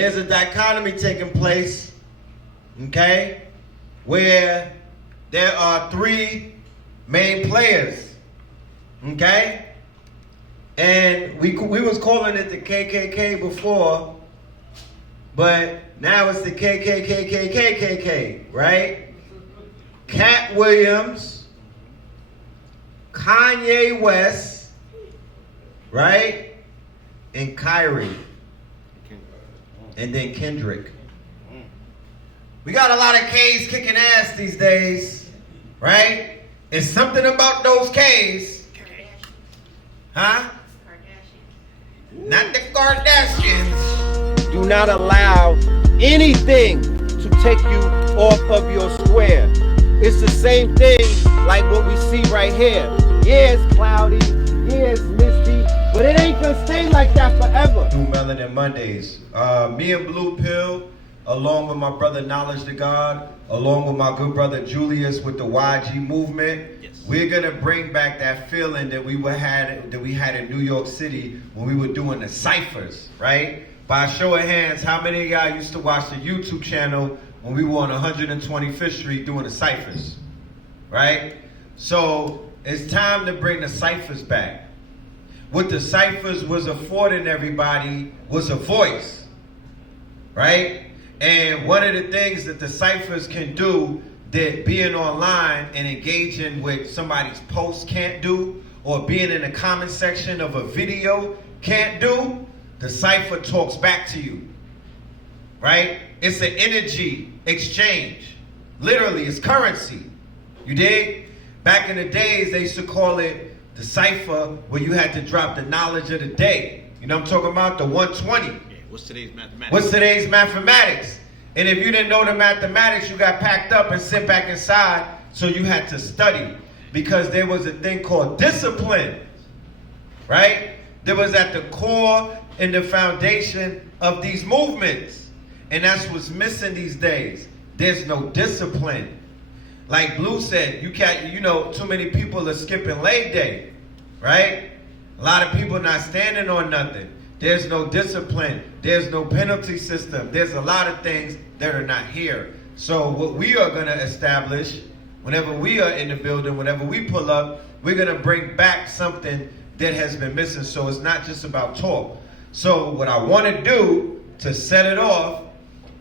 There's a dichotomy taking place, okay, where there are three main players, okay? And we was calling it the KKK before, but now it's the KKKK, right? Katt Williams, Kanye West, right? And Kyrie. And then Kendrick. We got a lot of K's kicking ass these days, right? It's something about those K's. Huh? Not the Kardashians. Do not allow anything to take you off of your square. It's the same thing like what we see right here. Yeah, it's cloudy. Yeah, it's misty. But it ain't gonna stay like that forever. New Melanin Mondays. Me and Blue Pill, along with my brother Knowledge to God, along with my good brother Julius with the YG movement, we're gonna bring back that feeling that we had in New York City when we were doing the ciphers, right? By a show of hands, how many of y'all used to watch the YouTube channel when we were on 125th Street doing the ciphers, right? So it's time to bring the ciphers back. What the ciphers was affording everybody was a voice, right? And one of the things that the ciphers can do that being online and engaging with somebody's post can't do, or being in the comment section of a video can't do, the cipher talks back to you, right? It's an energy exchange. Literally, it's currency. You dig? Back in the days, they used to call it the cipher, where you had to drop the knowledge of the day. You know what I'm talking about? The 120. Yeah, what's today's mathematics? What's today's mathematics? And if you didn't know the mathematics, you got packed up and sent back inside, so you had to study. Because there was a thing called discipline, right? That was at the core and the foundation of these movements. And that's what's missing these days. There's no discipline. Like Blue said, you can't, too many people are skipping leg day, right? A lot of people not standing on nothing. There's no discipline. There's no penalty system. There's a lot of things that are not here. So what we are going to establish, whenever we are in the building, whenever we pull up, we're going to bring back something that has been missing. So it's not just about talk. So what I want to do to set it off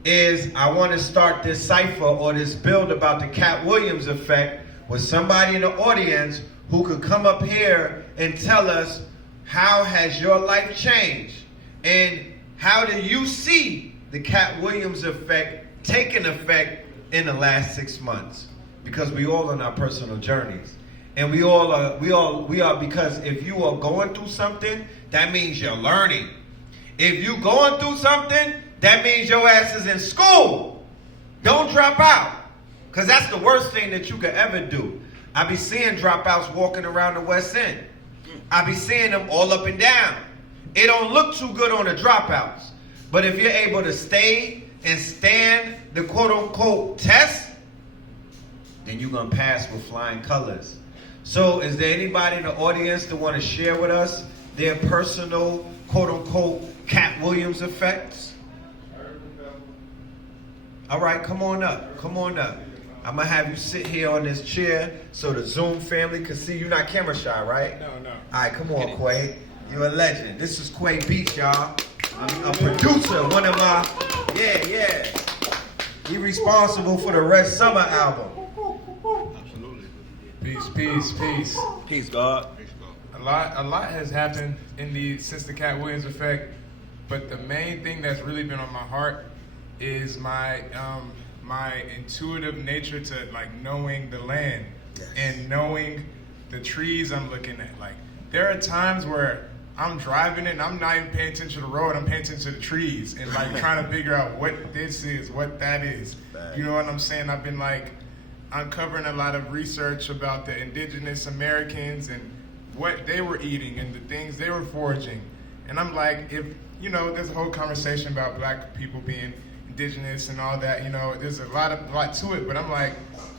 is I want to start this cipher or this build about the Katt Williams effect with somebody in the audience who could come up here and tell us, how has your life changed? And how do you see the Katt Williams effect taking effect in the last 6 months? Because we all on our personal journeys. And we are, because if you are going through something, that means you're learning. If you going through something, that means your ass is in school. Don't drop out. Because that's the worst thing that you could ever do. I be seeing dropouts walking around the West End. I be seeing them all up and down. It don't look too good on the dropouts. But if you're able to stay and stand the quote-unquote test, then you're going to pass with flying colors. So is there anybody in the audience that want to share with us their personal quote-unquote Katt Williams effects? All right, come on up. Come on up. I'm going to have you sit here on this chair so the Zoom family can see you. Not camera shy, right? No. All right, come on, Quay. You're a legend. This is Quay Beach, y'all. I'm a producer, one of my, yeah. He responsible for the Red Summer album. Absolutely. Peace. Peace, God. A lot has happened since the Katt Williams effect, but the main thing that's really been on my heart is my intuitive nature to like knowing the land and knowing the trees I'm looking at. Like there are times where I'm driving and I'm not even paying attention to the road, I'm paying attention to the trees and like trying to figure out what this is, what that is. You know what I'm saying? I've been like uncovering a lot of research about the indigenous Americans and what they were eating and the things they were foraging. And I'm like, if, there's a whole conversation about black people being indigenous and all that, there's a lot to it, but I'm like,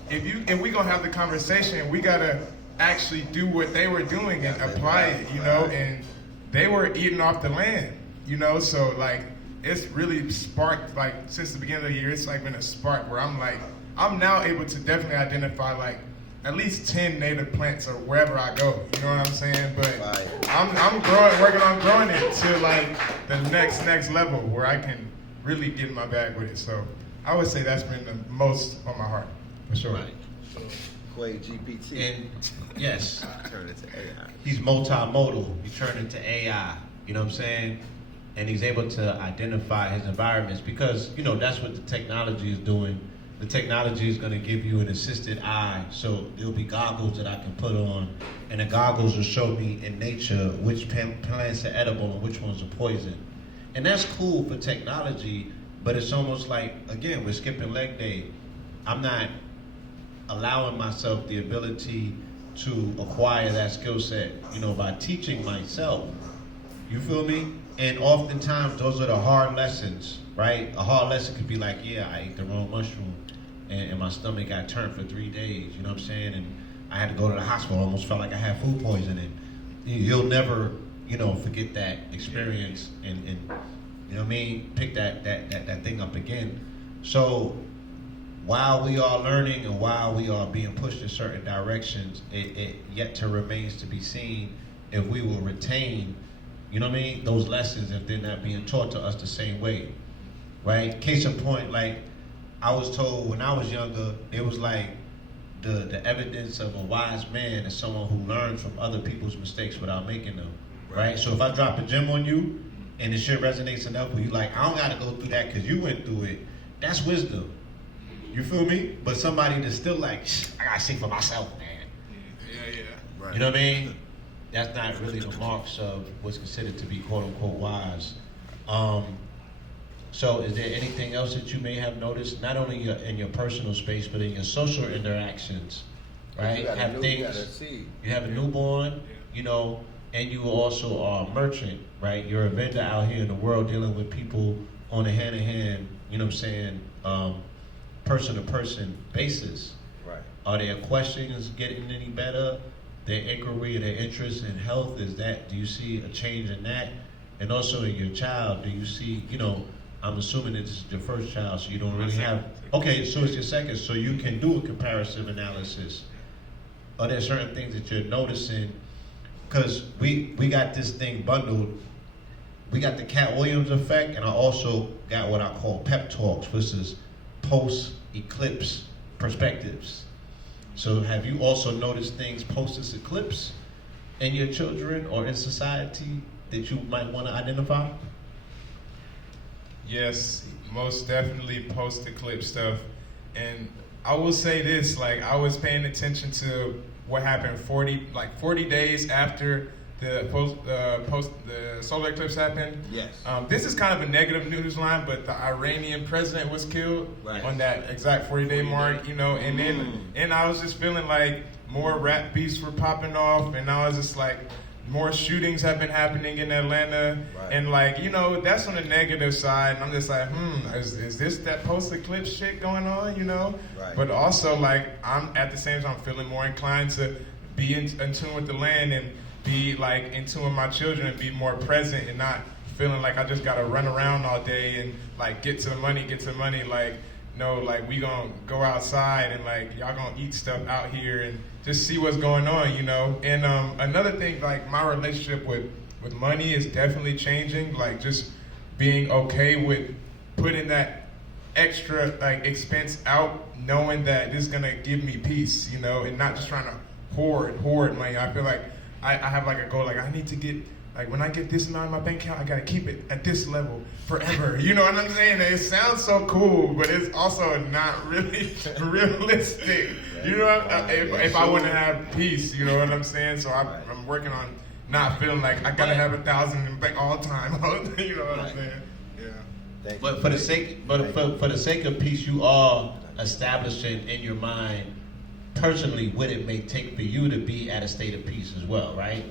if we gonna have the conversation, we gotta actually do what they were doing and apply it, and they were eating off the land, so like it's really sparked, like, since the beginning of the year, it's like been a spark where I'm now able to definitely identify like at least 10 native plants or wherever I go. You know what I'm saying? But I'm working on growing it to like the next level where I can really get in my bag with it. So I would say that's been the most on my heart, for sure. Right. Quay GPT. And yes, Turn it to AI. he's multimodal. He turned into AI. You know what I'm saying? And he's able to identify his environments because, you know, that's what the technology is doing. The technology is going to give you an assisted eye. So there'll be goggles that I can put on, and the goggles will show me in nature which plants are edible and which ones are poison. And that's cool for technology, but it's almost like, again, we're skipping leg day. I'm not allowing myself the ability to acquire that skill set, you know, by teaching myself. You feel me? And oftentimes those are the hard lessons, right? A hard lesson could be like, yeah, I ate the wrong mushroom and my stomach got turned for 3 days, you know what I'm saying? And I had to go to the hospital, almost felt like I had food poisoning. You'll never, you know, forget that experience and you know what I mean? Pick that thing up again. So while we are learning and while we are being pushed in certain directions, it yet to remains to be seen if we will retain, you know what I mean, those lessons if they're not being taught to us the same way, right? Case in point, like I was told when I was younger, it was like the evidence of a wise man is someone who learns from other people's mistakes without making them, right? So if I drop a gem on you and the shit resonates enough where you like, I don't gotta go through that because you went through it, that's wisdom. You feel me? But somebody that's still like, I gotta see for myself, man. Yeah. Right. You know what I mean? That's not really the marks of what's considered to be quote unquote wise. So is there anything else that you may have noticed, not only in your personal space, but in your social interactions, right? You have a newborn, you know, and you also are a merchant, right? You're a vendor out here in the world dealing with people on a hand-to-hand, you know what I'm saying, person-to-person basis. Right. Are their questions getting any better? Their inquiry, their interest in health, do you see a change in that? And also in your child, do you see, you know, I'm assuming that this is your first child, so you don't really have, okay, so it's your second, so you can do a comparative analysis. Are there certain things that you're noticing? Because we got this thing bundled. We got the Katt Williams effect, and I also got what I call pep talks, which is post-eclipse perspectives. So have you also noticed things post this eclipse in your children or in society that you might want to identify? Yes, most definitely post-eclipse stuff. And I will say this, like I was paying attention to what happened 40 days after the solar eclipse happened. Yes. This is kind of a negative news line, but the Iranian president was killed on that exact 40-day mark, you know, and then I was just feeling like more rap beefs were popping off, and I was just like, more shootings have been happening in Atlanta, and like, you know, that's on the negative side, and I'm just like, is this that post-eclipse shit going on, you know? Right. But also, like, I'm at the same time feeling more inclined to be in tune with the land and be like in tune with my children and be more present and not feeling like I just gotta run around all day and like get to the money, like, no, like we gonna go outside and like y'all gonna eat stuff out here and just see what's going on, you know. And another thing, like my relationship with money is definitely changing, like just being okay with putting that extra like expense out, knowing that this is gonna give me peace, you know, and not just trying to hoard money. I feel like I have like a goal, like I need to get, like when I get this amount in my bank account, I gotta keep it at this level forever. You know what I'm saying? It sounds so cool, but it's also not really realistic. You know, if I want to have peace, you know what I'm saying? So I'm working on not feeling like I gotta have 1,000 in the bank all the time. You know what I'm saying? Yeah. But for the sake of peace, you are establishing in your mind personally what it may take for you to be at a state of peace as well, right?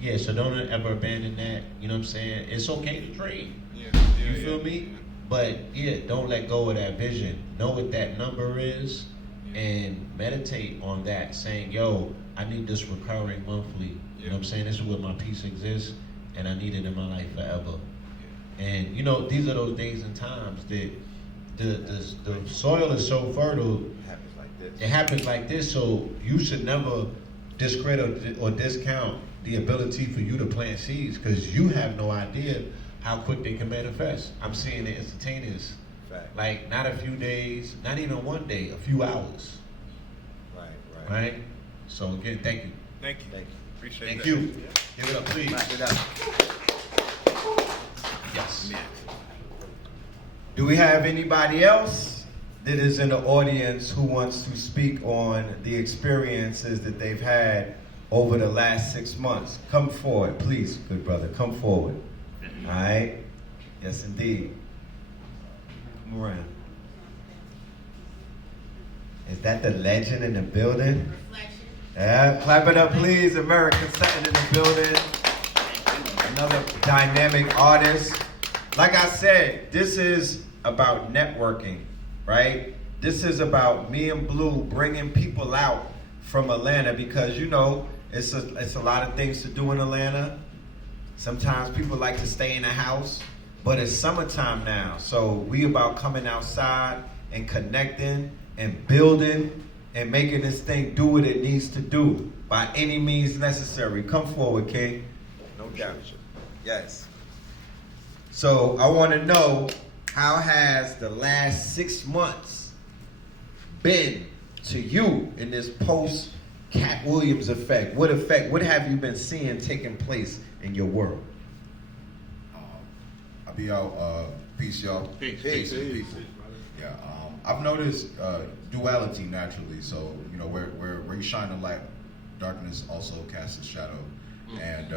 Yeah, so don't ever abandon that. You know what I'm saying? It's okay to dream. You feel me? But yeah, don't let go of that vision. Know what that number is and meditate on that, saying, yo, I need this recurring monthly. You know what I'm saying? This is where my peace exists, and I need it in my life forever. And you know, these are those days and times that the soil is so fertile. It happens like this, so you should never discredit or discount the ability for you to plant seeds, because you have no idea how quick they can manifest. I'm seeing it instantaneous. Fact. Like not a few days, not even one day, a few hours. Right? So again, thank you. Thank you. Thank you. Appreciate Thank that. you. Give it up, please. Clap it up. Yes. Do we have anybody else that is in the audience who wants to speak on the experiences that they've had over the last 6 months? Come forward, please, good brother. Come forward. All right? Yes, indeed. Come around. Is that the legend in the building? Yeah, clap it up, please. American Sutton in the building. Another dynamic artist. Like I said, this is about networking, right? This is about me and Blue bringing people out from Atlanta, because you know it's a lot of things to do in Atlanta. Sometimes people like to stay in the house, but it's summertime now, so we about coming outside and connecting and building and making this thing do what it needs to do by any means necessary. Come forward, King. No doubt. Yes. So I want to know, how has the last 6 months been to you in this post-Katt Williams effect? What have you been seeing taking place in your world? I'll be out. Peace, y'all. Peace. Yeah. I've noticed duality naturally. So you know, where you shine the light, darkness also casts a shadow. And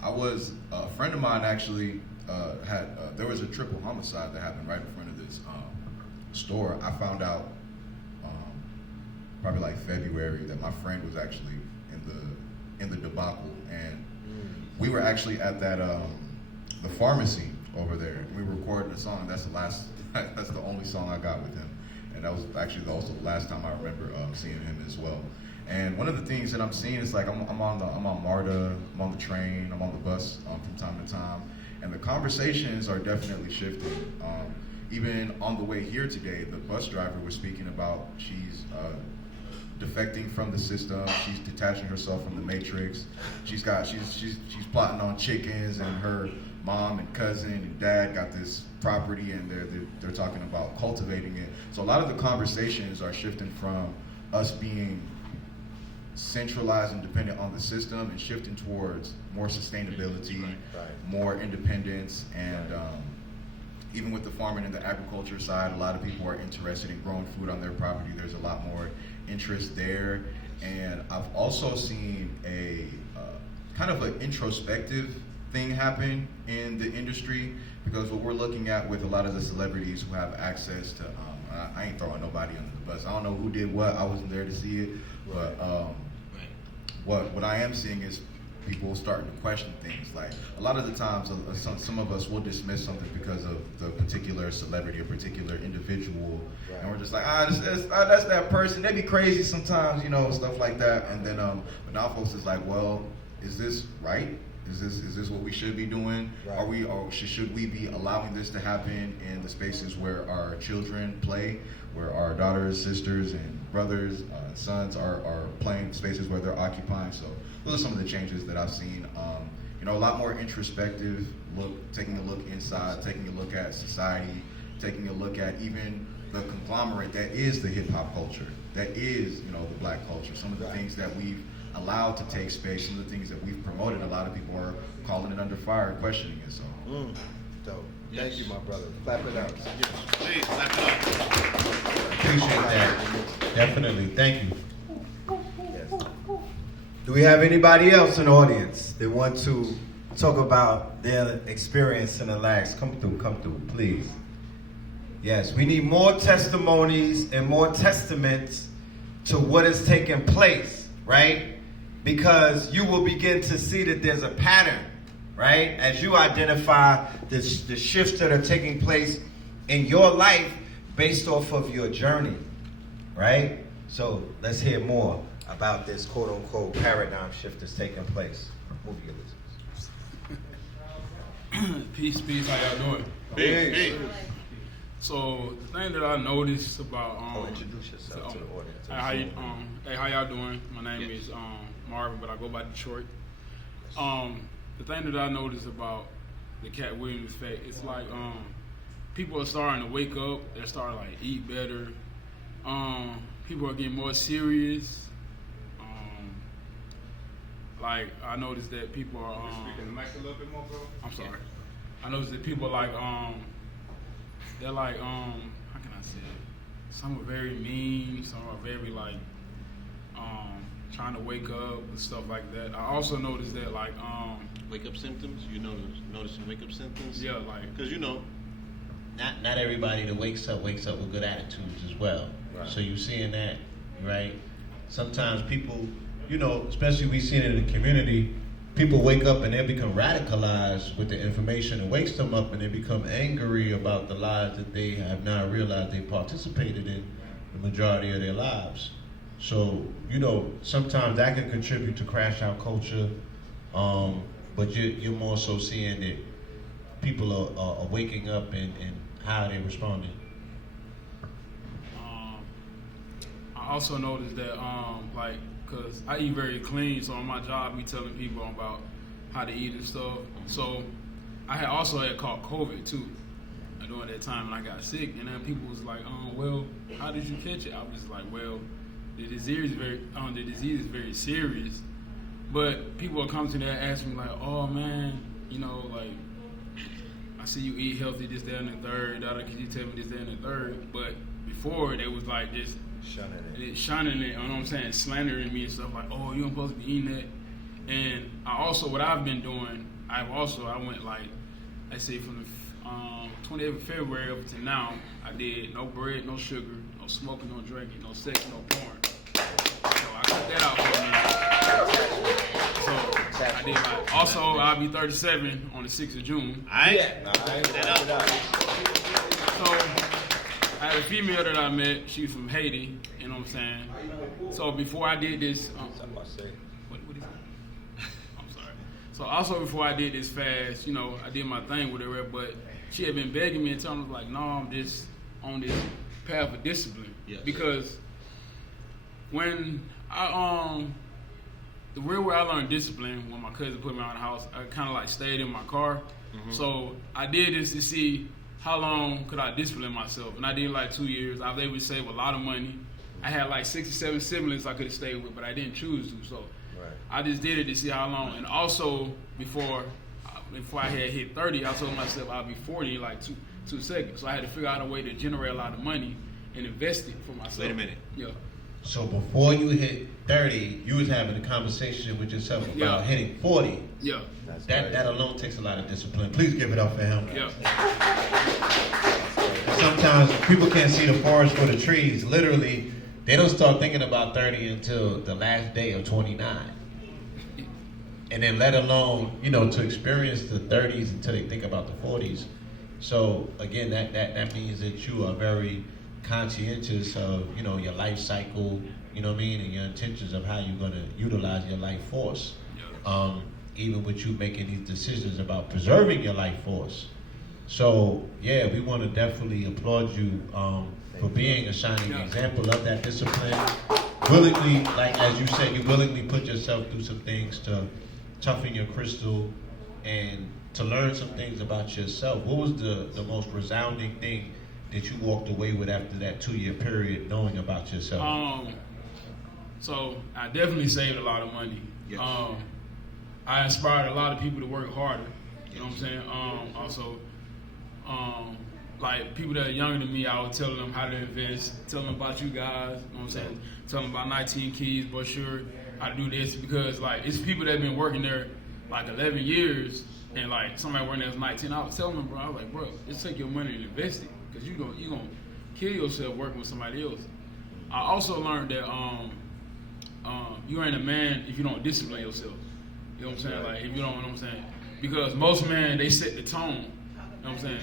I was a friend of mine actually had there was a triple homicide that happened right in front of this store. I found out probably like February that my friend was actually in the debacle, and we were actually at that the pharmacy over there. We were recording a song. That's the only song I got with him, and that was actually also the last time I remember seeing him as well. And one of the things that I'm seeing is like I'm on MARTA, I'm on the train, I'm on the bus from time to time, and the conversations are definitely shifting. Even on the way here today, the bus driver was speaking about she's defecting from the system. She's detaching herself from the matrix. She's plotting on chickens, and her mom and cousin and dad got this property, and they're talking about cultivating it. So a lot of the conversations are shifting from us being centralized and dependent on the system and shifting towards more sustainability, more independence, and even with the farming and the agriculture side, a lot of people are interested in growing food on their property. There's a lot more interest there. And I've also seen a kind of an introspective thing happen in the industry, because what we're looking at with a lot of the celebrities who have access to, I ain't throwing nobody under the bus. I don't know who did what. I wasn't there to see it. But what I am seeing is people starting to question things. Like a lot of the times, some of us will dismiss something because of the particular celebrity or particular individual, and we're just like, that's that person. They be crazy sometimes, you know, stuff like that. And then, but now folks is like, well, is this right? Is this what we should be doing? Right. Should we be allowing this to happen in the spaces where our children play, where our daughters, sisters, and brothers, sons are playing, spaces where they're occupying? So those are some of the changes that I've seen. You know, a lot more introspective look, taking a look inside, taking a look at society, taking a look at even the conglomerate that is the hip hop culture, that is, you know, the black culture. Some of the things that we've allowed to take space, some of the things that we've promoted, a lot of people are calling it under fire, questioning it. So, Dope. Thank you, my brother. Clap it up. Yes, please, clap it up. Appreciate that. Definitely. Thank you. Yes. Do we have anybody else in the audience that want to talk about their experience in the last? Come through, please. Yes, we need more testimonies and more testaments to what is taking place, right? Because you will begin to see that there's a pattern, right? As you identify the shifts that are taking place in your life based off of your journey, right? So let's hear more about this quote-unquote paradigm shift that's taking place. Move your listeners. Peace, how y'all doing? Hey. So the thing that I noticed about introduce yourself to the audience. how y'all doing? My name is Marvin, but I go by Detroit. The thing that I noticed about the Katt Williams effect, it's like people are starting to wake up. They're starting to like eat better. People are getting more serious. Like I noticed that people are. Speaking the mic a little bit more, bro. I'm sorry. I noticed that people are like they're like how can I say it? Some are very mean. Some are very like trying to wake up and stuff like that. I also noticed that like Wake up symptoms? You noticing wake up symptoms? yeah, like Because you know, Not everybody that wakes up with good attitudes as well. Right. So you're seeing that, right? Sometimes people, especially we seen it in the community, people wake up and they become radicalized with the information. It wakes them up and they become angry about the lies that they have not realized they participated in the majority of their lives. So, sometimes that can contribute to crash out culture, but you're more so seeing that people are waking up and how they're responding. I also noticed that cause I eat very clean, so on my job, me telling people about how to eat and stuff. So I had also caught COVID too during that time, and I got sick. And then people was like, well, how did you catch it? I was like, well, the disease is very serious. But people will come to me and ask me like, oh man, like I see you eat healthy, this, that, and the third. Can you tell me this, that, and the third? But before they was like just shunning it, you know what I'm saying, slandering me and stuff like, oh, you don't supposed to be eating that. And what I've been doing, I went like, let's say from the 28th of February up to now, I did no bread, no sugar, no smoking, no drinking, no sex, no porn. So I cut that out for me. So I did like, also I'll be 37 on the 6th of June. So I had a female that I met, she was from Haiti, you know what I'm saying? So before I did this, what is it? I'm sorry. So also before I did this fast, I did my thing with her, but she had been begging me and telling me like, no, I'm just on this path of discipline. Yes. Because when I, the real way I learned discipline, when my cousin put me out of the house, I kind of like stayed in my car. Mm-hmm. So I did this to see how long could I discipline myself, and I did like 2 years. I was able to save a lot of money. I had like 67 siblings I could have stayed with, but I didn't choose to. So I just did it to see how long. And also before I had hit 30, I told myself I'd be 40 in like two seconds. So I had to figure out a way to generate a lot of money and invest it for myself. Wait a minute. Yeah. So before you hit 30, you was having a conversation with yourself about hitting 40. Yeah. That alone takes a lot of discipline. Please give it up for him. Yeah. Sometimes people can't see the forest for the trees. Literally, they don't start thinking about 30 until the last day of 29. And then let alone, to experience the 30s until they think about the 40s. So again, that means that you are very conscientious of, your life cycle, and your intentions of how you're going to utilize your life force. Even with you making these decisions about preserving your life force. So, we want to definitely applaud you for being a shining example of that discipline. Willingly, like as you said, you willingly put yourself through some things to toughen your crystal and to learn some things about yourself. What was the most resounding thing that you walked away with after that 2-year period knowing about yourself? So I definitely saved a lot of money. Yes. I inspired a lot of people to work harder. You know what I'm saying? Also, like people that are younger than me, I would tell them how to invest, tell them about you guys, you know what I'm saying? Tell them about 19 keys, but sure, how to do this, because like it's people that have been working there like 11 years, and like somebody working there was 19. I was telling them, bro, I was like, bro, just take your money and invest it, because you're gonna kill yourself working with somebody else. I also learned that you ain't a man if you don't discipline yourself. You know what I'm saying? Like, if you don't, you know what I'm saying? Because most men, they set the tone. You know what I'm saying?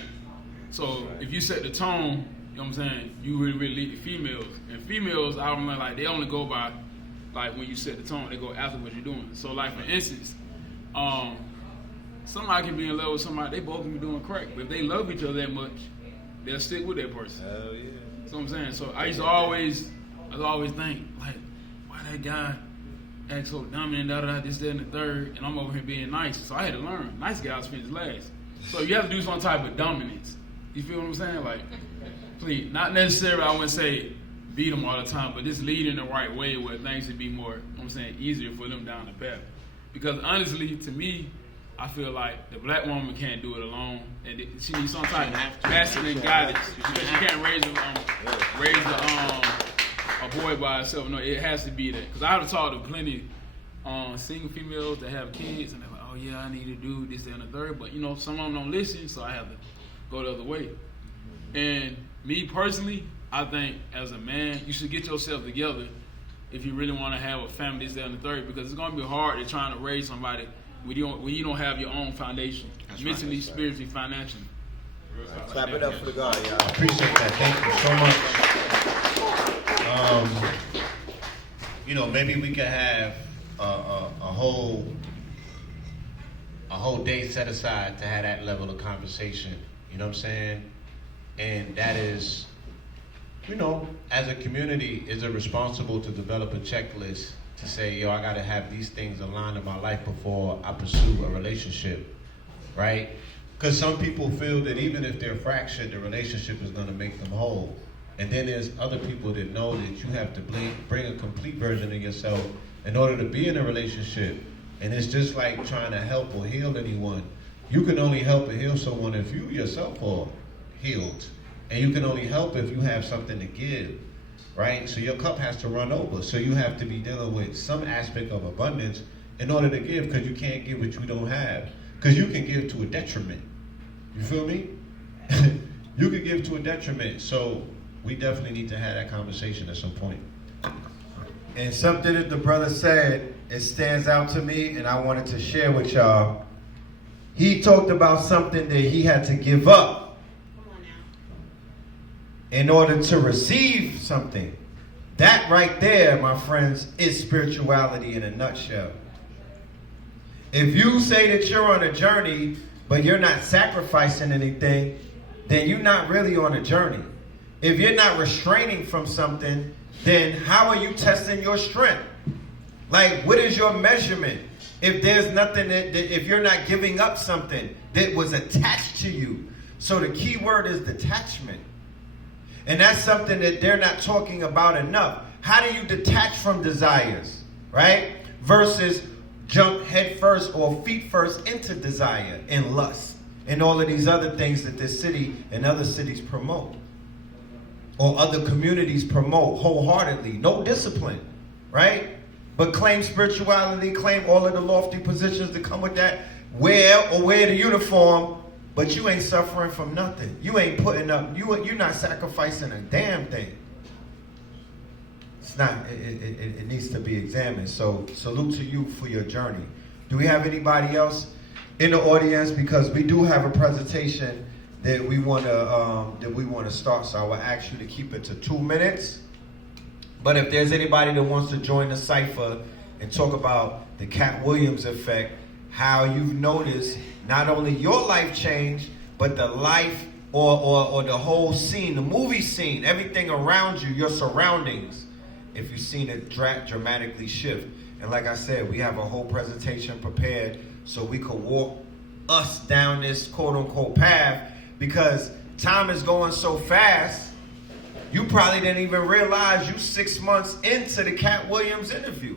So, if you set the tone, you know what I'm saying, you really lead the females. And females, I don't know, like, they only go by, like, when you set the tone, they go after what you're doing. So, like, for instance, somebody can be in love with somebody, they both can be doing crack. But if they love each other that much, they'll stick with that person. Hell yeah. That's what I'm saying. So I used to always think, like, why that guy act so dominant, this, that, and the third, and I'm over here being nice. So I had to learn. Nice guys finish last. So you have to do some type of dominance. You feel what I'm saying? Like, please, not necessarily, I wouldn't say beat them all the time, but just lead in the right way where things would be more, easier for them down the path. Because honestly, to me, I feel like the black woman can't do it alone, and she needs some type of masculine guidance. Because she can't raise a boy by herself. No, it has to be that. Because I have talked to plenty single females that have kids, and they're like, oh yeah, I need to do this, that, and the third. But some of them don't listen, so I have to go the other way. And me personally, I think as a man, you should get yourself together if you really want to have a family, this, that, and the third, because it's going to be hard to trying to raise somebody when you don't have your own foundation, mentally, spiritually, financially. Clap it up for the God, y'all. I appreciate that. Thank you so much. Maybe we could have a whole day set aside to have that level of conversation. You know what I'm saying? And that is, as a community, is it responsible to develop a checklist to say, I got to have these things aligned in my life before I pursue a relationship, right? Because some people feel that even if they're fractured, the relationship is going to make them whole. And then there's other people that know that you have to bring a complete version of yourself in order to be in a relationship. And it's just like trying to help or heal anyone. You can only help or heal someone if you yourself are healed. And you can only help if you have something to give, right? So your cup has to run over. So you have to be dealing with some aspect of abundance in order to give, because you can't give what you don't have. Because you can give to a detriment. You feel me? You can give to a detriment. So we definitely need to have that conversation at some point. And something that the brother said, it stands out to me, and I wanted to share with y'all. He talked about something that he had to give up in order to receive something. That right there, my friends, is spirituality in a nutshell. If you say that you're on a journey, but you're not sacrificing anything, then you're not really on a journey. If you're not restraining from something, then how are you testing your strength? Like, what is your measurement? If there's nothing if you're not giving up something that was attached to you. So the key word is detachment. And that's something that they're not talking about enough. How do you detach from desires, right? Versus jump head first or feet first into desire and lust and all of these other things that this city and other cities promote. Or other communities promote wholeheartedly. No discipline, right? But claim spirituality, claim all of the lofty positions that come with that. Wear the uniform, but you ain't suffering from nothing. You ain't putting up, you're not sacrificing a damn thing. It's not, it needs to be examined. So salute to you for your journey. Do we have anybody else in the audience? Because we do have a presentation that we want to start. So I will ask you to keep it to 2 minutes. But if there's anybody that wants to join the cipher and talk about the Katt Williams effect, how you've noticed not only your life change, but the life or the whole scene, the movie scene, everything around you, your surroundings, if you've seen it dramatically shift. And like I said, we have a whole presentation prepared so we could walk us down this quote-unquote path, because time is going so fast, you probably didn't even realize you 6 months into the Katt Williams interview.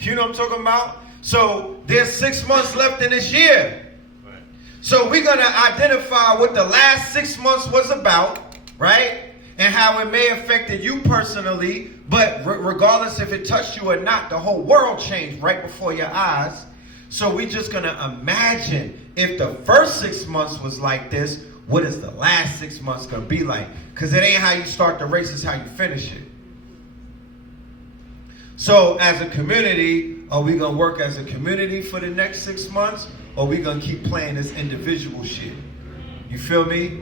You know what I'm talking about? So there's 6 months left in this year. Right. So we're going to identify what the last 6 months was about, right? And how it may have affected you personally, but regardless if it touched you or not, the whole world changed right before your eyes. So we're just going to imagine if the first 6 months was like this, what is the last 6 months going to be like? Because it ain't how you start the race, it's how you finish it. So as a community, are we going to work as a community for the next 6 months? Or are we going to keep playing this individual shit? You feel me?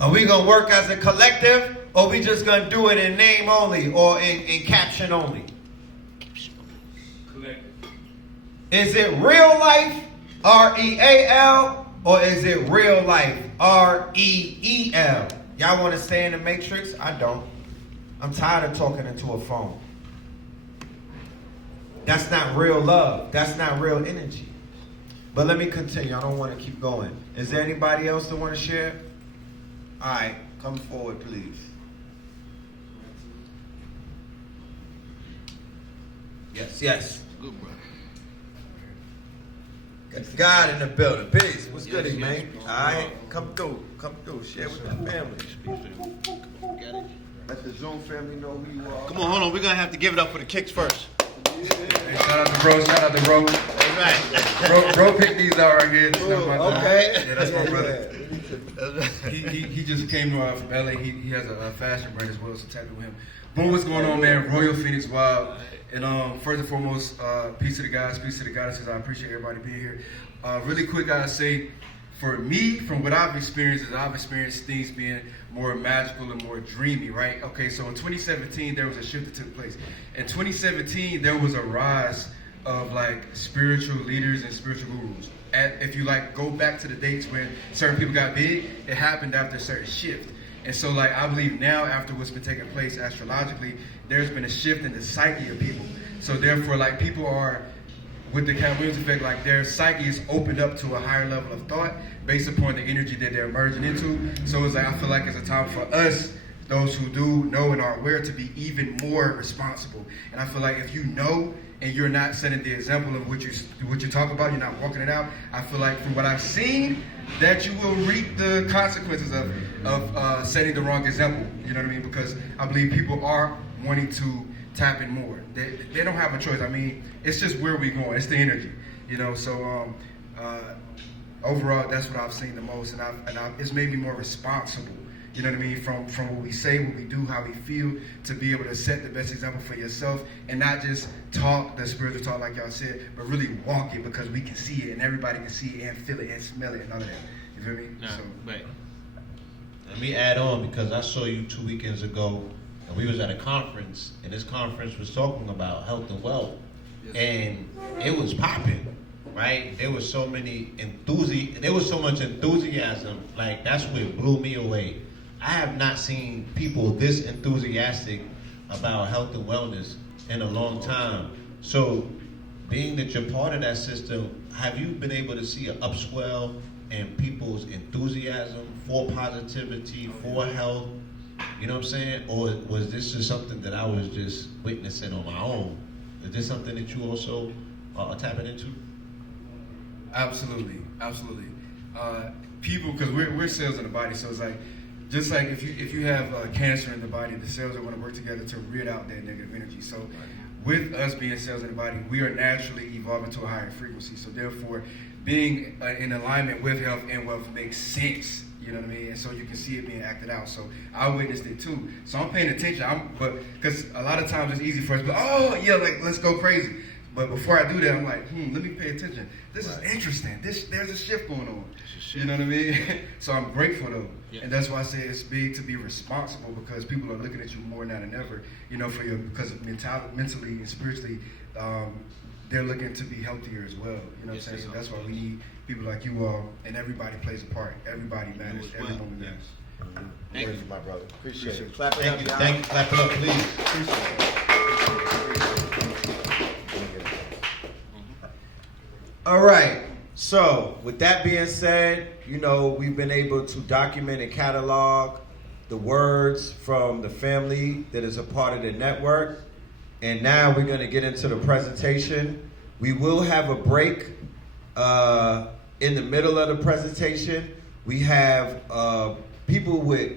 Are we going to work as a collective? Or are we just going to do it in name only or in caption only? Collective. Is it real life R-E-A-L, or is it real life? R-E-E-L. Y'all want to stay in the matrix? I don't. I'm tired of talking into a phone. That's not real love. That's not real energy. But let me continue. I don't want to keep going. Is there anybody else that want to share? All right, come forward, please. Yes. Good, bro. Got God in the building. Peace. What's good, man? All right, come through. Share with the family. Got it? Let the Zoom family know who you are. Come on, hold on. We're going to have to give it up for the kicks first. Hey, shout out to bro. Right. Bro picked these out right here. Okay. Yeah, that's my brother. He just came from LA. He has a fashion brand as well, so tap in with him. Boom, what's going on, man? Royal Phoenix Wild. And first and foremost, peace to the guys, peace to the goddesses. I appreciate everybody being here. Really quick, I gotta say, for me, from what I've experienced, things being more magical and more dreamy, right? Okay, so in 2017, there was a shift that took place. In 2017, there was a rise of like spiritual leaders and spiritual gurus. If you like go back to the dates when certain people got big, it happened after a certain shift. And so like I believe now, after what's been taking place astrologically, there's been a shift in the psyche of people. So therefore, like people are, with the Katt Williams effect, like their psyche is opened up to a higher level of thought based upon the energy that they're merging into. So it's like, I feel like it's a time for us, those who do know and are aware, to be even more responsible. And I feel like if you know and you're not setting the example of what you talk about, you're not walking it out, I feel like from what I've seen, that you will reap the consequences of setting the wrong example. You know what I mean? Because I believe people are wanting to tap in more. They don't have a choice. I mean, it's just where we going. It's the energy, you know. So overall, that's what I've seen the most, and it's made me more responsible. You know what I mean? From what we say, what we do, how we feel, to be able to set the best example for yourself, and not just talk the spiritual talk like y'all said, but really walk it, because we can see it and everybody can see it and feel it and smell it and all of that. You feel me? No, right. Let me add on, because I saw you 2 weekends ago, and we was at a conference, and this conference was talking about health and wealth, and it was popping, right? There was so much enthusiasm. Like, that's what blew me away. I have not seen people this enthusiastic about health and wellness in a long time. So, being that you're part of that system, have you been able to see an upswell in people's enthusiasm for positivity, for health? You know what I'm saying? Or was this just something that I was just witnessing on my own? Is this something that you also are tapping into? Absolutely. People, because we're cells in the body, so it's like, just like if you have cancer in the body, the cells are going to work together to rid out that negative energy. So with us being cells in the body, we are naturally evolving to a higher frequency. So therefore, being in alignment with health and wealth makes sense. You know what I mean? And so you can see it being acted out. So I witnessed it too. So I'm paying attention. But because a lot of times it's easy for us to be, oh yeah, like let's go crazy. But before I do that, I'm like, let me pay attention. This is interesting. There's a shift going on. You know what I mean? So I'm grateful though. Yeah. And that's why I say it's big to be responsible, because people are looking at you more now than ever, you know, because of mentally and spiritually, they're looking to be healthier as well. You know what I'm saying? So that's why we need people like you all, and everybody plays a part. Everybody matters. Every moment matters. Thank you, my brother. Appreciate it. Clap it up, y'all. Thank you. Clap it up, please. All right. So, with that being said, you know, we've been able to document and catalog the words from the family that is a part of the network. And now we're going to get into the presentation. We will have a break in the middle of the presentation. We have people with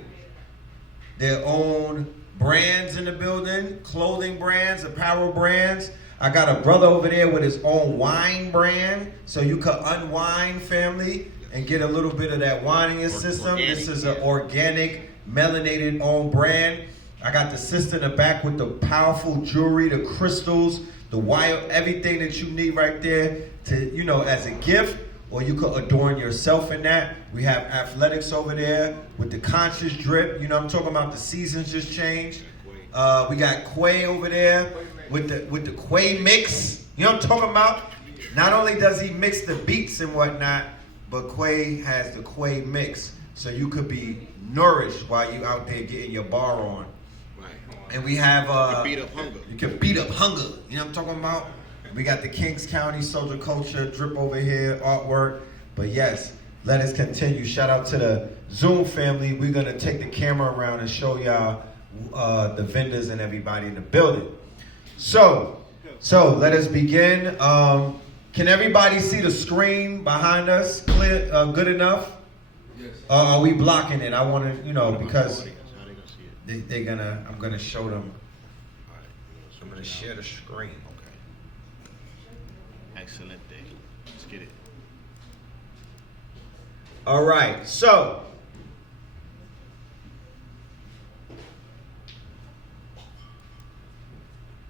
their own brands in the building, clothing brands, apparel brands. I got a brother over there with his own wine brand, so you could unwind, family, and get a little bit of that wine in your system. Organic, this is an organic, melanated owned brand. I got the sister in the back with the powerful jewelry, the crystals, the wire, everything that you need right there to, you know, as a gift, or you could adorn yourself in that. We have athletics over there with the conscious drip. You know, I'm talking about the seasons just changed. We got Quay over there with the Quay mix. You know what I'm talking about? Not only does he mix the beats and whatnot, but Quay has the Quay mix. So you could be nourished while you out there getting your bar on. Right. And we have You beat up hunger. You can beat up hunger. You know what I'm talking about? We got the Kings County Soldier Culture drip over here, artwork. But yes, let us continue. Shout out to the Zoom family. We're gonna take the camera around and show y'all the vendors and everybody in the building. So let us begin. Can everybody see the screen behind us? Clear, good enough? Yes. Are we blocking it? I want to, because How they gonna see it? they're gonna. I'm gonna show them. All right. So I'm gonna share the screen. Okay. Excellent day. Let's get it. All right. So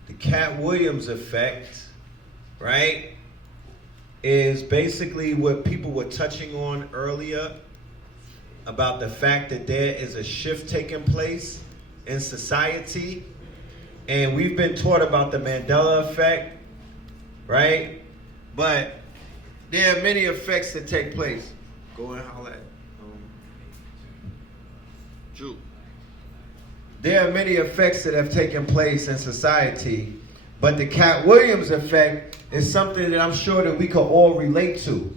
the Katt Williams effect, right, is basically what people were touching on earlier about the fact that there is a shift taking place in society. And we've been taught about the Mandela effect, right? But there are many effects that take place. Go and holler at Drew. There are many effects that have taken place in society, but the Katt Williams effect is something that I'm sure that we could all relate to.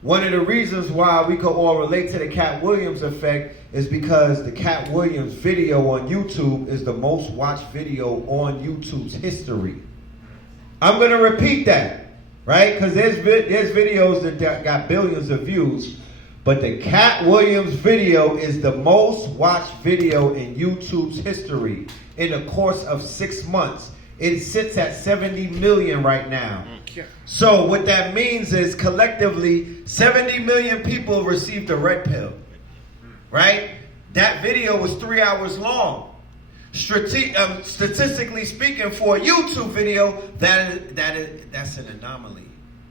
One of the reasons why we could all relate to the Katt Williams effect is because the Katt Williams video on YouTube is the most watched video on YouTube's history. I'm going to repeat that, right? Because there's videos that got billions of views, but the Katt Williams video is the most watched video in YouTube's history in the course of 6 months. It sits at 70 million right now. So what that means is collectively 70 million people received the red pill, right? That video was 3 hours long. Statistically speaking, for a YouTube video, that's an anomaly.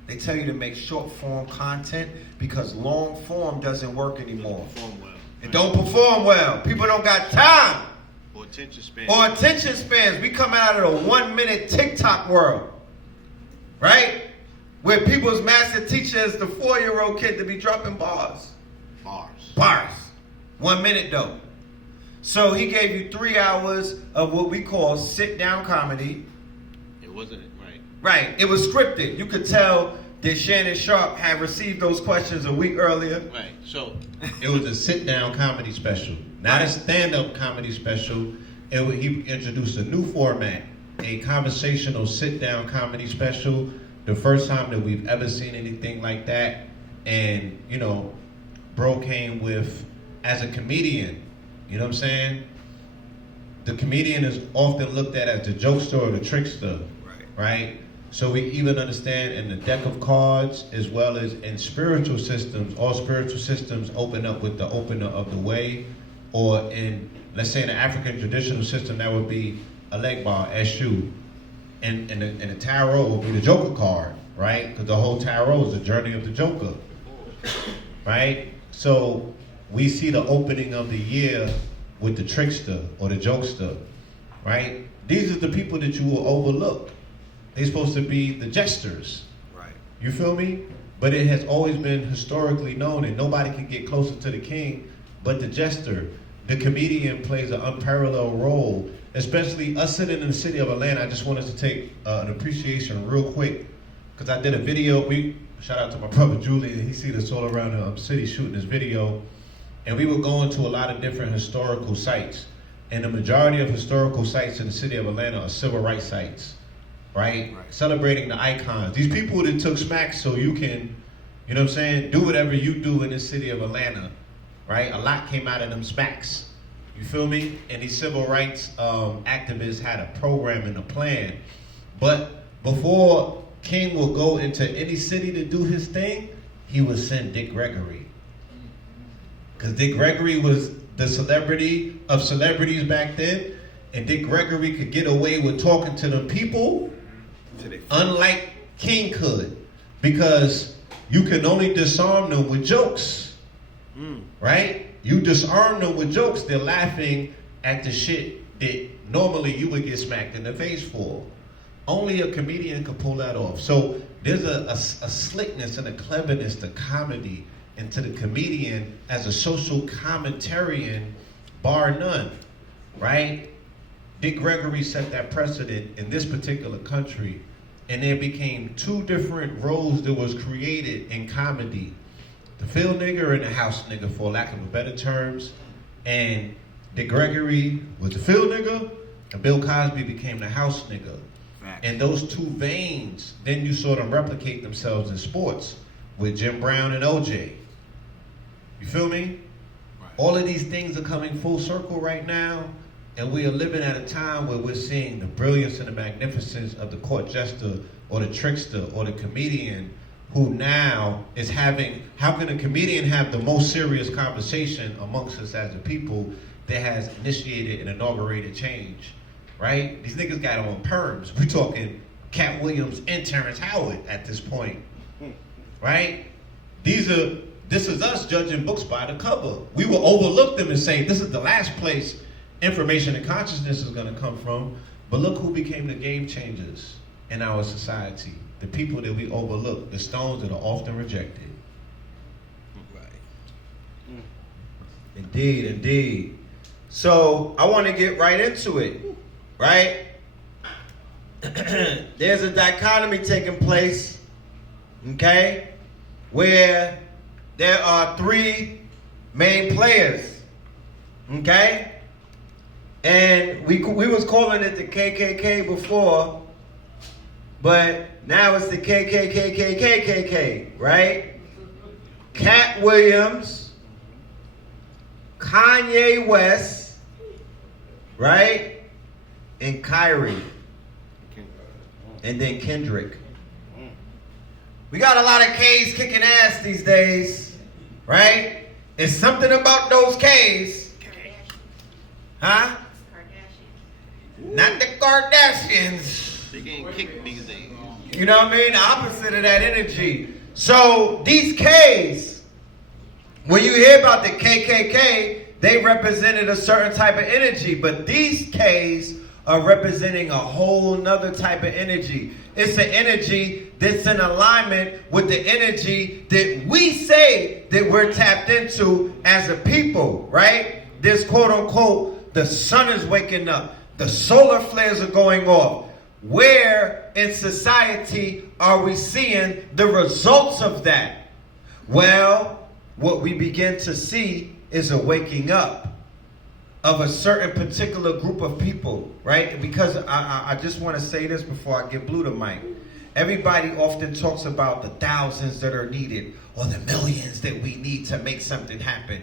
They tell you to make short form content because long form doesn't work anymore. Perform well. It don't perform well. People don't got time. Or attention span. Or attention spans. We come out of the 1 minute TikTok world. Right? Where people's master teacher is the 4-year-old kid to be dropping bars. Bars. 1 minute though. So he gave you 3 hours of what we call sit down comedy. It wasn't right. Right. It was scripted. You could tell that Shannon Sharpe had received those questions a week earlier. Right. So It was a sit-down comedy special, not a stand-up comedy special. He introduced a new format, a conversational sit-down comedy special. The first time that we've ever seen anything like that. And, bro came with, as a comedian, you know what I'm saying? The comedian is often looked at as the jokester or the trickster, right? So we even understand in the deck of cards as well as in spiritual systems, all spiritual systems open up with the opener of the way, or in, let's say in the African traditional system, that would be a leg bar, Eshu. And the tarot would be the Joker card, right? Because the whole tarot is the journey of the Joker, right? So we see the opening of the year with the trickster or the jokester, right? These are the people that you will overlook. They're supposed to be the jesters. Right. You feel me? But it has always been historically known that nobody can get closer to the king but the jester. The comedian plays an unparalleled role, especially us sitting in the city of Atlanta. I just wanted to take an appreciation real quick because I did a video. Shout out to my brother Julian. He seen us all around the city shooting this video. And we were going to a lot of different historical sites. And the majority of historical sites in the city of Atlanta are civil rights sites, right? Celebrating the icons. These people that took smacks so you can, you know what I'm saying, do whatever you do in the city of Atlanta, right? A lot came out of them smacks. You feel me? And these civil rights activists had a program and a plan. But before King would go into any city to do his thing, he would send Dick Gregory. Because Dick Gregory was the celebrity of celebrities back then, and Dick Gregory could get away with talking to them people, unlike King could, because you can only disarm them with jokes, right? You disarm them with jokes, they're laughing at the shit that normally you would get smacked in the face for. Only a comedian could pull that off. So there's a slickness and a cleverness to comedy and to the comedian as a social commentarian, bar none, right? Dick Gregory set that precedent in this particular country, and there became two different roles that was created in comedy. The field nigger and the house nigger, for lack of a better terms. And Dick Gregory was the field nigger, and Bill Cosby became the house nigger. And those two veins, then you saw them replicate themselves in sports with Jim Brown and OJ. You feel me? Right. All of these things are coming full circle right now, and we are living at a time where we're seeing the brilliance and the magnificence of the court jester or the trickster or the comedian who now is having, how can a comedian have the most serious conversation amongst us as a people that has initiated and inaugurated change, right? These niggas got on perms. We're talking Katt Williams and Terrence Howard at this point, right? This is us judging books by the cover. We will overlook them and say, this is the last place information and consciousness is gonna come from, but look who became the game changers in our society. The people that we overlook, the stones that are often rejected. Right. Indeed, indeed. So I want to get right into it, right? There's a dichotomy taking place, okay, where there are three main players, okay? And we was calling it the KKK before, but now it's the KKKK, right? Katt Williams, Kanye West, right? And Kyrie. And then Kendrick. We got a lot of K's kicking ass these days, right? It's something about those K's. Huh? Not the Kardashians. They getting kicked these days. You know what I mean? The opposite of that energy. So these K's, when you hear about the KKK, they represented a certain type of energy, but these K's are representing a whole nother type of energy. It's an energy that's in alignment with the energy that we say that we're tapped into as a people, right? This quote unquote, the sun is waking up. The solar flares are going off. Where in society are we seeing the results of that? Well, what we begin to see is a waking up of a certain particular group of people, right? Because I just want to say this before I give Blue the mic. Everybody often talks about the thousands that are needed or the millions that we need to make something happen.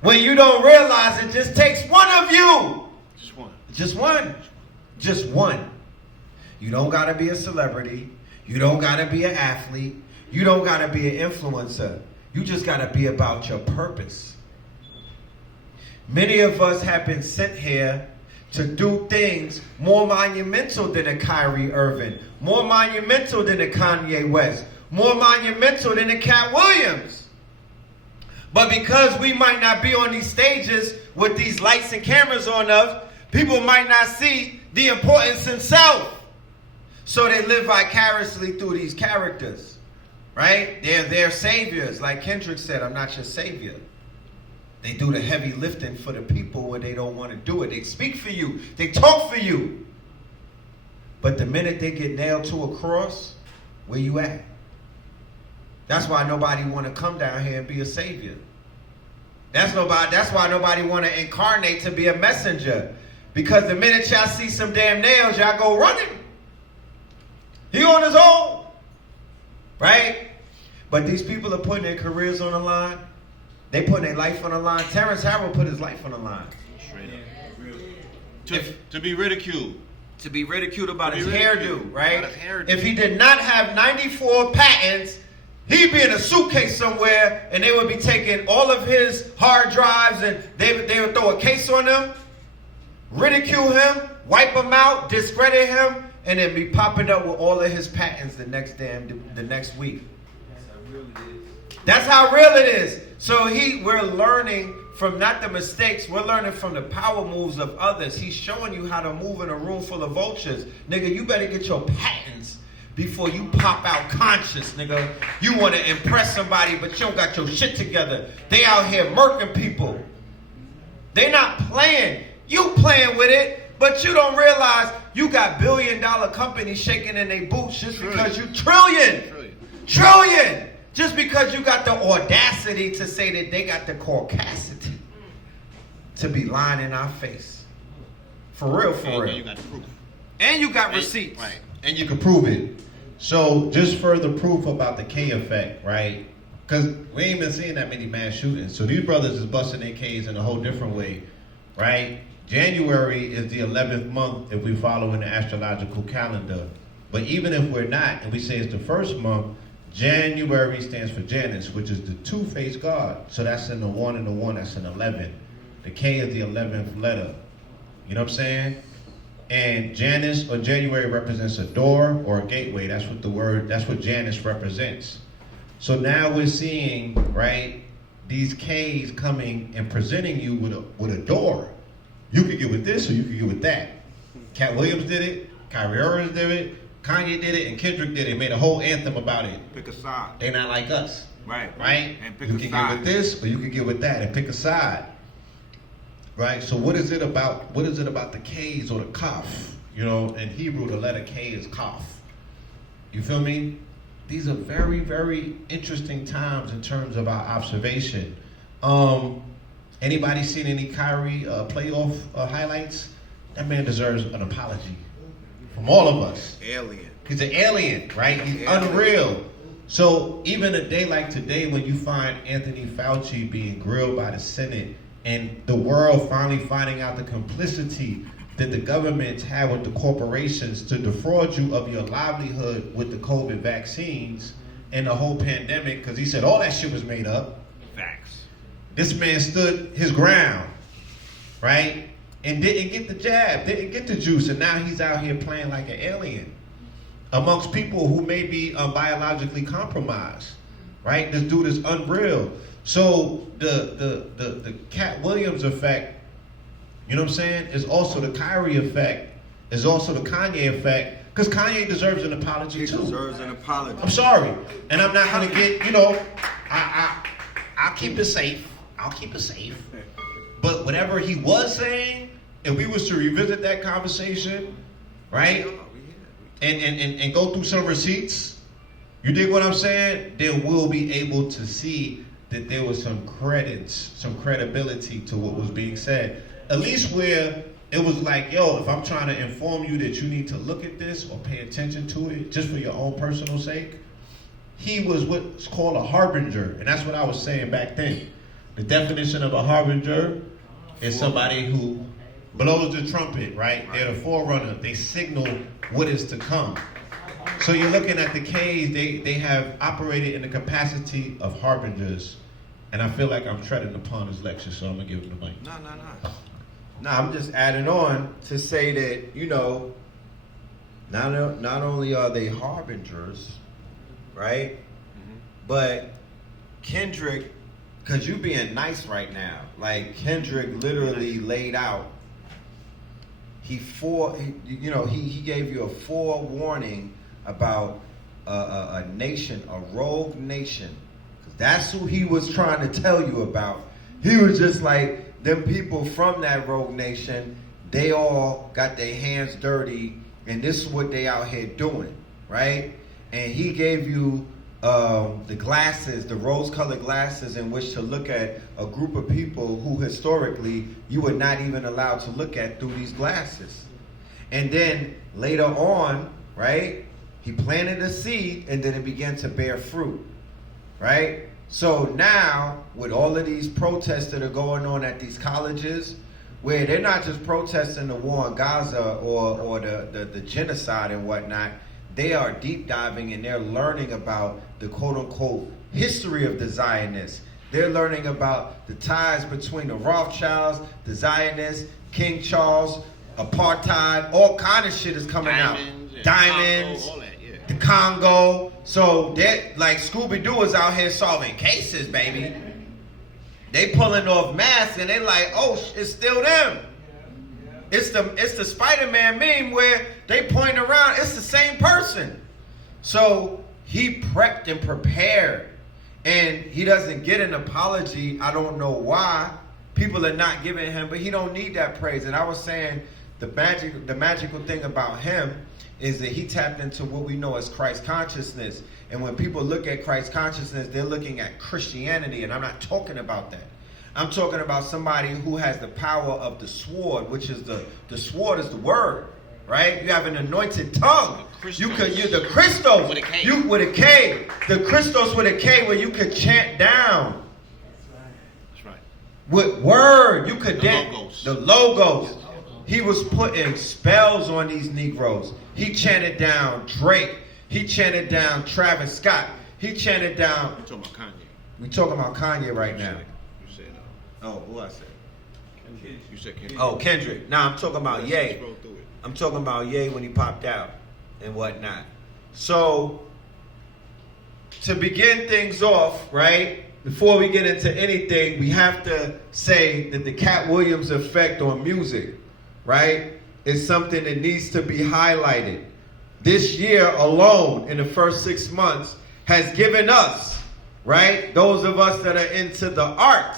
When you don't realize it just takes one of you. Just one. Just one. Just one. You don't gotta be a celebrity. You don't gotta be an athlete. You don't gotta be an influencer. You just gotta be about your purpose. Many of us have been sent here to do things more monumental than a Kyrie Irving, more monumental than a Kanye West, more monumental than a Katt Williams. But because we might not be on these stages with these lights and cameras on us, people might not see the importance in self. So they live vicariously through these characters, right? They're their saviors. Like Kendrick said, I'm not your savior. They do the heavy lifting for the people when they don't want to do it. They speak for you. They talk for you. But the minute they get nailed to a cross, where you at? That's why nobody want to come down here and be a savior. That's why nobody want to incarnate to be a messenger. Because the minute y'all see some damn nails, y'all go running. He on his own. Right? But these people are putting their careers on the line. They putting their life on the line. Terrence Howard put his life on the line. Straight up. To be ridiculed. To be ridiculed about his hairdo, right? About his hairdo. If he did not have 94 patents, he'd be in a suitcase somewhere and they would be taking all of his hard drives and they would throw a case on him, ridicule him, wipe him out, discredit him, and then be popping up with all of his patents the next week. That's how real it is. So we're learning from not the mistakes, we're learning from the power moves of others. He's showing you how to move in a room full of vultures. Nigga, you better get your patents before you pop out conscious, nigga. You want to impress somebody, but you don't got your shit together. They out here murking people. They not playing. You playing with it, but you don't realize you got billion-dollar companies shaking in their boots just because you trillion. Just because you got the audacity to say that they got the caucasity to be lying in our face. For real, for real. And you got the proof. And you got receipts. Right. And you can prove it. So just further proof about the K effect, right? Because we ain't been seeing that many mass shootings. So these brothers is busting their Ks in a whole different way, right? January is the 11th month if we follow in the astrological calendar. But even if we're not, and we say it's the first month, January stands for Janus, which is the two-faced God. So that's in the 1 and the 1, that's in 11. The K is the 11th letter. You know what I'm saying? And Janus or January represents a door or a gateway. That's what Janus represents. So now we're seeing, right, these Ks coming and presenting you with a door. You could get with this or you could get with that. Katt Williams did it, Kyrie Irving did it, Kanye did it, and Kendrick did it. Made a whole anthem about it. Pick a side. They not like us. Right. And pick you can get with this or you can get with that and pick a side. Right? So what is it about the K's or the Kaf? You know, in Hebrew the letter K is Kaf. You feel me? These are very, very interesting times in terms of our observation. Anybody seen any Kyrie playoff highlights? That man deserves an apology from all of us. Alien. He's an alien, right? He's unreal. So even a day like today when you find Anthony Fauci being grilled by the Senate and the world finally finding out the complicity that the governments have with the corporations to defraud you of your livelihood with the COVID vaccines and the whole pandemic, because he said all that shit was made up. Facts. This man stood his ground, right? And didn't get the jab, didn't get the juice, and now he's out here playing like an alien amongst people who may be biologically compromised, right? This dude is unreal. So the Katt Williams effect, you know what I'm saying, is also the Kyrie effect, is also the Kanye effect, because Kanye deserves an apology too. He deserves an apology. I'm sorry, and I'm not gonna get, you know, I'll keep it safe. I'll keep it safe. But whatever he was saying, if we was to revisit that conversation, right, and go through some receipts, you dig what I'm saying? Then we'll be able to see that there was some credibility to what was being said. At least where it was like, yo, if I'm trying to inform you that you need to look at this or pay attention to it just for your own personal sake, he was what's called a harbinger. And that's what I was saying back then. The definition of a harbinger is somebody who blows the trumpet, right? They're the forerunner. They signal what is to come. So you're looking at the K's, they have operated in the capacity of harbingers. And I feel like I'm treading upon his lecture, so I'm going to give him the mic. No, I'm just adding on to say that, you know, not only are they harbingers, right? Mm-hmm. But Kendrick, because you being nice right now, like Kendrick literally laid out, he gave you a forewarning about a nation, a rogue nation. That's who he was trying to tell you about. He was just like, them people from that rogue nation, they all got their hands dirty, and this is what they out here doing, right? And he gave you the glasses, the rose-colored glasses in which to look at a group of people who historically you were not even allowed to look at through these glasses. And then later on, right, he planted a seed and then it began to bear fruit, right? So now, with all of these protests that are going on at these colleges, where they're not just protesting the war in Gaza or the genocide and whatnot, they are deep diving and they're learning about the quote-unquote history of the Zionists. They're learning about the ties between the Rothschilds, the Zionists, King Charles, apartheid, all kind of shit is coming out. Diamonds, all that, yeah. the Congo. So they're like Scooby-Doo is out here solving cases, baby. They pulling off masks and they like, oh, it's still them. It's the Spider-Man meme where they point around, it's the same person. So he prepped and prepared, and he doesn't get an apology. I don't know why. People are not giving him, but he don't need that praise. And I was saying the magical thing about him is that he tapped into what we know as Christ consciousness. And when people look at Christ consciousness, they're looking at Christianity, and I'm not talking about that. I'm talking about somebody who has the power of the sword, which is the sword is the word, right? You have an anointed tongue. You the kristos With a K. You with a K. The kristos with a K, where you could chant down. That's right. With word, you could Logos. The logos. He was putting spells on these Negroes. He chanted down Drake. He chanted down Travis Scott. He chanted down. You're talking about Kanye. We talking about Kanye right now. You said, Oh, who I said? you said Kendrick. Oh, Kendrick. Now I'm talking about Ye. Scroll through it. I'm talking about Ye when he popped out and whatnot. So, to begin things off, right, before we get into anything, we have to say that the Katt Williams effect on music, right, is something that needs to be highlighted. This year alone, in the first 6 months, has given us, right, those of us that are into the art,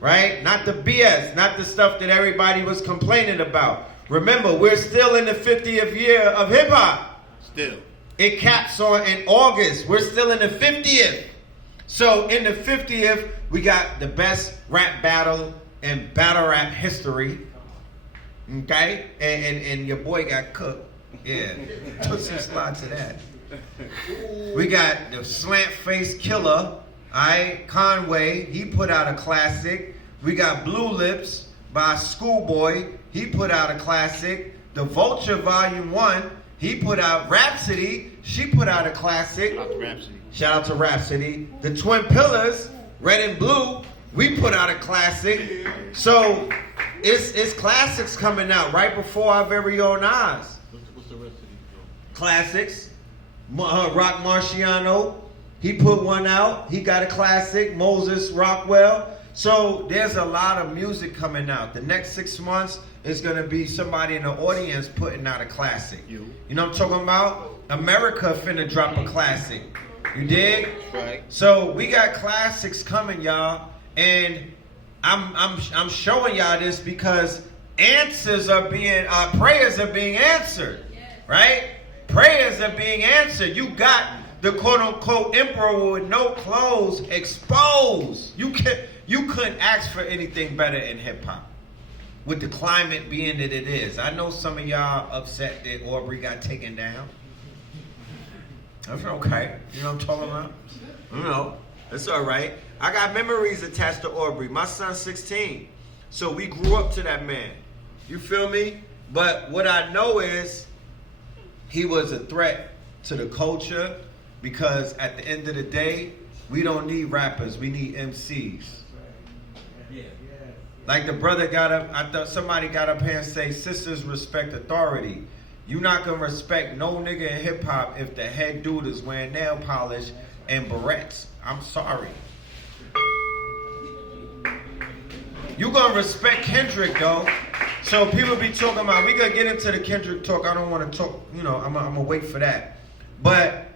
right, not the BS, not the stuff that everybody was complaining about. Remember, we're still in the 50th year of hip-hop. Still. It caps on in August. We're still in the 50th. So in the 50th, we got the best rap battle in battle rap history. Okay? And your boy got cooked. Yeah. Took some slots of that. We got the slant face killer. Alright, Conway, he put out a classic. We got Blue Lips by Schoolboy. He put out a classic. The Vulture Volume 1. He put out Rhapsody. She put out a classic. Shout out to Rhapsody. Shout out to Rhapsody. The Twin Pillars, Red and Blue. We put out a classic. So it's classics coming out right before our very own eyes. What's the rest of these? Classics. Rock Marciano, he put one out. He got a classic. Moses Rockwell. So there's a lot of music coming out. The next 6 months is going to be somebody in the audience putting out a classic. You know what I'm talking about? America finna drop a classic. You dig? Right. So we got classics coming, y'all. And I'm showing y'all this because prayers are being answered. Right? Prayers are being answered. You got the quote-unquote emperor with no clothes exposed. You couldn't ask for anything better in hip-hop. With the climate being that it is. I know some of y'all upset that Aubrey got taken down. That's okay. You know what I'm talking about? You know, it's all right. I got memories attached to Aubrey. My son's 16. So we grew up to that man. You feel me? But what I know is he was a threat to the culture because at the end of the day, we don't need rappers. We need MCs. Like the brother got up, I thought somebody got up here and say, sisters respect authority. You not gonna respect no nigga in hip hop if the head dude is wearing nail polish and barrettes. I'm sorry. You gonna respect Kendrick though. So people be talking about, we gonna get into the Kendrick talk. I don't wanna talk, you know, I'm gonna wait for that. But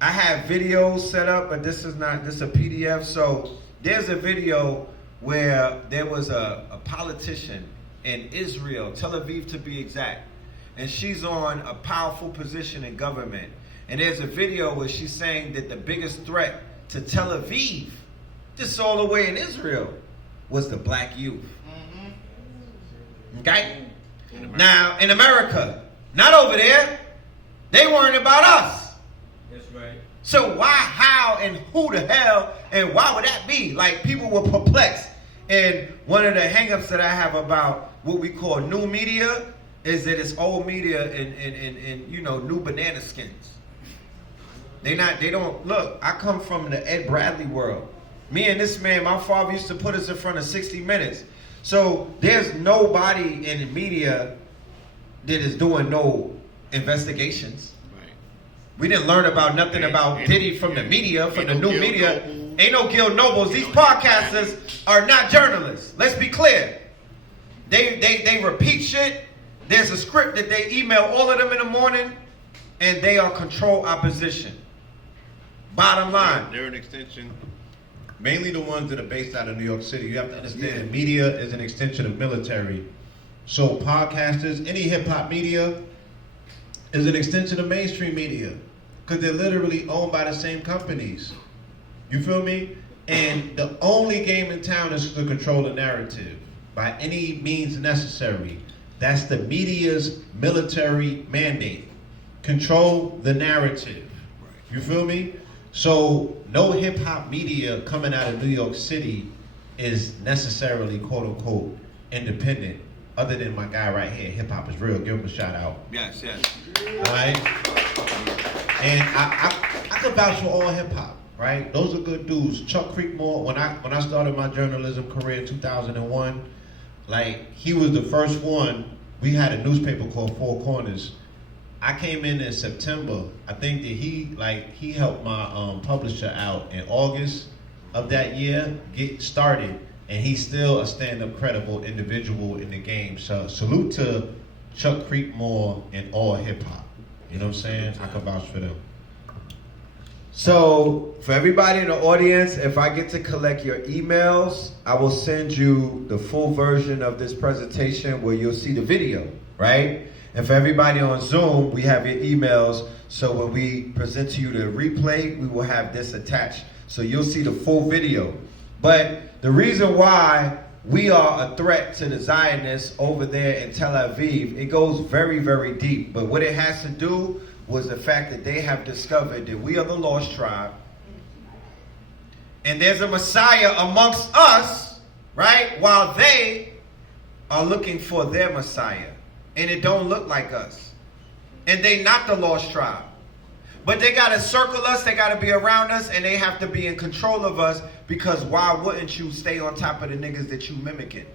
I have videos set up, but this is a PDF. So there's a video where there was a politician in Israel, Tel Aviv to be exact, and she's on a powerful position in government. And there's a video where she's saying that the biggest threat to Tel Aviv, this all the way in Israel, was the black youth. Okay? Now, in America, not over there, they worrying about us. That's right. So why, how, and who the hell, and why would that be? Like, people were perplexed. And one of the hangups that I have about what we call new media is that it's old media and you know, new banana skins. They don't, look, I come from the Ed Bradley world. Me and this man, my father used to put us in front of 60 Minutes. So there's nobody in the media that is doing no investigations. We didn't learn about nothing about Diddy from the media, from the new media. Ain't no Gil Nobles. These podcasters are not journalists. Let's be clear. They repeat shit. There's a script that they email all of them in the morning, and they are control opposition. Bottom line. They're an extension. Mainly the ones that are based out of New York City. You have to understand, media is an extension of military. So podcasters, any hip hop media is an extension of mainstream media because they're literally owned by the same companies. You feel me? And the only game in town is to control the narrative by any means necessary. That's the media's military mandate. Control the narrative. You feel me? So no hip hop media coming out of New York City is necessarily quote unquote independent, other than my guy right here, Hip Hop Is Real. Give him a shout out. Yes, yes. Right? And I could vouch for all hip hop, right? Those are good dudes. Chuck Creekmore, when I started my journalism career in 2001, like he was the first one. We had a newspaper called Four Corners. I came in September. I think that he helped my publisher out in August of that year get started, and he's still a stand-up credible individual in the game. So salute to Chuck Creekmore and all hip hop. You know what I'm saying? I can vouch for them. So for everybody in the audience, if I get to collect your emails, I will send you the full version of this presentation where you'll see the video, right? And for everybody on Zoom, we have your emails. So when we present to you the replay, we will have this attached. So you'll see the full video. But the reason why we are a threat to the Zionists over there in Tel Aviv, it goes very, very deep. But what it has to do was the fact that they have discovered that we are the lost tribe. And there's a Messiah amongst us, right? While they are looking for their Messiah. And it don't look like us. And they not the lost tribe. But they got to circle us, they got to be around us, and they have to be in control of us, because why wouldn't you stay on top of the niggas that you mimicking?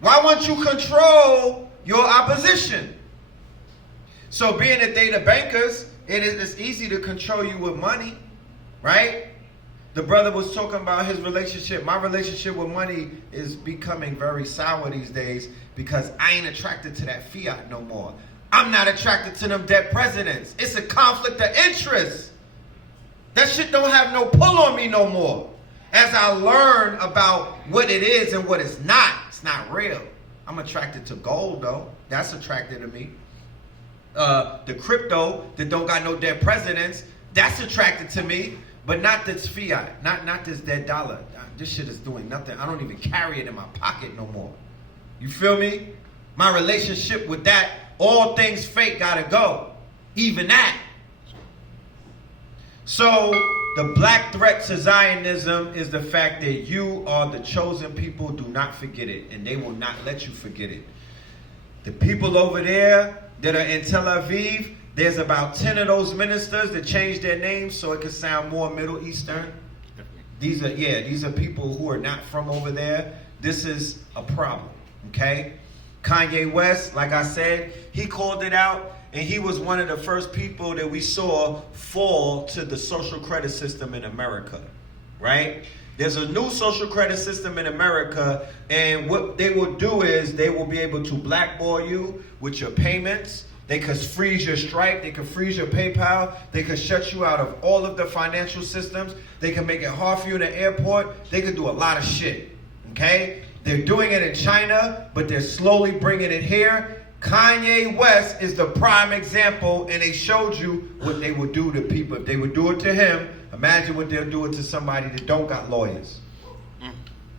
Why wouldn't you control your opposition? So being that they the bankers, it's easy to control you with money, right? The brother was talking about his relationship. My relationship with money is becoming very sour these days because I ain't attracted to that fiat no more. I'm not attracted to them dead presidents. It's a conflict of interest. That shit don't have no pull on me no more. As I learn about what it is and what it's not real. I'm attracted to gold though. That's attracted to me. The crypto that don't got no dead presidents, that's attracted to me. But not this fiat, not this dead dollar. This shit is doing nothing. I don't even carry it in my pocket no more. You feel me? My relationship with that, all things fake gotta go. Even that. So the black threat to Zionism is the fact that you are the chosen people. Do not forget it. And they will not let you forget it. The people over there that are in Tel Aviv, there's about 10 of those ministers that changed their names so it could sound more Middle Eastern. These are people who are not from over there. This is a problem, okay? Kanye West, like I said, he called it out, and he was one of the first people that we saw fall to the social credit system in America, right? There's a new social credit system in America, and what they will do is they will be able to blackball you with your payments. They could freeze your Stripe. They could freeze your PayPal. They could shut you out of all of the financial systems. They can make it hard for you in the airport. They could do a lot of shit, okay? They're doing it in China, but they're slowly bringing it here. Kanye West is the prime example, and they showed you what they would do to people. If they would do it to him, imagine what they'll do it to somebody that don't got lawyers.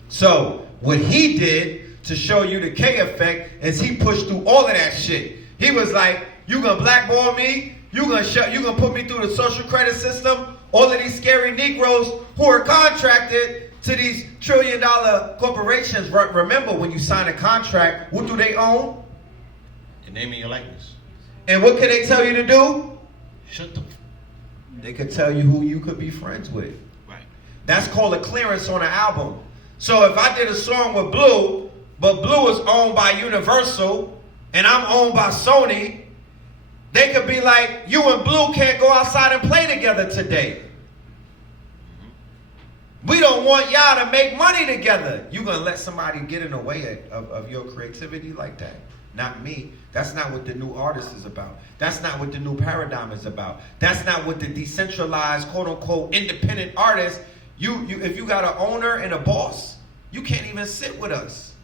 So what he did to show you the K effect is he pushed through all of that shit. He was like, you gonna blackball me? You gonna put me through the social credit system? All of these scary Negroes who are contracted to these $1 trillion corporations. Remember, when you sign a contract, what do they own? The name and your likeness. And what can they tell you to do? Shut the. They could tell you who you could be friends with. Right. That's called a clearance on an album. So if I did a song with Blue, but Blue is owned by Universal, and I'm owned by Sony, they could be like, you and Blue can't go outside and play together today. We don't want y'all to make money together. You gonna let somebody get in the way of your creativity like that? not me. That's not what the new artist is about. That's not what the new paradigm is about. That's not what the decentralized, quote unquote, independent artist, if you got an owner and a boss, you can't even sit with us.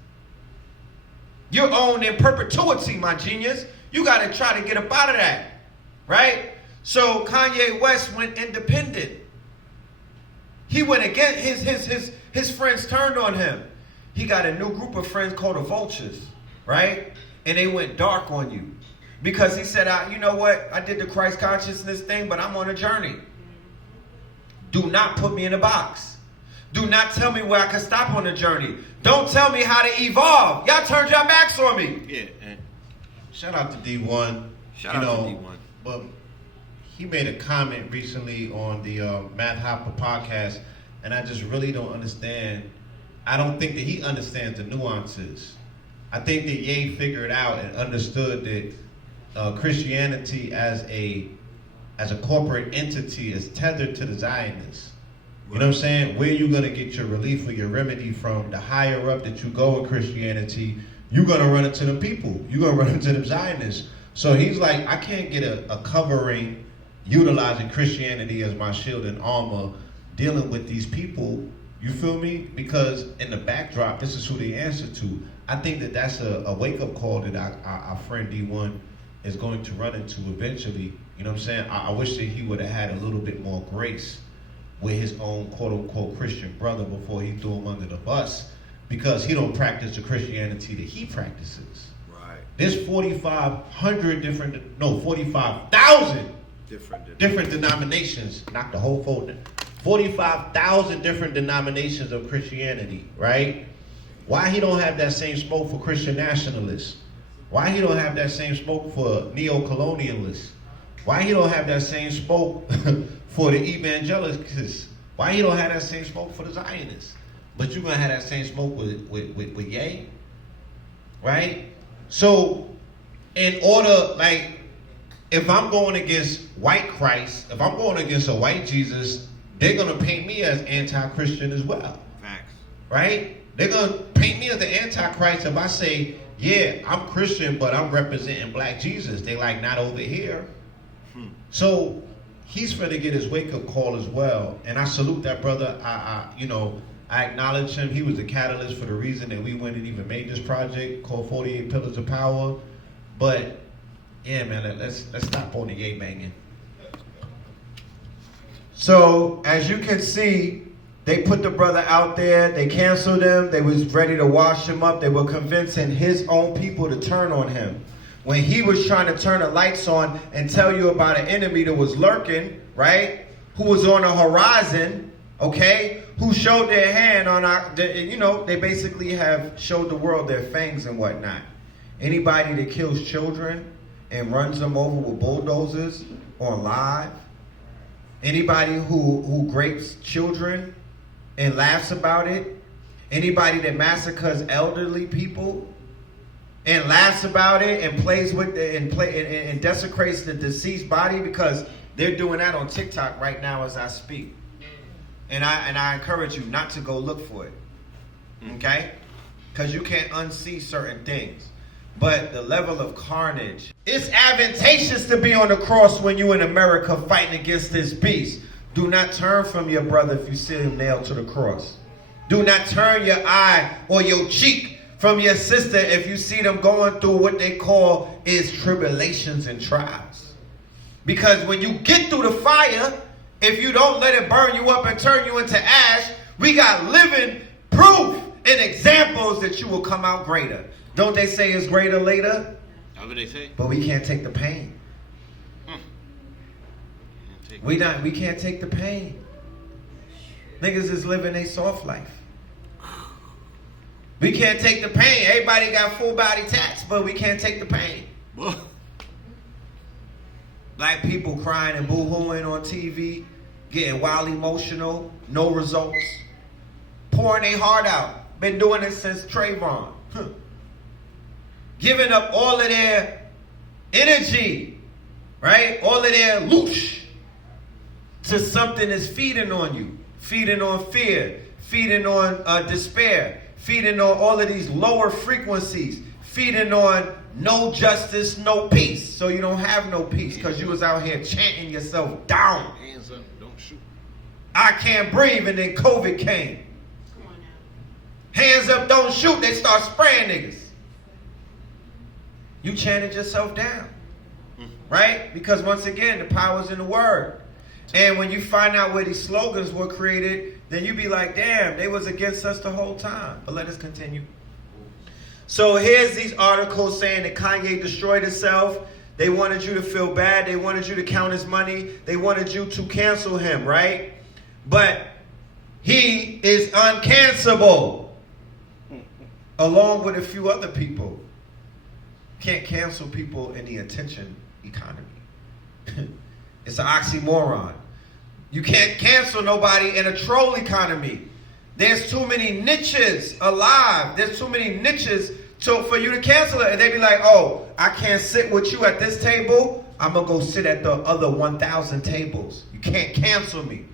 You're owned in perpetuity, my genius. You got to try to get up out of that, right? So Kanye West went independent. He went against his friends turned on him. He got a new group of friends called the Vultures, right? And they went dark on you. Because he said, you know what? I did the Christ consciousness thing, but I'm on a journey. Do not put me in a box. Do not tell me where I can stop on the journey. Don't tell me how to evolve. Y'all turned your backs on me. Yeah. Shout out to D1. Shout out to D1. But he made a comment recently on the Math Hopper podcast, and I just really don't understand. I don't think that he understands the nuances. I think that Ye figured out and understood that Christianity as a corporate entity is tethered to the Zionists. You know what I'm saying? Where you going to get your relief or your remedy from? The higher up that you go in Christianity, you're going to run into the people. You're going to run into the Zionists. So he's like, I can't get a covering utilizing Christianity as my shield and armor dealing with these people. You feel me? Because in the backdrop, this is who they answer to. I think that that's a wake-up call that our friend D1 is going to run into eventually. You know what I'm saying? I wish that he would have had a little bit more grace with his own quote-unquote Christian brother before he threw him under the bus, because he don't practice the Christianity that he practices. Right. There's 45,000 different denominations. Knock the whole folder. 45,000 different denominations of Christianity, right? Why he don't have that same smoke for Christian nationalists? Why he don't have that same smoke for neo-colonialists? Why he don't have that same smoke for the evangelicals? Why he don't have that same smoke for the Zionists? But you're gonna have that same smoke with Ye, right? So, in order, like, if I'm going against white Christ, if I'm going against a white Jesus, they're gonna paint me as anti-Christian as well. Facts. Right? They're gonna paint me as the anti-Christ if I say, yeah, I'm Christian, but I'm representing black Jesus. They like, not over here. So he's finna get his wake-up call as well. And I salute that brother. I acknowledge him. He was the catalyst for the reason that we went and even made this project called 48 Pillars of Power. But yeah, man, let's stop on the yay banging. So as you can see, they put the brother out there. They canceled him. They was ready to wash him up. They were convincing his own people to turn on him. When he was trying to turn the lights on and tell you about an enemy that was lurking, right? Who was on the horizon, okay? Who showed their hand on they basically have showed the world their fangs and whatnot. Anybody that kills children and runs them over with bulldozers on live. Anybody who rapes children and laughs about it. Anybody that massacres elderly people and laughs about it and plays with it and desecrates the deceased body, because they're doing that on TikTok right now as I speak. And I encourage you not to go look for it. Okay? Because you can't unsee certain things. But the level of carnage. It's advantageous to be on the cross when you in America fighting against this beast. Do not turn from your brother if you see him nailed to the cross. Do not turn your eye or your cheek from your sister if you see them going through what they call is tribulations and trials. Because when you get through the fire, if you don't let it burn you up and turn you into ash, we got living proof and examples that you will come out greater. Don't they say it's greater later? That's what they say. But we can't take the pain. We can't take the pain. Niggas is living a soft life. We can't take the pain. Everybody got full body tats, but we can't take the pain. Black people crying and boo-hooing on TV, getting wild emotional, no results, pouring their heart out. Been doing it since Trayvon. Giving up all of their energy, right? All of their loosh to something that's feeding on you, feeding on fear, feeding on despair, feeding on all of these lower frequencies, feeding on no justice, no peace. So you don't have no peace because you was out here chanting yourself down. Hands up, don't shoot. I can't breathe, and then COVID came. Come on now. Hands up, don't shoot. They start spraying niggas. You chanted yourself down, right? Because once again, the power's in the word. And when you find out where these slogans were created, then you be like, damn, they was against us the whole time. But let us continue. So here's these articles saying that Kanye destroyed himself. They wanted you to feel bad. They wanted you to count his money. They wanted you to cancel him, right? But he is uncancelable, along with a few other people. Can't cancel people in the attention economy. It's an oxymoron. You can't cancel nobody in a troll economy. There's too many niches alive. There's too many niches for you to cancel it. And they be like, oh, I can't sit with you at this table. I'm going to go sit at the other 1,000 tables. You can't cancel me.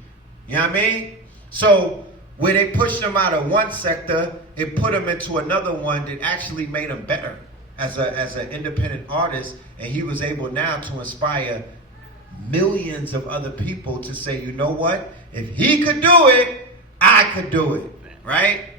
You know what I mean? So where they pushed them out of one sector, it put them into another one that actually made him better as an independent artist. And he was able now to inspire millions of other people to say, you know what? If he could do it, I could do it, right?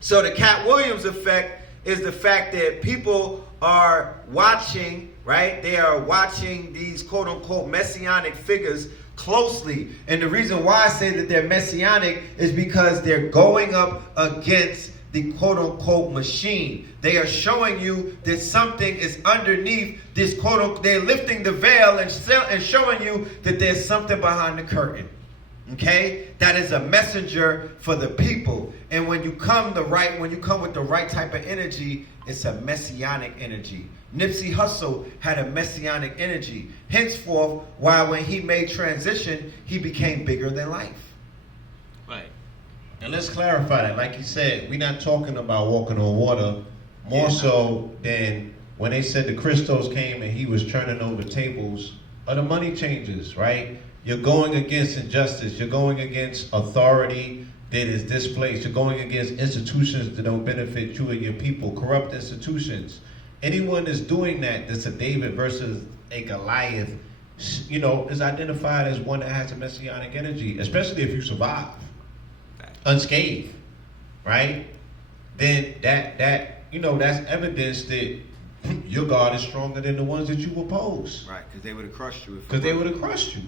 So the Katt Williams effect is the fact that people are watching, right? They are watching these quote-unquote messianic figures closely. And the reason why I say that they're messianic is because they're going up against the quote-unquote machine. They are showing you that something is underneath this quote-unquote, they're lifting the veil and showing you that there's something behind the curtain. Okay? That is a messenger for the people. And when you come with the right type of energy, it's a messianic energy. Nipsey Hussle had a messianic energy. Henceforth, why when he made transition, he became bigger than life. Right. And let's clarify that. Like you said, we're not talking about walking on water, more so than when they said the kristos came and he was turning over tables, or the money changers, right? You're going against injustice. You're going against authority that is displaced. You're going against institutions that don't benefit you and your people, corrupt institutions. Anyone that's doing that, that's a David versus a Goliath, is identified as one that has a messianic energy, especially if you survive unscathed, right? Then that's evidence that your God is stronger than the ones that you oppose. Right, because they would have crushed you. Because they would have crushed you,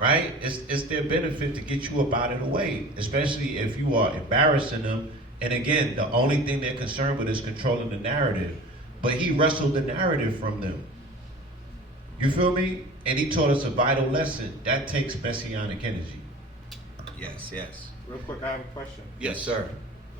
right? It's their benefit to get you up out of the way, especially if you are embarrassing them. And again, the only thing they're concerned with is controlling the narrative. But he wrestled the narrative from them. You feel me? And he taught us a vital lesson. That takes messianic energy. Yes. Real quick, I have a question. Yes, sir.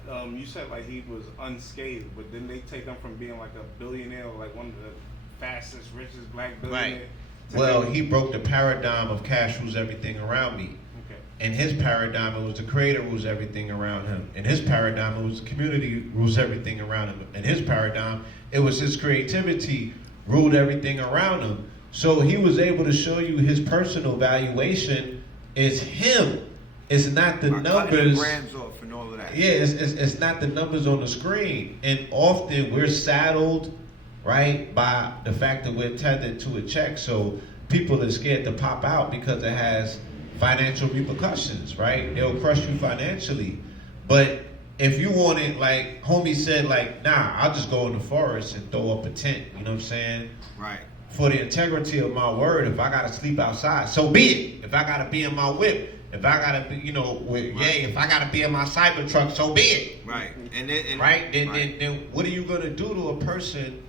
You said like he was unscathed, but didn't they take him from being like a billionaire, like one of the fastest, richest black billionaires? Right. Well, he broke the paradigm of cash rules everything around me. Okay. In his paradigm, it was the creator rules everything around him. In his paradigm, it was the community rules everything around him. In his paradigm, it was his creativity ruled everything around him. So he was able to show you his personal valuation is him. It's not the numbers. Brands off and all of that. Yeah, it's not the numbers on the screen. And often we're saddled, right, by the fact that we're tethered to a check. So people are scared to pop out because it has financial repercussions, right? They'll crush you financially. But if you want it, like homie said, like, nah, I'll just go in the forest and throw up a tent. You know what I'm saying? Right. For the integrity of my word, if I gotta sleep outside, so be it. If I gotta be in my whip, if I gotta be, if I gotta be in my cyber truck, so be it. Right. Then what are you gonna do to a person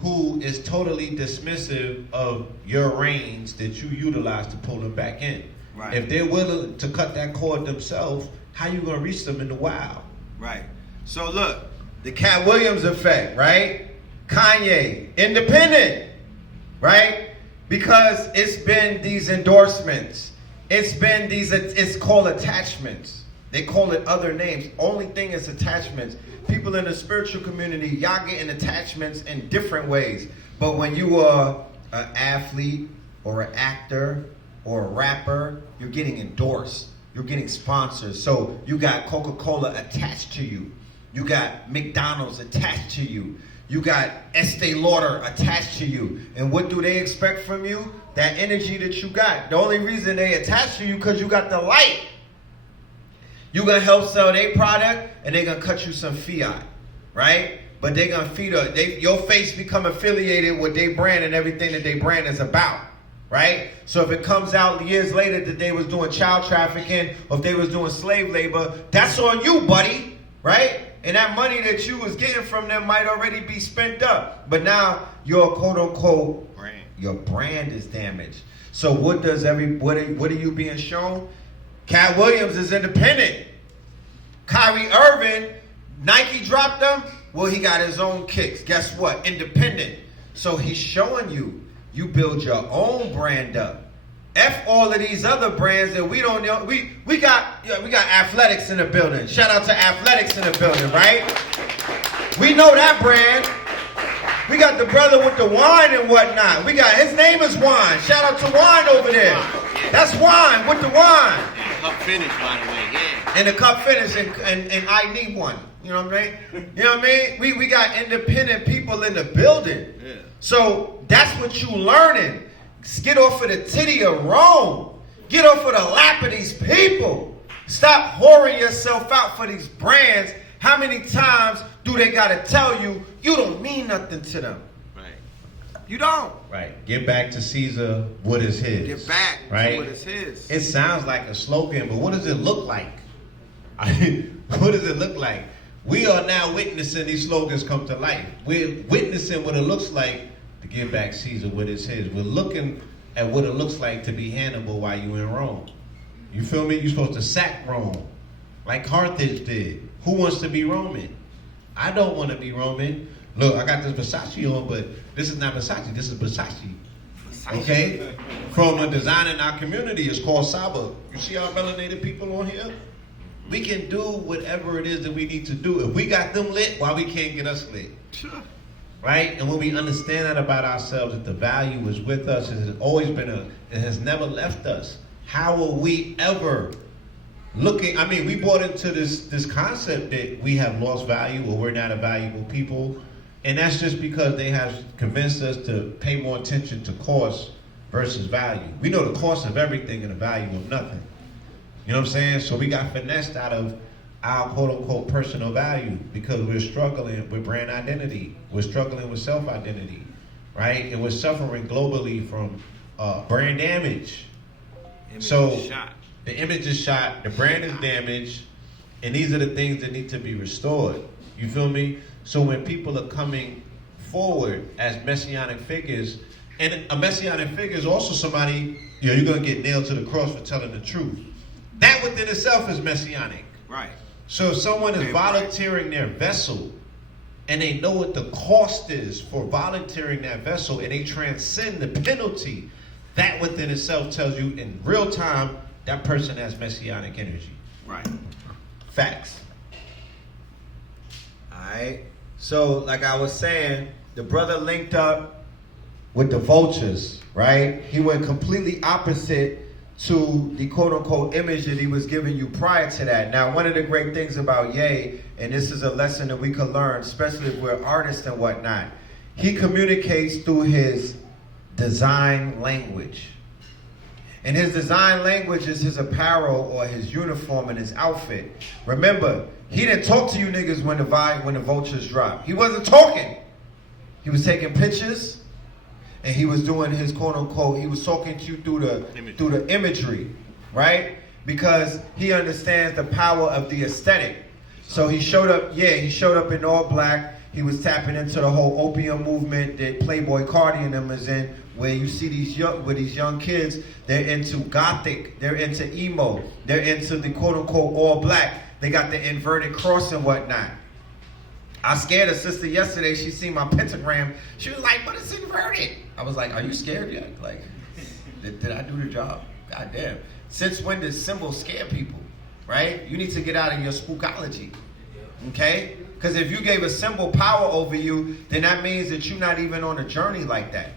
who is totally dismissive of your reins that you utilize to pull them back in? Right. If they're willing to cut that cord themselves, how you gonna reach them in the wild? Right. So look, the Katt Williams effect, right? Kanye, independent, right? Because it's been these endorsements. It's been it's called attachments. They call it other names. Only thing is attachments. People in the spiritual community, y'all getting attachments in different ways. But when you are an athlete or an actor or a rapper, you're getting endorsed. You're getting sponsors. So you got Coca-Cola attached to you. You got McDonald's attached to you. You got Estee Lauder attached to you. And what do they expect from you? That energy that you got. The only reason they attach to you because you got the light. You're going to help sell their product and they're going to cut you some fiat, right? But they're going to your face become affiliated with their brand and everything that their brand is about, right? So if it comes out years later that they was doing child trafficking or if they was doing slave labor, that's on you, buddy, right? And that money that you was getting from them might already be spent up. But now your quote-unquote brand, your brand is damaged. So what are you being shown? Katt Williams is independent. Kyrie Irving, Nike dropped him. Well, he got his own kicks. Guess what? Independent. So he's showing you build your own brand up. F all of these other brands that we don't know. We got athletics in the building. Shout out to athletics in the building, right? We know that brand. We got the brother with the wine and whatnot. His name is Wine. Shout out to Wine over there. That's Wine with the wine. Cup finish, by the way, yeah. And the cup finish, and I need one. You know what I mean? You know what I mean? We got independent people in the building. Yeah. So that's what you learning. Get off of the titty of Rome. Get off of the lap of these people. Stop whoring yourself out for these brands. How many times do they got to tell you don't mean nothing to them? Right. You don't. Right. Give back to Caesar what is his. Get back right? to what is his. It sounds like a slogan, but what does it look like? What does it look like? We are now witnessing these slogans come to life. We're witnessing what it looks like to give back Caesar what is his. We're looking at what it looks like to be Hannibal while you're in Rome. You feel me? You're supposed to sack Rome like Carthage did. Who wants to be Roman? I don't want to be Roman. Look, I got this Versace on, but this is not Versace. This is Versace. Okay? From a design in our community, it's called Saba. You see our melanated people on here? We can do whatever it is that we need to do. If we got them lit, why we can't get us lit? Right? And when we understand that about ourselves, that the value is with us, it has always been it has never left us. How are we ever looking? I mean, we bought into this concept that we have lost value or we're not a valuable people. And that's just because they have convinced us to pay more attention to cost versus value. We know the cost of everything and the value of nothing. You know what I'm saying? So we got finessed out of our quote-unquote personal value because we're struggling with brand identity. We're struggling with self-identity, right? And we're suffering globally from brand damage. The image is shot, the brand is damaged, and these are the things that need to be restored. You feel me? So when people are coming forward as messianic figures, and a messianic figure is also somebody, you're going to get nailed to the cross for telling the truth. That within itself is messianic. Right. So if someone is volunteering their vessel and they know what the cost is for volunteering that vessel and they transcend the penalty, that within itself tells you in real time that person has messianic energy. Right. Facts. Alright. So like I was saying, the brother linked up with the vultures, right? He went completely opposite to the quote-unquote image that he was giving you prior to that. Now, one of the great things about Ye, and this is a lesson that we can learn, especially if we're artists and whatnot, he communicates through his design language. And his design language is his apparel or his uniform and his outfit. Remember, he didn't talk to you niggas when the vultures dropped. He wasn't talking. He was taking pictures. And he was doing his quote-unquote, he was talking to you through the imagery, right? Because he understands the power of the aesthetic. So he showed up in all black. He was tapping into the whole opium movement that Playboy Cardi and them is in, where you see these young kids, they're into gothic, they're into emo, they're into the quote-unquote all black. They got the inverted cross and whatnot. I scared a sister yesterday. She seen my pentagram. She was like, but it's inverted. I was like, are you scared yet? Like, did I do the job? God damn. Since when does symbols scare people, right? You need to get out of your spookology, okay? Because if you gave a symbol power over you, then that means that you're not even on a journey like that.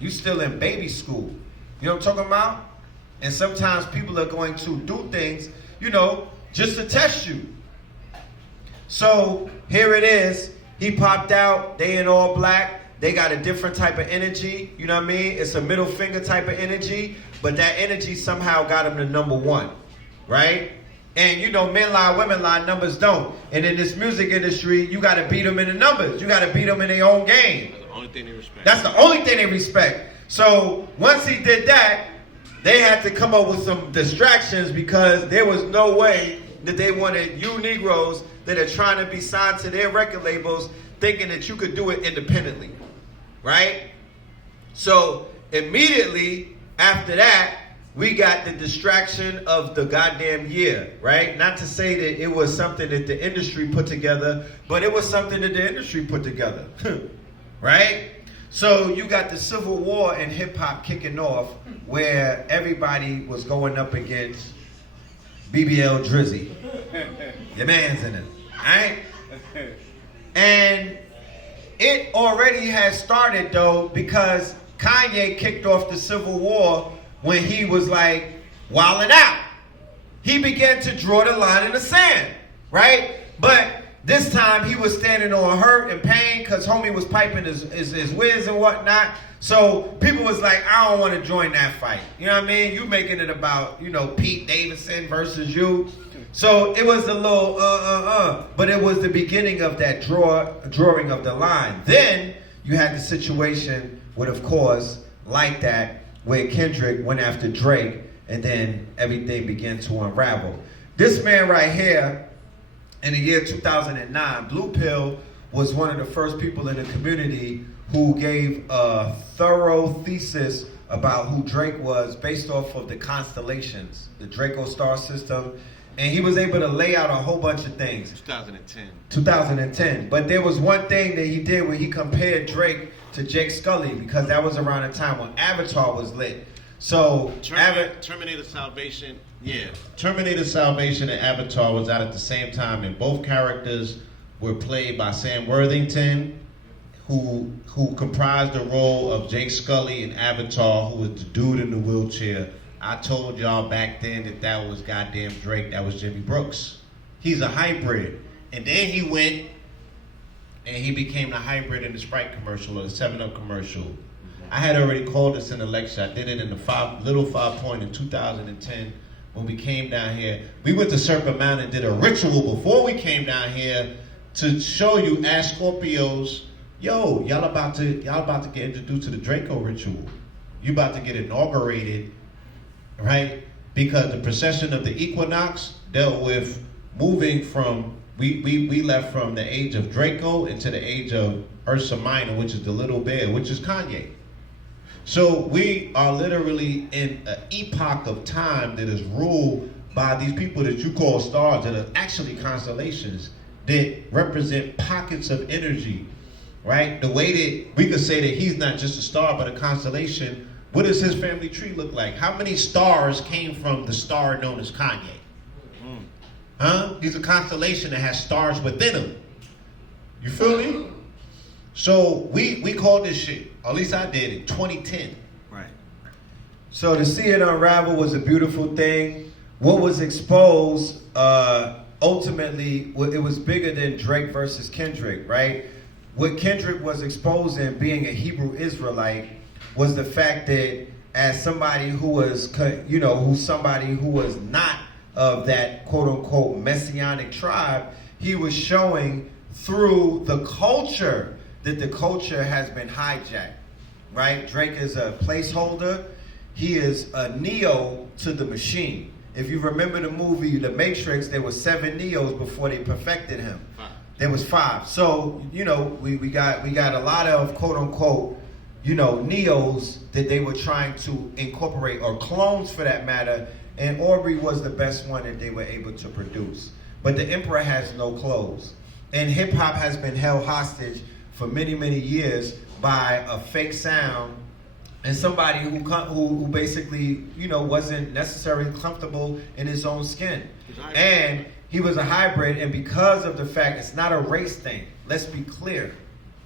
You still in baby school. You know what I'm talking about? And sometimes people are going to do things, just to test you. So here it is. He popped out. They in all black. They got a different type of energy. You know what I mean? It's a middle finger type of energy. But that energy somehow got him to number one. Right? And you know, men lie, women lie, numbers don't. And in this music industry, you got to beat them in the numbers. You got to beat them in their own game. That's the only thing they respect. That's the only thing they respect. So once he did that, they had to come up with some distractions because there was no way that they wanted you Negroes that are trying to be signed to their record labels thinking that you could do it independently. Right? So immediately after that, we got the distraction of the goddamn year, right? Not to say that it was something that the industry put together, but it was something that the industry put together, right? So you got the Civil War in hip-hop kicking off where everybody was going up against BBL Drizzy. Your man's in it, right? And it already had started, though, because Kanye kicked off the Civil War when he was like wilding out. He began to draw the line in the sand, right? But this time he was standing on hurt and pain because homie was piping his whiz and whatnot. So people was like, I don't want to join that fight. You know what I mean? You making it about, you know, Pete Davidson versus you. So it was a little but it was the beginning of that drawing of the line. Then you had the situation with, of course, like that, where Kendrick went after Drake, and then everything began to unravel. This man right here, in the year 2009, Blue Pill was one of the first people in the community who gave a thorough thesis about who Drake was based off of the constellations, the Draco star system, and he was able to lay out a whole bunch of things. 2010. But there was one thing that he did where he compared Drake to Jake Scully, because that was around the time when Avatar was lit. So Terminator Salvation, yeah. Terminator Salvation and Avatar was out at the same time, and both characters were played by Sam Worthington, who comprised the role of Jake Scully in Avatar, who was the dude in the wheelchair. I told y'all back then that was goddamn Drake, that was Jimmy Brooks. He's a hybrid. And then he went and he became the hybrid in the Sprite commercial or the 7-Up commercial. I had already called this in the lecture. I did it in the Little 5 Point in 2010 when we came down here. We went to Serpent Mountain and did a ritual before we came down here to show you, as Scorpios, yo, y'all about to get introduced to the Draco ritual. You about to get inaugurated, right? Because the procession of the equinox dealt with moving from, we left from the age of Draco into the age of Ursa Minor, which is the little bear, which is Kanye. So we are literally in an epoch of time that is ruled by these people that you call stars, that are actually constellations, that represent pockets of energy, right? The way that we could say that he's not just a star, but a constellation. What does his family tree look like? How many stars came from the star known as Kanye? Huh? He's a constellation that has stars within him. You feel me? So we called this shit, or at least I did, in 2010. Right. So to see it unravel was a beautiful thing. What was exposed, ultimately, it was bigger than Drake versus Kendrick, right? What Kendrick was exposing, being a Hebrew Israelite, was the fact that as somebody who was, who was not of that quote-unquote Messianic tribe, he was showing through the culture that the culture has been hijacked, right? Drake is a placeholder. He is a neo to the machine. If you remember the movie The Matrix, there were 7 neos before they perfected him. 5. There was 5. So, we got a lot of quote-unquote, neos that they were trying to incorporate, or clones for that matter, and Aubrey was the best one that they were able to produce. But the emperor has no clothes. And hip-hop has been held hostage for many, many years by a fake sound and somebody who basically, wasn't necessarily comfortable in his own skin. And he was a hybrid, and because of the fact it's not a race thing, let's be clear.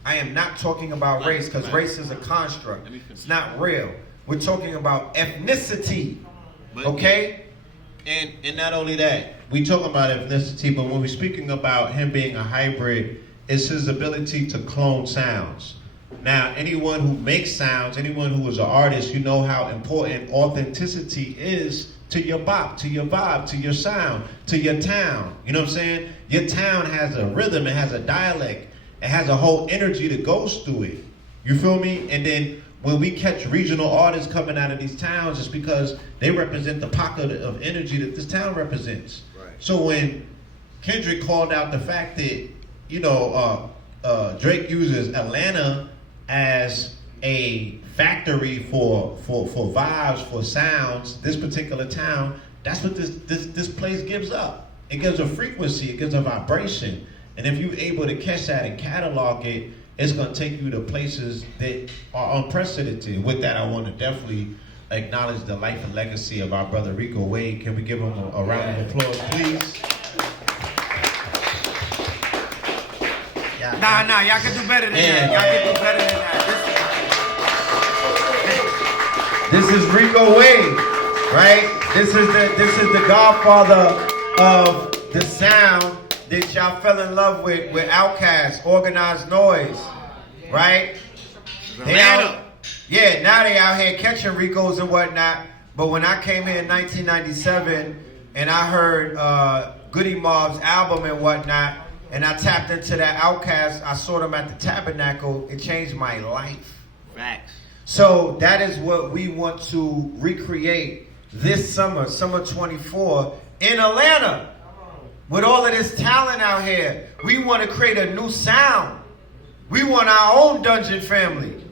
I am not talking about race, because race is a construct. It's not real. We're talking about ethnicity, okay? And not only that, we talk about ethnicity, but when we're speaking about him being a hybrid, it's his ability to clone sounds. Now, anyone who makes sounds, anyone who is an artist, you know how important authenticity is to your bop, to your vibe, to your sound, to your town. You know what I'm saying? Your town has a rhythm, it has a dialect, it has a whole energy that goes through it. You feel me? And then when we catch regional artists coming out of these towns, it's because they represent the pocket of energy that this town represents. Right. So when Kendrick called out the fact that, you know, Drake uses Atlanta as a factory for vibes, for sounds, this particular town, that's what this place gives up. It gives a frequency, it gives a vibration. And if you're able to catch that and catalog it, it's going to take you to places that are unprecedented. With that, I want to definitely acknowledge the life and legacy of our brother Rico Wade. Can we give him a round of applause, please? Nah, y'all can do better than that. Y'all can do better than that. This is Rico Wade, right? This is the godfather of the sound that y'all fell in love with Outkast, Organized Noise, right? Now they out here catching Ricos and whatnot. But when I came here in 1997 and I heard Goody Mob's album and whatnot, and I tapped into that Outkast, I saw them at the Tabernacle, it changed my life. Facts. So that is what we want to recreate this summer, summer 24, in Atlanta. With all of this talent out here, we want to create a new sound. We want our own Dungeon family.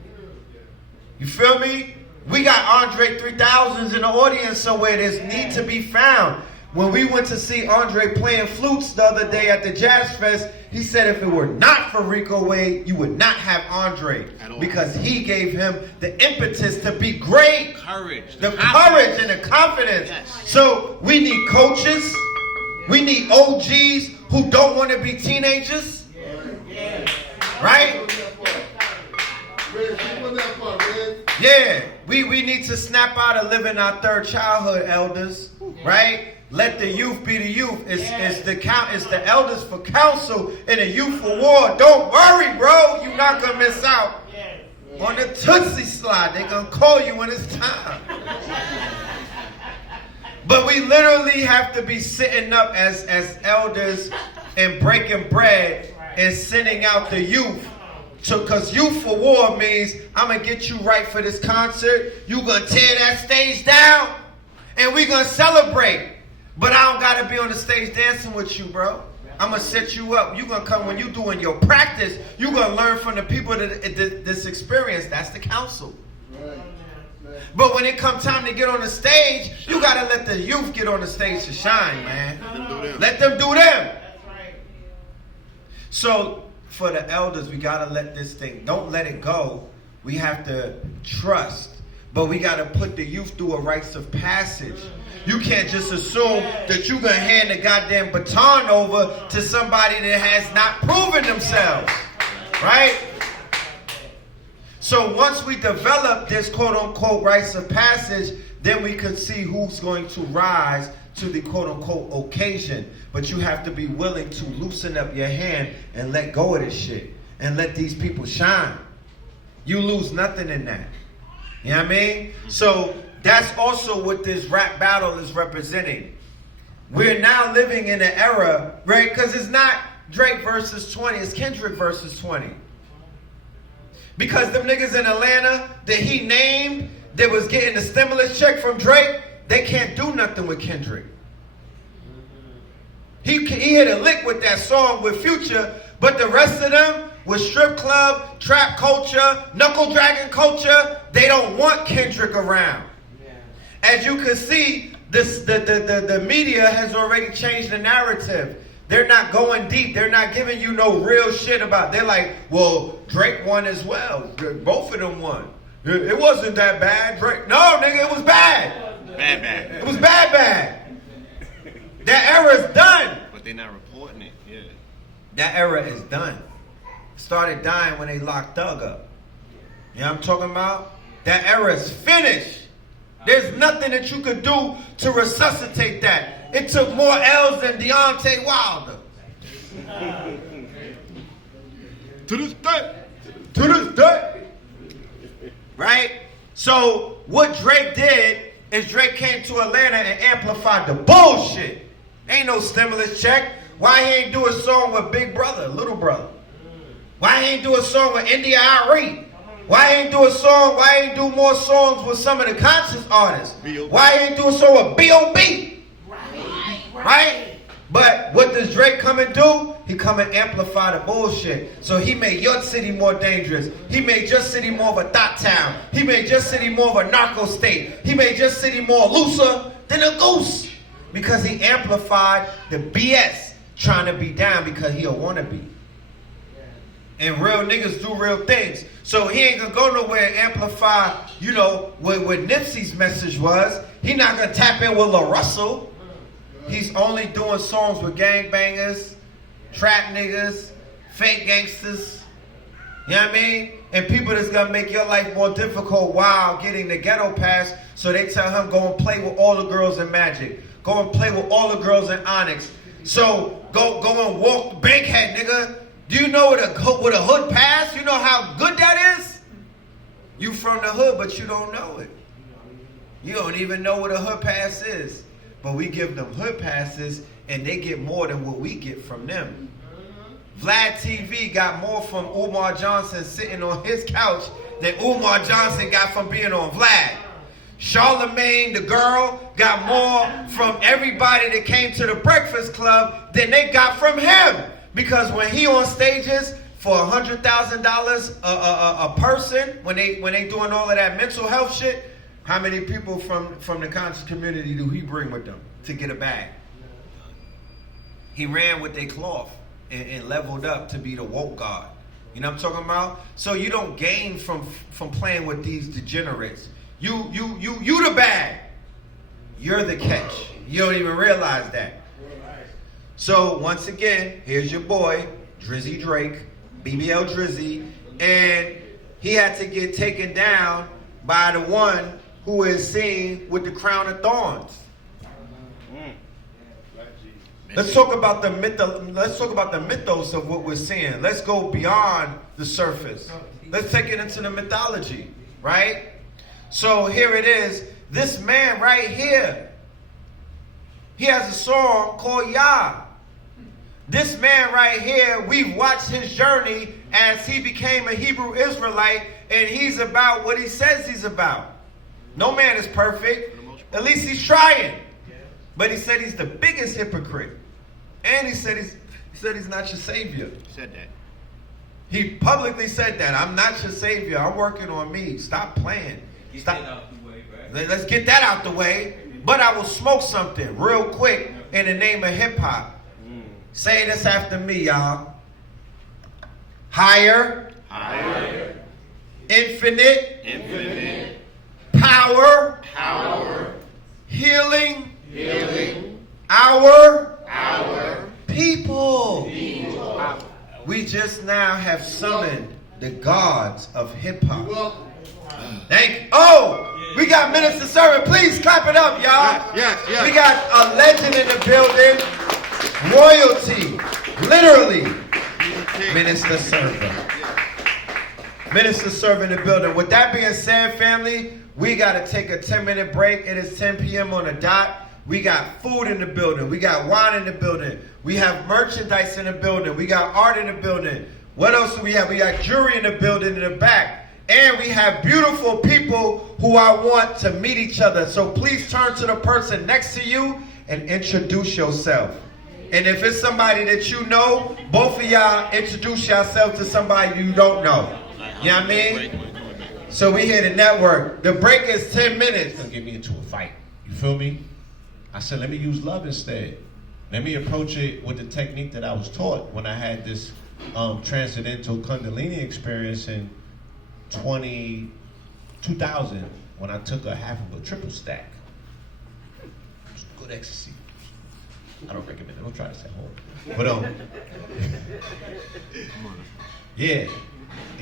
You feel me? We got Andre 3000s in the audience somewhere that need to be found. When we went to see Andre playing flutes the other day at the Jazz Fest, he said if it were not for Rico Wade, you would not have Andre. Because he gave him the impetus to be great. Courage. The courage and the confidence. Yes. So we need coaches. We need OGs who don't want to be teenagers. Right? Yeah. We need to snap out of living our third childhood, elders. Right? Let the youth be the youth. It's the elders for counsel and the youth for war. Don't worry, bro. You're not gonna miss out on the Tootsie slide. They're gonna call you when it's time. But we literally have to be sitting up as elders and breaking bread and sending out the youth. So, because youth for war means I'm going to get you right for this concert. You going to tear that stage down and we going to celebrate. But I don't got to be on the stage dancing with you, bro. I'm going to set you up. You're going to come when you doing your practice. You're going to learn from the people that this experience. That's the council. But when it comes time to get on the stage, you got to let the youth get on the stage to shine, man. Let them do them. So for the elders, we got to let this thing, don't let it go. We have to trust. But we got to put the youth through a rites of passage. You can't just assume that you're going to hand the goddamn baton over to somebody that has not proven themselves. Right? So once we develop this quote-unquote rites of passage, then we can see who's going to rise to the quote-unquote occasion. But you have to be willing to loosen up your hand and let go of this shit and let these people shine. You lose nothing in that. You know what I mean? So that's also what this rap battle is representing. We're now living in an era, right? Because it's not Drake versus 20, it's Kendrick versus 20. Because them niggas in Atlanta that he named that was getting the stimulus check from Drake, they can't do nothing with Kendrick. He hit a lick with that song with Future, but the rest of them with strip club, trap culture, knuckle dragon culture, they don't want Kendrick around. As you can see, the media has already changed the narrative. They're not going deep. They're not giving you no real shit about. They're like, well, Drake won as well. Both of them won. It wasn't that bad. Drake, no, nigga, it was bad. Bad. It was bad. That era is done. But they're not reporting it. Yeah. That era is done. Started dying when they locked Thug up. You know what I'm talking about? That era is finished. There's nothing that you could do to resuscitate that. It took more L's than Deontay Wilder. To this day. To this day. Right? So what Drake did is Drake came to Atlanta and amplified the bullshit. Ain't no stimulus check. Why he ain't do a song with Big Brother, Little Brother? Why he ain't do a song with India Ari? Why he ain't do a song? Why he ain't do more songs with some of the conscious artists? Why he ain't do a song with B.O.B.? Right? But what does Drake come and do? He come and amplify the bullshit. So he made your city more dangerous. He made your city more of a thought town. He made your city more of a narco state. He made your city more looser than a goose. Because he amplified the BS trying to be down because he a wannabe. And real niggas do real things. So he ain't gonna go nowhere and amplify, you know, what Nipsey's message was. He not gonna tap in with La Russell. He's only doing songs with gangbangers, trap niggas, fake gangsters. You know what I mean? And people that's gonna make your life more difficult while getting the ghetto pass. So they tell him, go and play with all the girls in Magic. Go and play with all the girls in Onyx. So go and walk the Bankhead, nigga. Do you know what a hood pass? You know how good that is? You from the hood, but you don't know it. You don't even know what a hood pass is. But we give them hood passes, and they get more than what we get from them. Vlad TV got more from Umar Johnson sitting on his couch than Umar Johnson got from being on Vlad. Charlemagne, the girl, got more from everybody that came to the Breakfast Club than they got from him. Because when he on stages for $100,000 a person, when they doing all of that mental health shit, how many people from the conscious community do he bring with them to get a bag? He ran with their cloth and leveled up to be the woke god. You know what I'm talking about? So you don't gain from playing with these degenerates. You the bag. You're the catch. You don't even realize that. So once again, here's your boy, Drizzy Drake, BBL Drizzy, and he had to get taken down by the one who is seen with the crown of thorns. Let's talk about the mythos of what we're seeing. Let's go beyond the surface. Let's take it into the mythology, right? So here it is. This man right here, he has a song called Yah. This man right here, we've watched his journey as he became a Hebrew Israelite, and he's about what he says he's about. No man is perfect. At least he's trying. But he said he's the biggest hypocrite. And he said he's not your savior. He said that. He publicly said that. I'm not your savior. I'm working on me. Stop playing. Stop. Let's get that out the way. But I will smoke something real quick in the name of hip hop. Say this after me, y'all. Higher. Higher. Infinite. Infinite. Power. Power. Healing. Healing. Our People. We just now have summoned the gods of hip hop. Thank you. Oh, we got Minister Servant. Please clap it up, y'all. Yeah. We got a legend in the building. Royalty. Literally. Minister Servant. Minister Servant in the building. With that being said, family, we got to take a 10-minute break. It is 10 p.m. on the dot. We got food in the building. We got wine in the building. We have merchandise in the building. We got art in the building. What else do we have? We got jewelry in the building in the back. And we have beautiful people who I want to meet each other. So please turn to the person next to you and introduce yourself. And if it's somebody that you know, both of y'all introduce yourself to somebody you don't know. You know what I mean? So we here to network. The break is 10 minutes. Gonna get me into a fight. You feel me? I said, let me use love instead. Let me approach it with the technique that I was taught when I had this transcendental Kundalini experience in 2000 when I took a half of a triple stack. It was good ecstasy. I don't recommend it. Don't try this at home. But yeah,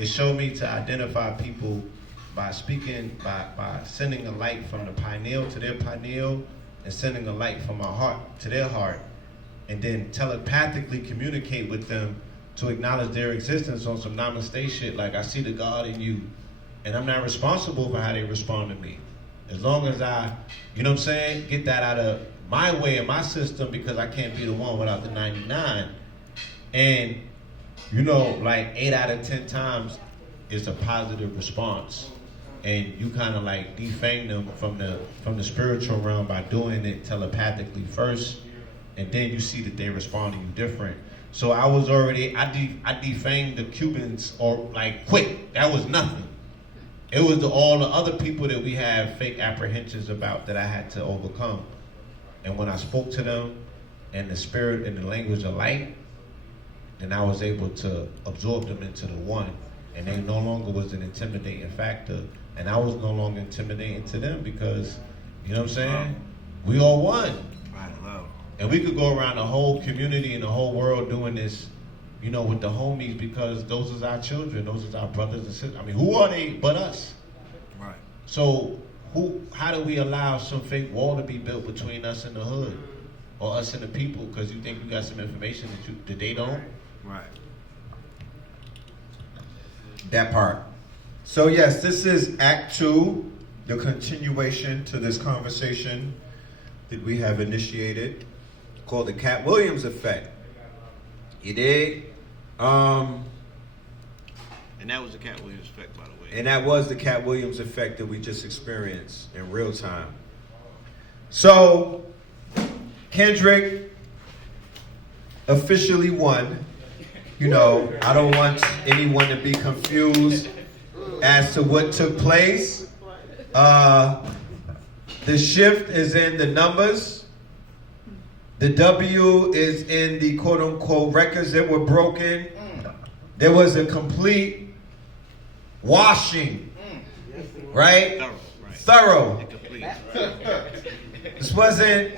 it showed me to identify people by speaking, by sending a light from the pineal to their pineal, and sending a light from our heart to their heart, and then telepathically communicate with them to acknowledge their existence on some namaste shit, like I see the God in you, and I'm not responsible for how they respond to me. As long as I, you know what I'm saying, get that out of my way and my system, because I can't be the one without the 99. And, you know, like 8 out of 10 times is a positive response. And you kind of like defang them from the spiritual realm by doing it telepathically first, and then you see that they respond to you different. So I was already, I defanged the Cubans, or like quick, that was nothing. It was all the other people that we have fake apprehensions about that I had to overcome. And when I spoke to them in the spirit and the language of light, then I was able to absorb them into the one. And they no longer was an intimidating factor. And I was no longer intimidating to them because, you know what I'm saying? We all one. Right, love. And we could go around the whole community and the whole world doing this, you know, with the homies, because those is our children, those is our brothers and sisters. I mean, who are they but us? Right. So how do we allow some fake wall to be built between us and the hood, or us and the people, because you think you got some information that they don't? Right. That part. So yes, this is Act 2, the continuation to this conversation that we have initiated, called the Katt Williams effect. You dig? And that was the Katt Williams effect, by the way. And that was the Katt Williams effect that we just experienced in real time. So, Kendrick officially won. You know, I don't want anyone to be confused as to what took place. The shift is in the numbers. The W is in the quote-unquote records that were broken. There was a complete washing, right? Thorough. Complete. This wasn't,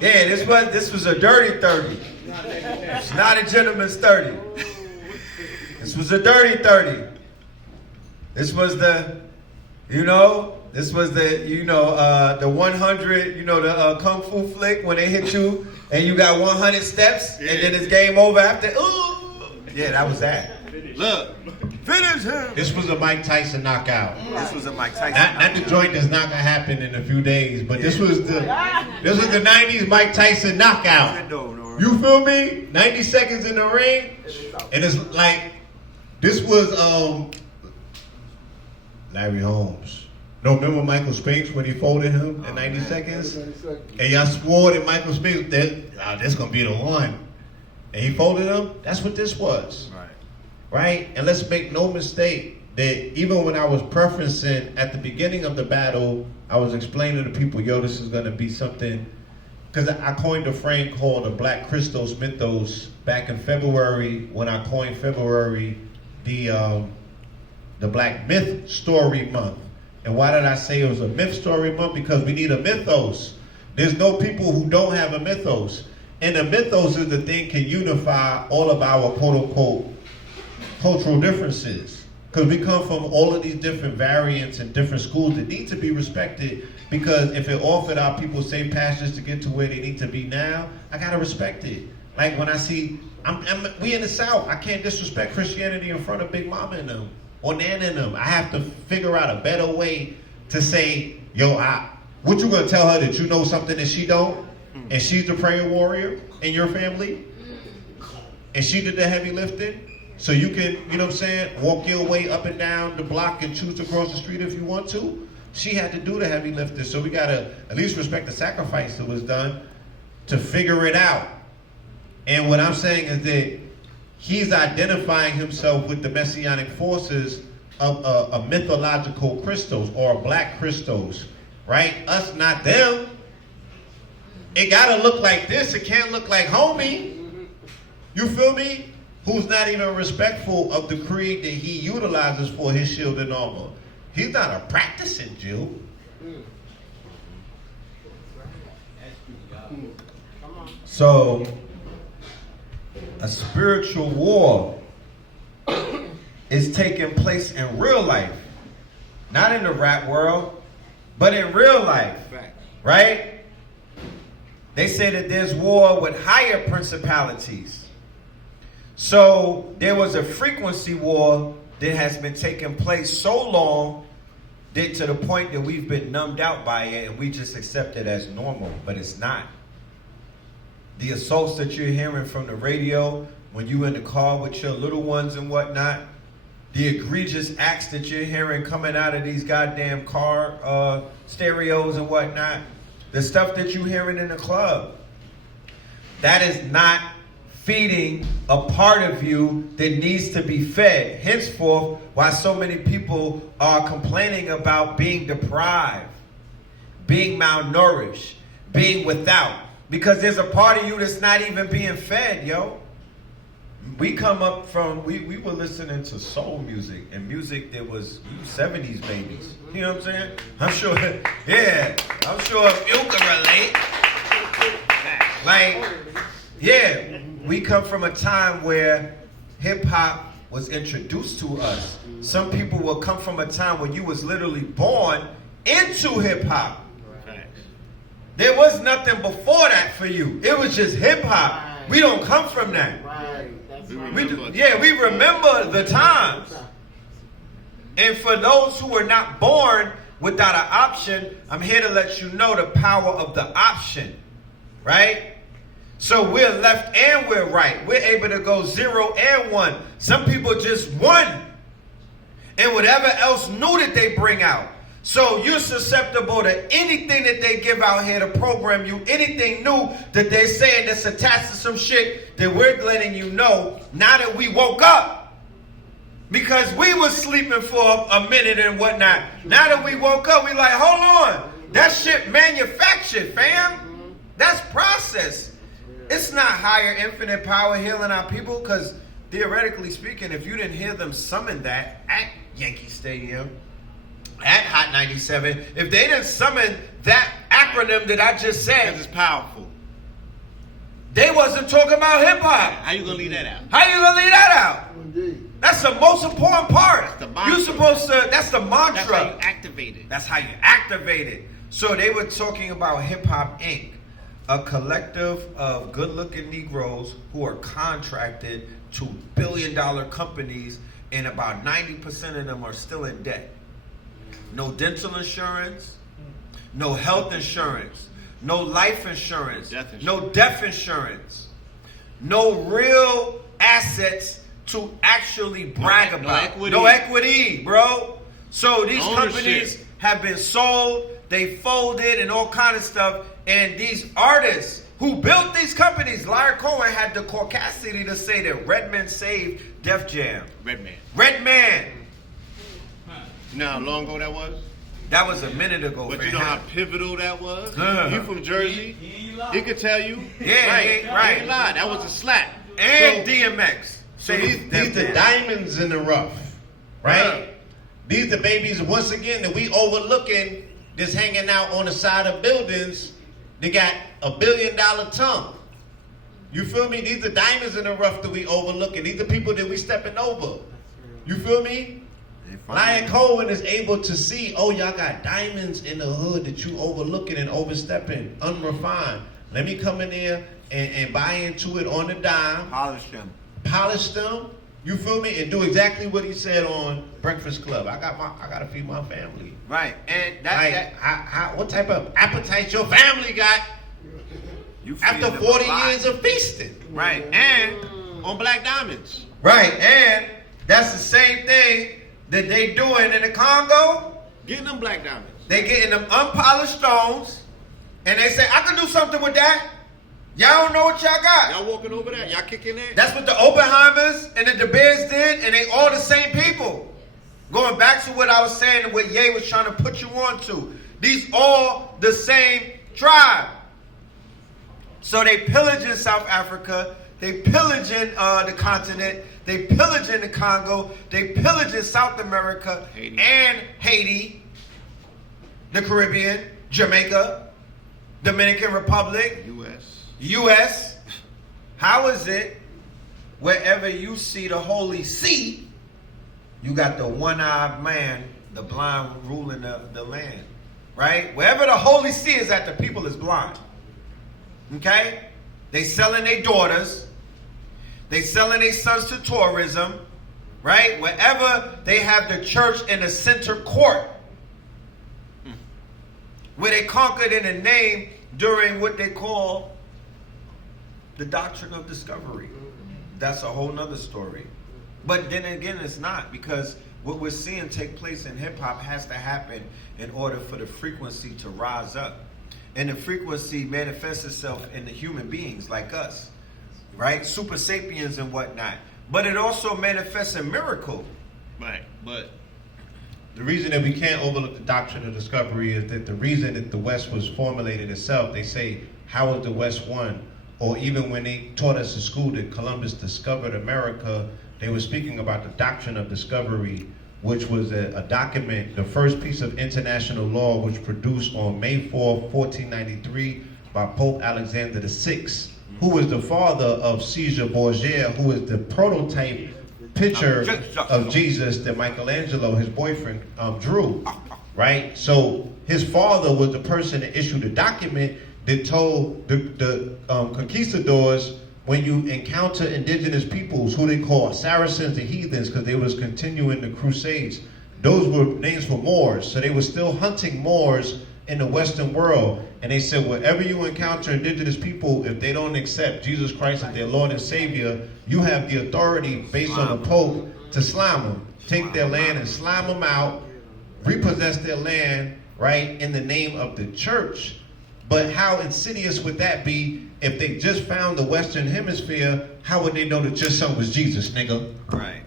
yeah, this was a dirty 30. It's not a gentleman's 30. This was a dirty 30. This was the, the 100, the Kung Fu flick when they hit you and you got 100 steps and then it's game over after, ooh. Yeah, that was that. Look. Finish him. This was a Mike Tyson knockout. This was a Mike Tyson Not the joint that's not gonna happen in a few days, but this was the 90s Mike Tyson knockout. You feel me? 90 seconds in the ring, and it's like this was Larry Holmes. No, remember Michael Spinks when he folded him in 90 seconds? And y'all swore that Michael Spinks, this gonna be the one. And he folded him? That's what this was. Right? And let's make no mistake that even when I was preferencing at the beginning of the battle, I was explaining to people, yo, this is gonna be something, because I coined a frame called the Black Kristos mythos back in February, when I coined February the Black Myth Story Month. And why did I say it was a myth story month? Because we need a mythos. There's no people who don't have a mythos. And the mythos is the thing can unify all of our quote-unquote cultural differences. Because we come from all of these different variants and different schools that need to be respected, because if it offered our people safe passages to get to where they need to be now, I gotta respect it. Like when I see, we in the South, I can't disrespect Christianity in front of Big Mama and them, or Nana and them. I have to figure out a better way to say, yo, what you gonna tell her, that you know something that she don't? And she's the prayer warrior in your family? And she did the heavy lifting? So you can, you know what I'm saying, walk your way up and down the block and choose to cross the street if you want to? She had to do the heavy lifting, so we gotta at least respect the sacrifice that was done to figure it out. And what I'm saying is that he's identifying himself with the Messianic forces of a mythological Kristos, or a Black Kristos, right? Us, not them. It gotta look like this, it can't look like homie. You feel me? Who's not even respectful of the creed that he utilizes for his shield and armor. He's not a practicing Jew. So, a spiritual war is taking place in real life. Not in the rap world, but in real life. Right? They say that there's war with higher principalities. So there was a frequency war that has been taking place so long that to the point that we've been numbed out by it and we just accept it as normal, but it's not. The assaults that you're hearing from the radio when you in the car with your little ones and whatnot, the egregious acts that you're hearing coming out of these goddamn car stereos and whatnot, the stuff that you're hearing in the club, that is not feeding a part of you that needs to be fed. Henceforth, why so many people are complaining about being deprived, being malnourished, being without. Because there's a part of you that's not even being fed, yo. We come up from, we were listening to soul music and music that was 70s babies. You know what I'm saying? I'm sure, yeah, I'm sure you can relate. Like, yeah, we come from a time where hip hop was introduced to us. Some people will come from a time when you was literally born into hip hop. There was nothing before that for you. It was just hip hop. Right. We don't come from that. Right. We remember the times. And for those who are not born without an option, I'm here to let you know the power of the option. Right? So we're left and we're right. We're able to go 0 and 1. Some people just 1. And whatever else new that they bring out. So you're susceptible to anything that they give out here to program you, anything new that they're saying that's attached to some shit that we're letting you know now that we woke up. Because we was sleeping for a minute and whatnot. Now that we woke up, we like, hold on. That shit manufactured, fam. That's processed. It's not higher infinite power healing our people because theoretically speaking, if you didn't hear them summon that at Yankee Stadium, at Hot 97, if they didn't summon that acronym that I just said, because it's powerful, they wasn't talking about hip hop. How you gonna leave that out? How you gonna leave that out? Indeed. That's the most important part. That's the mantra. You're supposed to. That's the mantra. That's how you activate it. That's how you activate it. So they were talking about Hip Hop Inc., a collective of good-looking Negroes who are contracted to billion-dollar companies, and about 90% of them are still in debt. No dental insurance, no health insurance, no life insurance, no death insurance, no real assets to actually brag about. No equity, bro. So these companies have been sold, they folded and all kind of stuff. And these artists who built these companies, Larry Cohen had the caucasity to say that Redman saved Def Jam. Redman. You know how long ago that was? That was a minute ago. But you know how pivotal that was? You from Jersey. He could tell you. Yeah, right. He ain't lied. That was a slap. And so, DMX. So these the diamonds in the rough, right? These the babies, once again, that we overlooking, just hanging out on the side of buildings. They got $1 billion tongue. You feel me? These are diamonds in the rough that we overlooking. These are people that we stepping over. You feel me? Lion Cohen is able to see, oh, y'all got diamonds in the hood that you overlooking and overstepping, unrefined. Let me come in there and buy into it on the dime. Polish them. You feel me? And do exactly what he said on Breakfast Club. I gotta feed my family. Right. And what type of appetite your family got after 40 years of feasting? Right. And on black diamonds. Right. And that's the same thing that they doing in the Congo. Getting them black diamonds. They getting them unpolished stones, and they say, I can do something with that. Y'all don't know what y'all got. Y'all walking over there? Y'all kicking that? That's what the Oppenheimers and the De Beers did, and they all the same people. Going back to what I was saying and what Ye was trying to put you on to. These all the same tribe. So they pillaging South Africa. They pillaging the continent. They pillaging the Congo. They pillaging South America and Haiti, the Caribbean, Jamaica, Dominican Republic, U.S. How is it wherever you see the Holy See, you got the one-eyed man The blind ruling the land. Right? Wherever the Holy See is at, the people is blind. Okay? They selling their daughters. They selling their sons to tourism. Right? Wherever they have the church in the center court. Where they conquered in the name during what they call the doctrine of discovery. That's a whole nother story. But then again, it's not, because what we're seeing take place in hip-hop has to happen in order for the frequency to rise up. And the frequency manifests itself in the human beings like us, right? Super sapiens and whatnot. But it also manifests in miracle. Right, but The reason that we can't overlook the doctrine of discovery is that the reason that the West was formulated itself, they say, how was the West won? Or even when they taught us in school that Columbus discovered America, they were speaking about the doctrine of discovery, which was a document, the first piece of international law, which produced on May 4, 1493 by Pope Alexander VI, who was the father of Caesar Borgia, who is the prototype picture of Jesus that Michelangelo, his boyfriend, drew, right? So his father was the person that issued the document that told the conquistadors, when you encounter indigenous peoples, who they call Saracens and heathens, because they was continuing the Crusades, those were names for Moors. So they were still hunting Moors in the Western world. And they said, wherever you encounter indigenous people, if they don't accept Jesus Christ as their Lord and Savior, you have the authority based on the Pope to slime them, take their land and slime them out, repossess their land, right, in the name of the church. But how insidious would that be if they just found the Western Hemisphere? How would they know that your son was Jesus, nigga? right.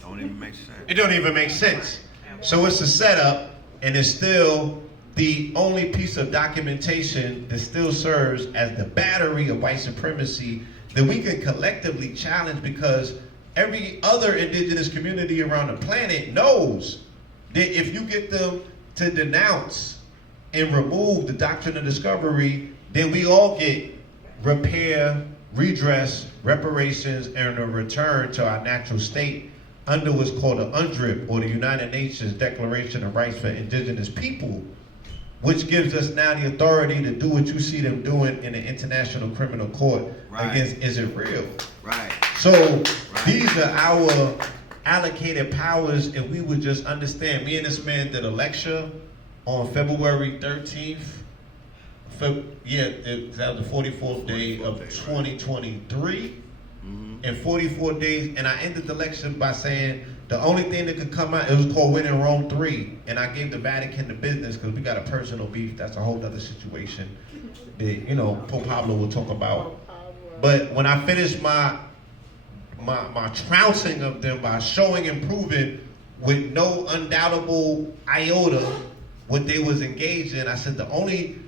Don't even make sense. It don't even make sense. So it's a setup, and it's still the only piece of documentation that still serves as the battery of white supremacy that we can collectively challenge, because every other indigenous community around the planet knows that if you get them to denounce and remove the doctrine of discovery, then we all get repair, redress, reparations, and a return to our natural state under what's called the UNDRIP, or the United Nations Declaration of Rights for Indigenous People, which gives us now the authority to do what you see them doing in the International Criminal Court against Israel. Right. So these are our allocated powers, if we would just understand. Me and this man did a lecture on February 13th. That was the 44th day of 2023. In 44 days, and I ended the lecture by saying the only thing that could come out, it was called Winning Rome 3, and I gave the Vatican the business because we got a personal beef. That's a whole other situation that, Pope Pablo will talk about. But when I finished my trouncing of them by showing and proving with no undoubtable iota what they was engaged in, I said the only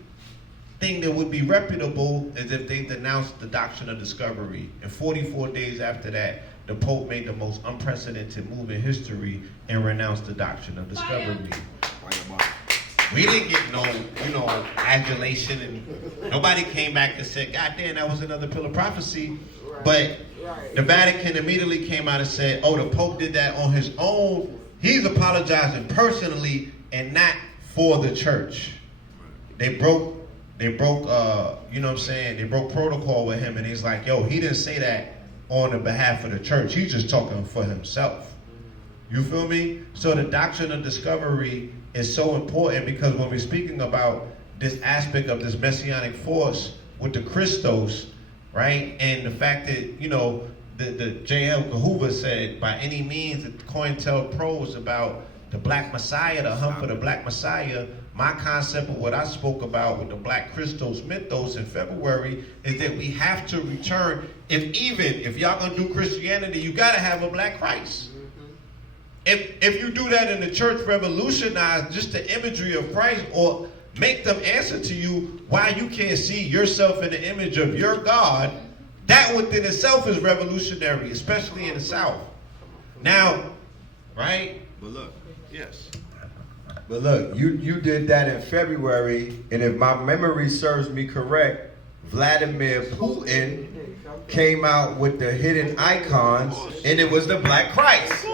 thing that would be reputable is if they denounced the doctrine of discovery. And 44 days after that, the Pope made the most unprecedented move in history and renounced the doctrine of discovery. We didn't get no adulation, and nobody came back and said, God damn, that was another pillar prophecy. But the Vatican immediately came out and said, oh, the Pope did that on his own. He's apologizing personally and not for the church. They broke they broke protocol with him, and he's like, yo, he didn't say that on the behalf of the church. He's just talking for himself. You feel me? So the doctrine of discovery is so important, because when we're speaking about this aspect of this messianic force with the Kristos, right? And the fact that, the J.L. Cahuva said, by any means, that COINTELPRO is about the Black Messiah, the hunt for the Black Messiah. My concept of what I spoke about with the Black Kristos mythos in February is that we have to return, if y'all gonna do Christianity, you gotta have a Black Christ. If you do that and the church revolutionize just the imagery of Christ, or make them answer to you why you can't see yourself in the image of your God, that within itself is revolutionary, especially in the South. Now, right? But look, yes. But look, you did that in February, and if my memory serves me correct, Vladimir Putin came out with the hidden icons, and it was the Black Christ.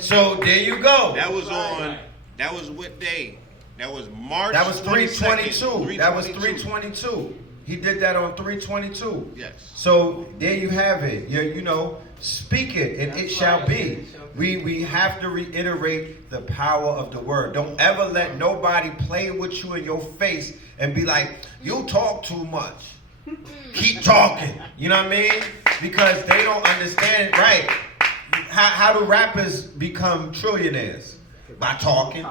So there you go. That was on. That was what day? That was March. That was 22nd, 322. That was 322. He did that on 322. Yes. So there you have it. You know, speak it and it shall be. We have to reiterate the power of the word. Don't ever let nobody play with you in your face and be like, you talk too much. Keep talking. You know what I mean? Because they don't understand, right? How do rappers become trillionaires? By talking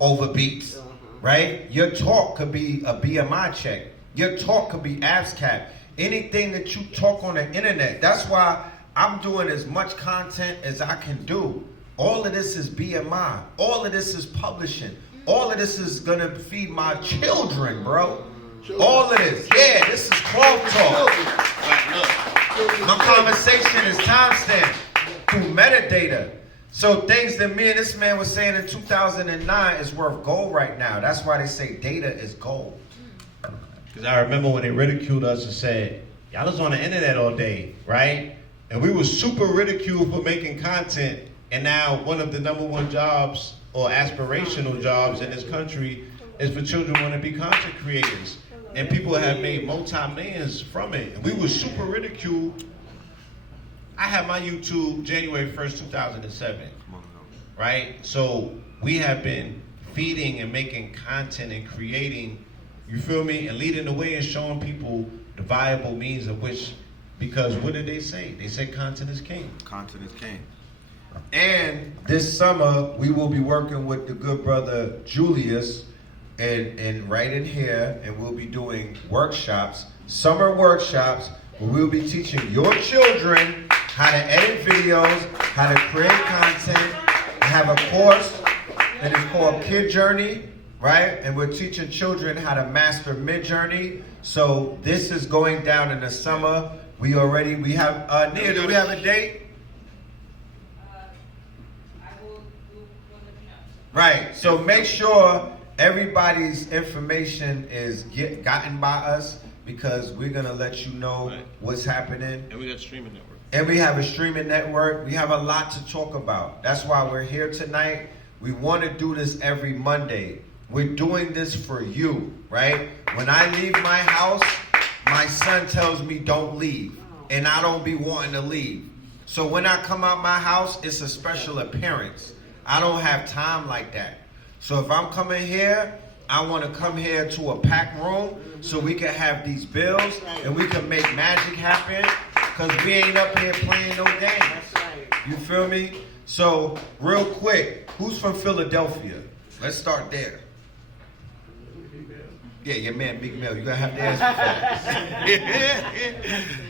over beats, right? Your talk could be a BMI check. Your talk could be abs cap. Anything that you talk on the internet. That's why I'm doing as much content as I can do. All of this is BMI. All of this is publishing. All of this is gonna feed my children, bro. All of this. Yeah, this is cloth talk. My conversation is timestamped through metadata. So things that me and this man was saying in 2009 is worth gold right now. That's why they say data is gold. Because I remember when they ridiculed us and said, y'all was on the internet all day, right? And we were super ridiculed for making content. And now one of the #1 jobs or aspirational jobs in this country is for children who want to be content creators. And people have made multi-millions from it. And we were super ridiculed. I had my YouTube January 1st, 2007, right? So we have been feeding and making content and creating, you feel me? And leading the way and showing people the viable means of which, because what did they say? They said content is king. Content is king. And this summer, we will be working with the good brother Julius and right in here, and we'll be doing workshops, summer workshops, where we'll be teaching your children how to edit videos, how to create content. I have a course that is called Kid Journey, right? And we're teaching children how to master Mid-Journey. So this is going down in the summer. We have, Nia, do we have a date? Right, so make sure everybody's information is gotten by us, because we're going to let you know what's happening. And we got a streaming network. And we have a streaming network. We have a lot to talk about. That's why we're here tonight. We want to do this every Monday. We're doing this for you, right? When I leave my house, my son tells me don't leave. And I don't be wanting to leave. So when I come out my house, it's a special appearance. I don't have time like that. So if I'm coming here, I want to come here to a packed room so we can have these bills and we can make magic happen, because we ain't up here playing no games. You feel me? So real quick, who's from Philadelphia? Let's start there. Yeah, your man Meek Mill. You're going to have to answer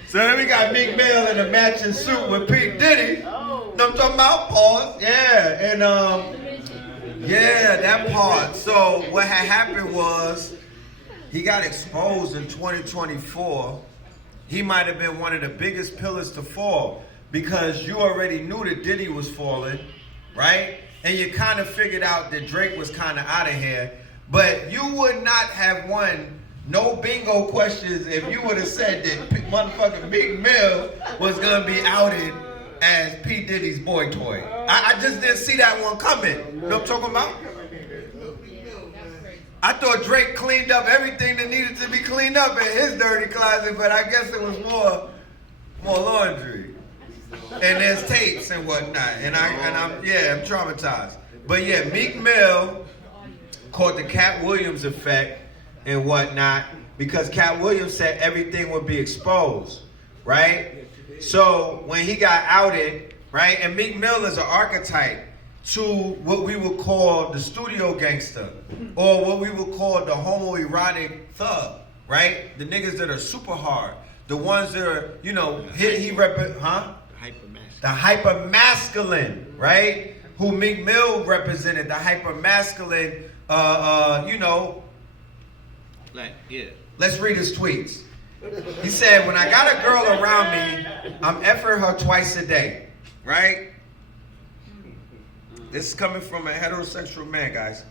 for So then we got Meek Mill in a matching suit with P. Diddy. I'm talking about pause. Yeah, and yeah, that part. So what had happened was he got exposed in 2024. He might have been one of the biggest pillars to fall, because you already knew that Diddy was falling, right? And you kind of figured out that Drake was kind of out of here. But you would not have won no bingo questions if you would have said that motherfucking Meek Mill was going to be outed as P. Diddy's boy toy. I just didn't see that one coming. You know what I'm talking about? I thought Drake cleaned up everything that needed to be cleaned up in his dirty closet, but I guess it was more laundry. And there's tapes and whatnot. And I'm traumatized. But yeah, Meek Mill called the Katt Williams effect and whatnot, because Katt Williams said everything would be exposed, right? So when he got outed, right, and Meek Mill is an archetype to what we would call the studio gangster, or what we would call the homoerotic thug, right? The niggas that are super hard, the ones that are, you know, the hyper masculine, right? Who Meek Mill represented, the hyper masculine. Let's read his tweets. He said, when I got a girl around me, I'm effing her twice a day, right? This is coming from a heterosexual man, guys.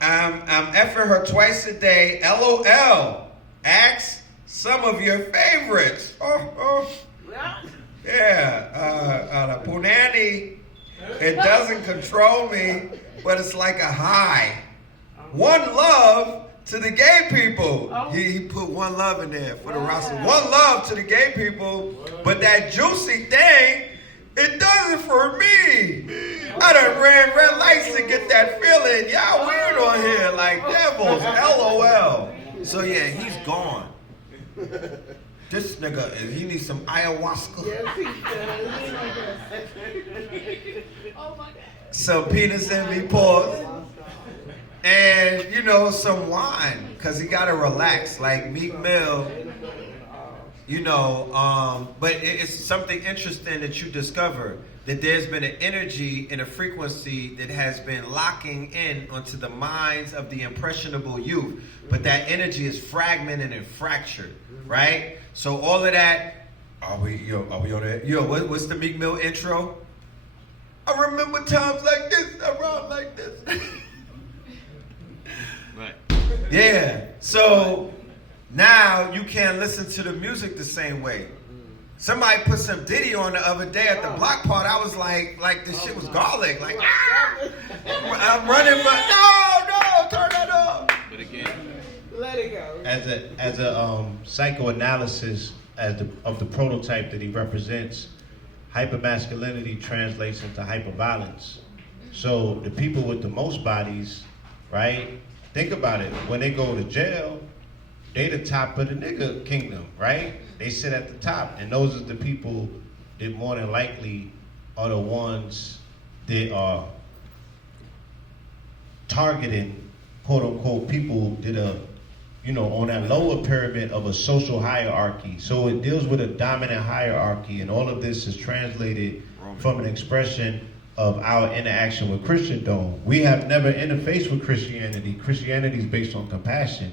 I'm effing her twice a day, LOL. Ask some of your favorites. Yeah, the Punani It doesn't control me, but it's like a high. One love to the gay people. He put one love in there for the roster. One love to the gay people, but that juicy thing, it does it for me. I done ran red lights to get that feeling. Y'all weird on here like devils. LOL. So yeah, he's gone. This nigga, he needs some ayahuasca. Yes, he does. Oh my God. Some penis in me, pause. And, you know, some wine. Because he got to relax. Like Meek Mill, you know, but it's something interesting that you discover. That there's been an energy and a frequency that has been locking in onto the minds of the impressionable youth. But that energy is fragmented and fractured, right? So all of that, are we on that? Yo, what's the Meek Mill intro? I remember times like this, around like this. Right. Yeah. So now you can't listen to the music the same way. Somebody put some Diddy on the other day at the block party. I was like this shit was garlic. Like, I'm running, but no, turn that off. But again, Let it go. As a psychoanalysis of the prototype that he represents, hypermasculinity translates into hyperviolence. So the people with the most bodies, right? Think about it. When they go to jail, they the top of the nigga kingdom, right? They sit at the top, and those are the people that more than likely are the ones that are targeting, quote unquote, people that are, you know, on that lower pyramid of a social hierarchy. So it deals with a dominant hierarchy, and all of this is translated from an expression of our interaction with Christendom. We have never interfaced with Christianity. Christianity is based on compassion.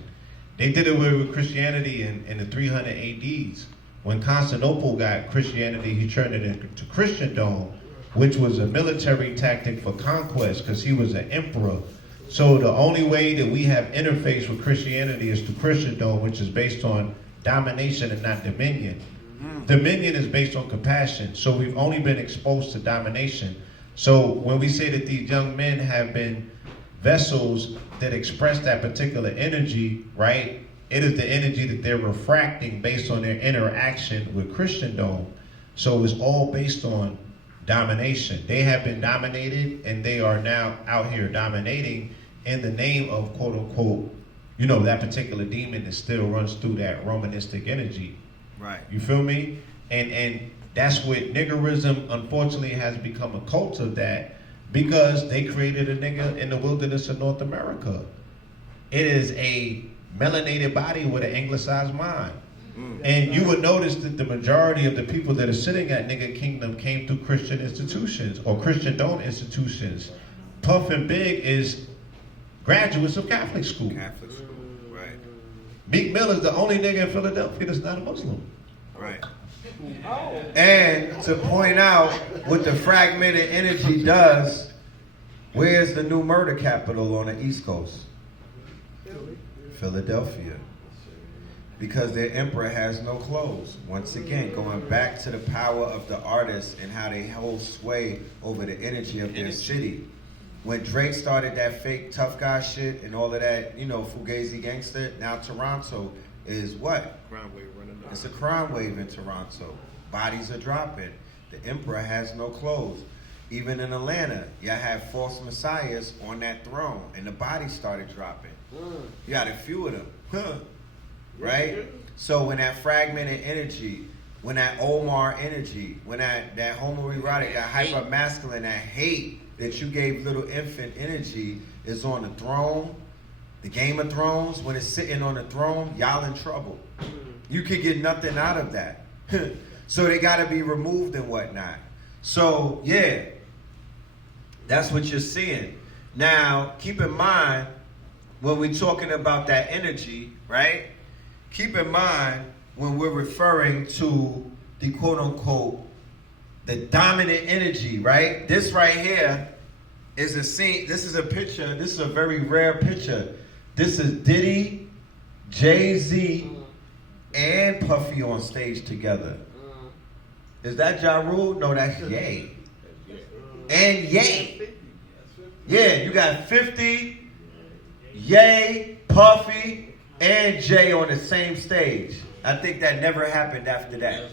They did away with Christianity in the 300 ADs. When Constantinople got Christianity, he turned it into Christendom, which was a military tactic for conquest because he was an emperor. So the only way that we have interface with Christianity is through Christendom, which is based on domination and not dominion. Dominion is based on compassion. So we've only been exposed to domination. So when we say that these young men have been vessels that express that particular energy, right? It is the energy that they're refracting based on their interaction with Christendom. So it's all based on domination. They have been dominated, and they are now out here dominating in the name of, quote unquote, you know, that particular demon that still runs through that Romanistic energy. Right. You feel me? And that's what niggerism, unfortunately, has become a cult of that, because they created a nigga in the wilderness of North America. It is a melanated body with an anglicized mind. And you would notice that the majority of the people that are sitting at nigga kingdom came through Christian institutions or Christian-owned institutions. Puff and Big is graduates of Catholic school. Catholic school, right. Meek Mill is the only nigga in Philadelphia that's not a Muslim. Right. And to point out what the fragmented energy does, where's the new murder capital on the East Coast? Philadelphia. Because their emperor has no clothes. Once again, going back to the power of the artists and how they hold sway over the energy of their city. When Drake started that fake tough guy shit and all of that, you know, Fugazi gangster, now Toronto is what? crime wave running down. It's a crime wave in Toronto. Bodies are dropping. The emperor has no clothes. Even in Atlanta, y'all have false messiahs on that throne, and the bodies started dropping. You got a few of them, right? So when that fragmented energy, when that Omar energy, when that homoerotic, that hyper masculine, that hate that you gave little infant energy is on the throne, the Game of Thrones, when it's sitting on the throne, y'all in trouble. You could get nothing out of that. So they got to be removed and whatnot. So, yeah, that's what you're seeing. Now, keep in mind, when we're talking about that energy, right? Keep in mind, when we're referring to the quote-unquote, the dominant energy, right? This right here is a scene. This is a picture. This is a very rare picture. This is Diddy, Jay-Z, and Puffy on stage together. Is that Ja Rule? No, that's Ye. And and Ye. Yeah, you got 50, Ye, Puffy, and Jay on the same stage. I think that never happened after that.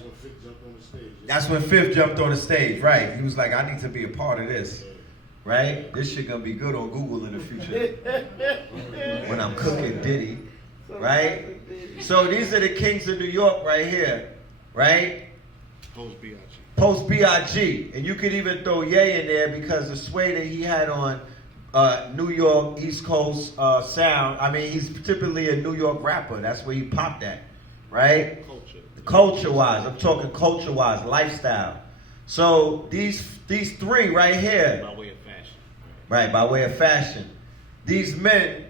That's when Fifth jumped on the stage, right? He was like, I need to be a part of this, right? This shit gonna be good on Google in the future when I'm cooking Diddy, right? So these are the kings of New York right here, right? Post-BIG. Post-BIG. And you could even throw Ye in there because the sway that he had on New York, East Coast sound. I mean, he's typically a New York rapper. That's where he popped at, right? Culture-wise. I'm talking culture-wise, lifestyle. So these three right here. By way of fashion. Right, by way of fashion. These men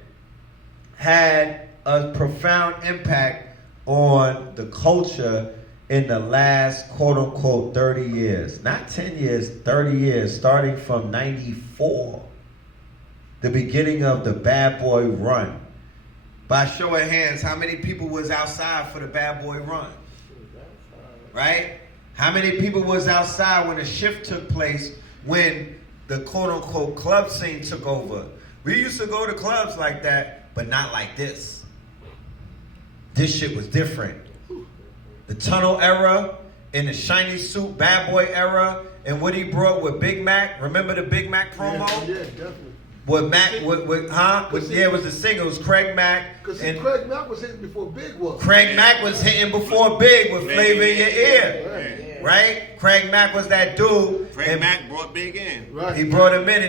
had a profound impact on the culture in the last quote-unquote 30 years. Not 10 years, 30 years, starting from 94. The beginning of the Bad Boy Run. By show of hands, how many people was outside for the Bad Boy Run? Right? How many people was outside when the shift took place, when the quote-unquote club scene took over? We used to go to clubs like that, but not like this. This shit was different. The tunnel era, and the shiny suit bad boy era, and what he brought with Big Mac. Remember the Big Mac promo? Yeah, definitely. With Mac, it was the singer. It was Craig Mack. Because Craig Mack was hitting before Big was. Craig Mack was hitting before Big with Flavor in Your Ear. Right? Craig Mack was that dude. Craig Mack brought Big in. Right. He brought him in,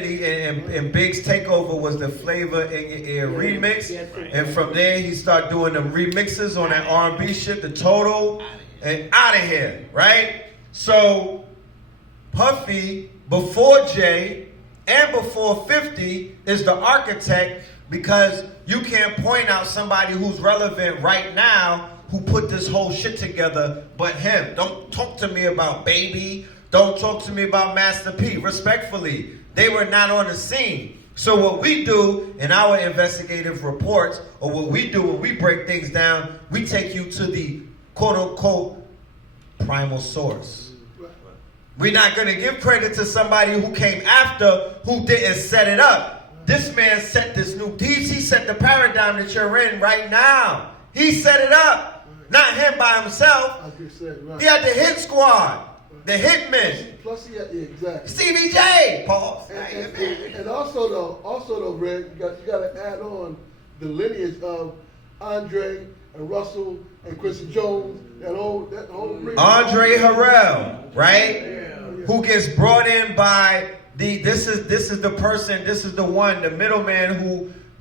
and Big's takeover was the Flavor in Your Ear remix. And from there, he started doing them remixes on that R&B shit, the Total, and out of here, right? So, Puffy, before Jay, and before 50 is the architect, because you can't point out somebody who's relevant right now who put this whole shit together but him. Don't talk to me about Baby. Don't talk to me about Master P. Respectfully, they were not on the scene. So what we do in our investigative reports, or what we do when we break things down, we take you to the quote-unquote primal source. We're not going to give credit to somebody who came after, who didn't set it up. This man set this new deeds. He set the paradigm that you're in right now. He set it up. Not him by himself. I just said, right. He had the hit squad, the hitmen. Plus, he had, yeah, exactly. Stevie J. Pause. And also though, Red, you got to add on the lineage of Andre and Russell and Quincy Jones. That whole Andre Harrell, right? Who gets brought in by this is the person, this is the one, the middleman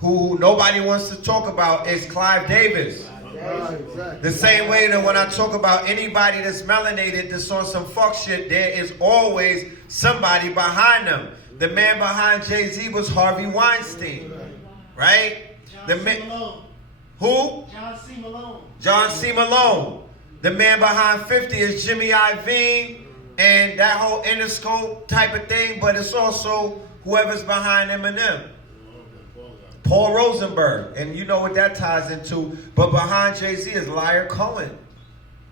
who nobody wants to talk about is Clive Davis. Exactly. The same way that when I talk about anybody that's melanated, that's on some fuck shit, there is always somebody behind them. The man behind Jay-Z was Harvey Weinstein, right? Who? John C. Malone. The man behind 50 is Jimmy Iovine and that whole Interscope type of thing, but it's also whoever's behind Eminem. Paul Rosenberg, and you know what that ties into. But behind Jay-Z is Liar Cohen,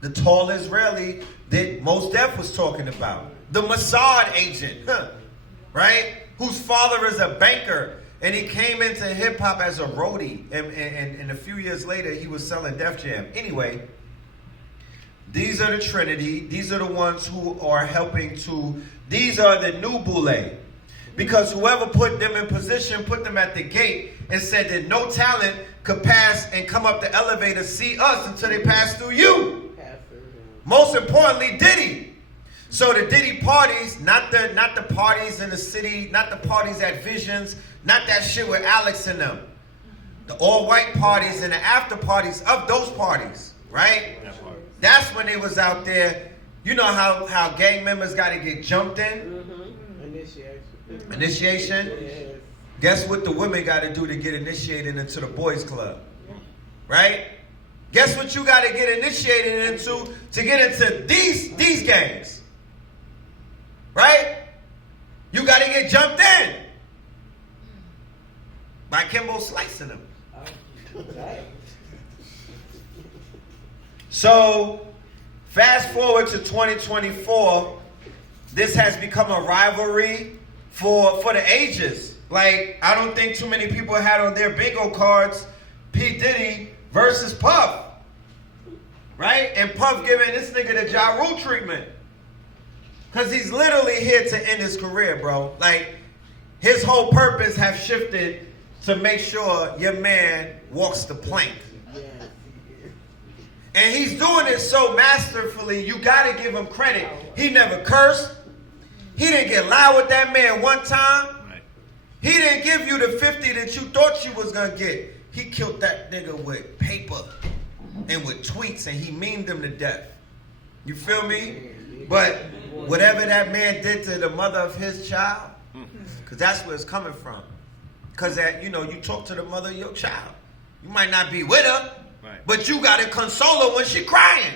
the tall Israeli that Mos Def was talking about. The Mossad agent, right? Whose father is a banker. And he came into hip-hop as a roadie. And a few years later, he was selling Def Jam. Anyway, these are the Trinity. These are the ones who are helping to... These are the new Boule. Because whoever put them in position, put them at the gate, and said that no talent could pass and come up the elevator, see us, until they pass through you. Most importantly, Diddy. So the Diddy parties, not the parties in the city, not the parties at Visions, not that shit with Alex and them. The all-white parties and the after parties of those parties, right? That's when they was out there. You know how gang members got to get jumped in? Initiation? Yes. Guess what the women got to do to get initiated into the boys club? Right? Guess what you got to get initiated into to get into these gangs? Right? You got to get jumped in by Kimbo slicing them. So, fast forward to 2024, this has become a rivalry for the ages. Like, I don't think too many people had on their bingo cards P. Diddy versus Puff. Right? And Puff giving this nigga the Ja Rule treatment. Because he's literally here to end his career, bro. Like, his whole purpose have shifted to make sure your man walks the plank. And he's doing it so masterfully, you gotta give him credit. He never cursed. He didn't get loud with that man one time. Right. He didn't give you the 50 that you thought you was gonna get. He killed that nigga with paper and with tweets, and he memed him to death. You feel me? But whatever that man did to the mother of his child, because that's where it's coming from. Because you talk to the mother of your child. You might not be with her, Right. but you got to console her when she crying.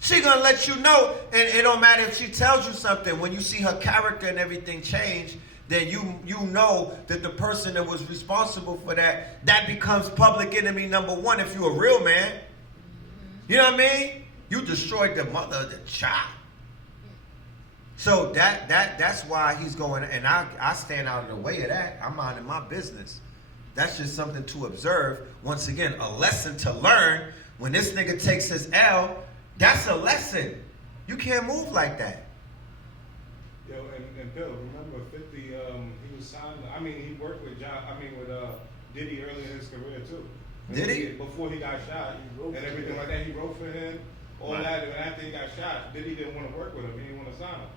She going to let you know, and it don't matter if she tells you something. When you see her character and everything change, then you know that the person that was responsible for that becomes public enemy number one if you're a real man. You know what I mean? You destroyed the mother of the child. So that's why he's going, and I stand out of the way of that. I'm minding my business. That's just something to observe. Once again, a lesson to learn. When this nigga takes his L, that's a lesson. You can't move like that. Yo, and Bill, remember 50? He was signed. I mean, he worked with Diddy early in his career too. Did he? Before he got shot and everything like that, he wrote for him. All that, and after he got shot, Diddy didn't want to work with him. He didn't want to sign him.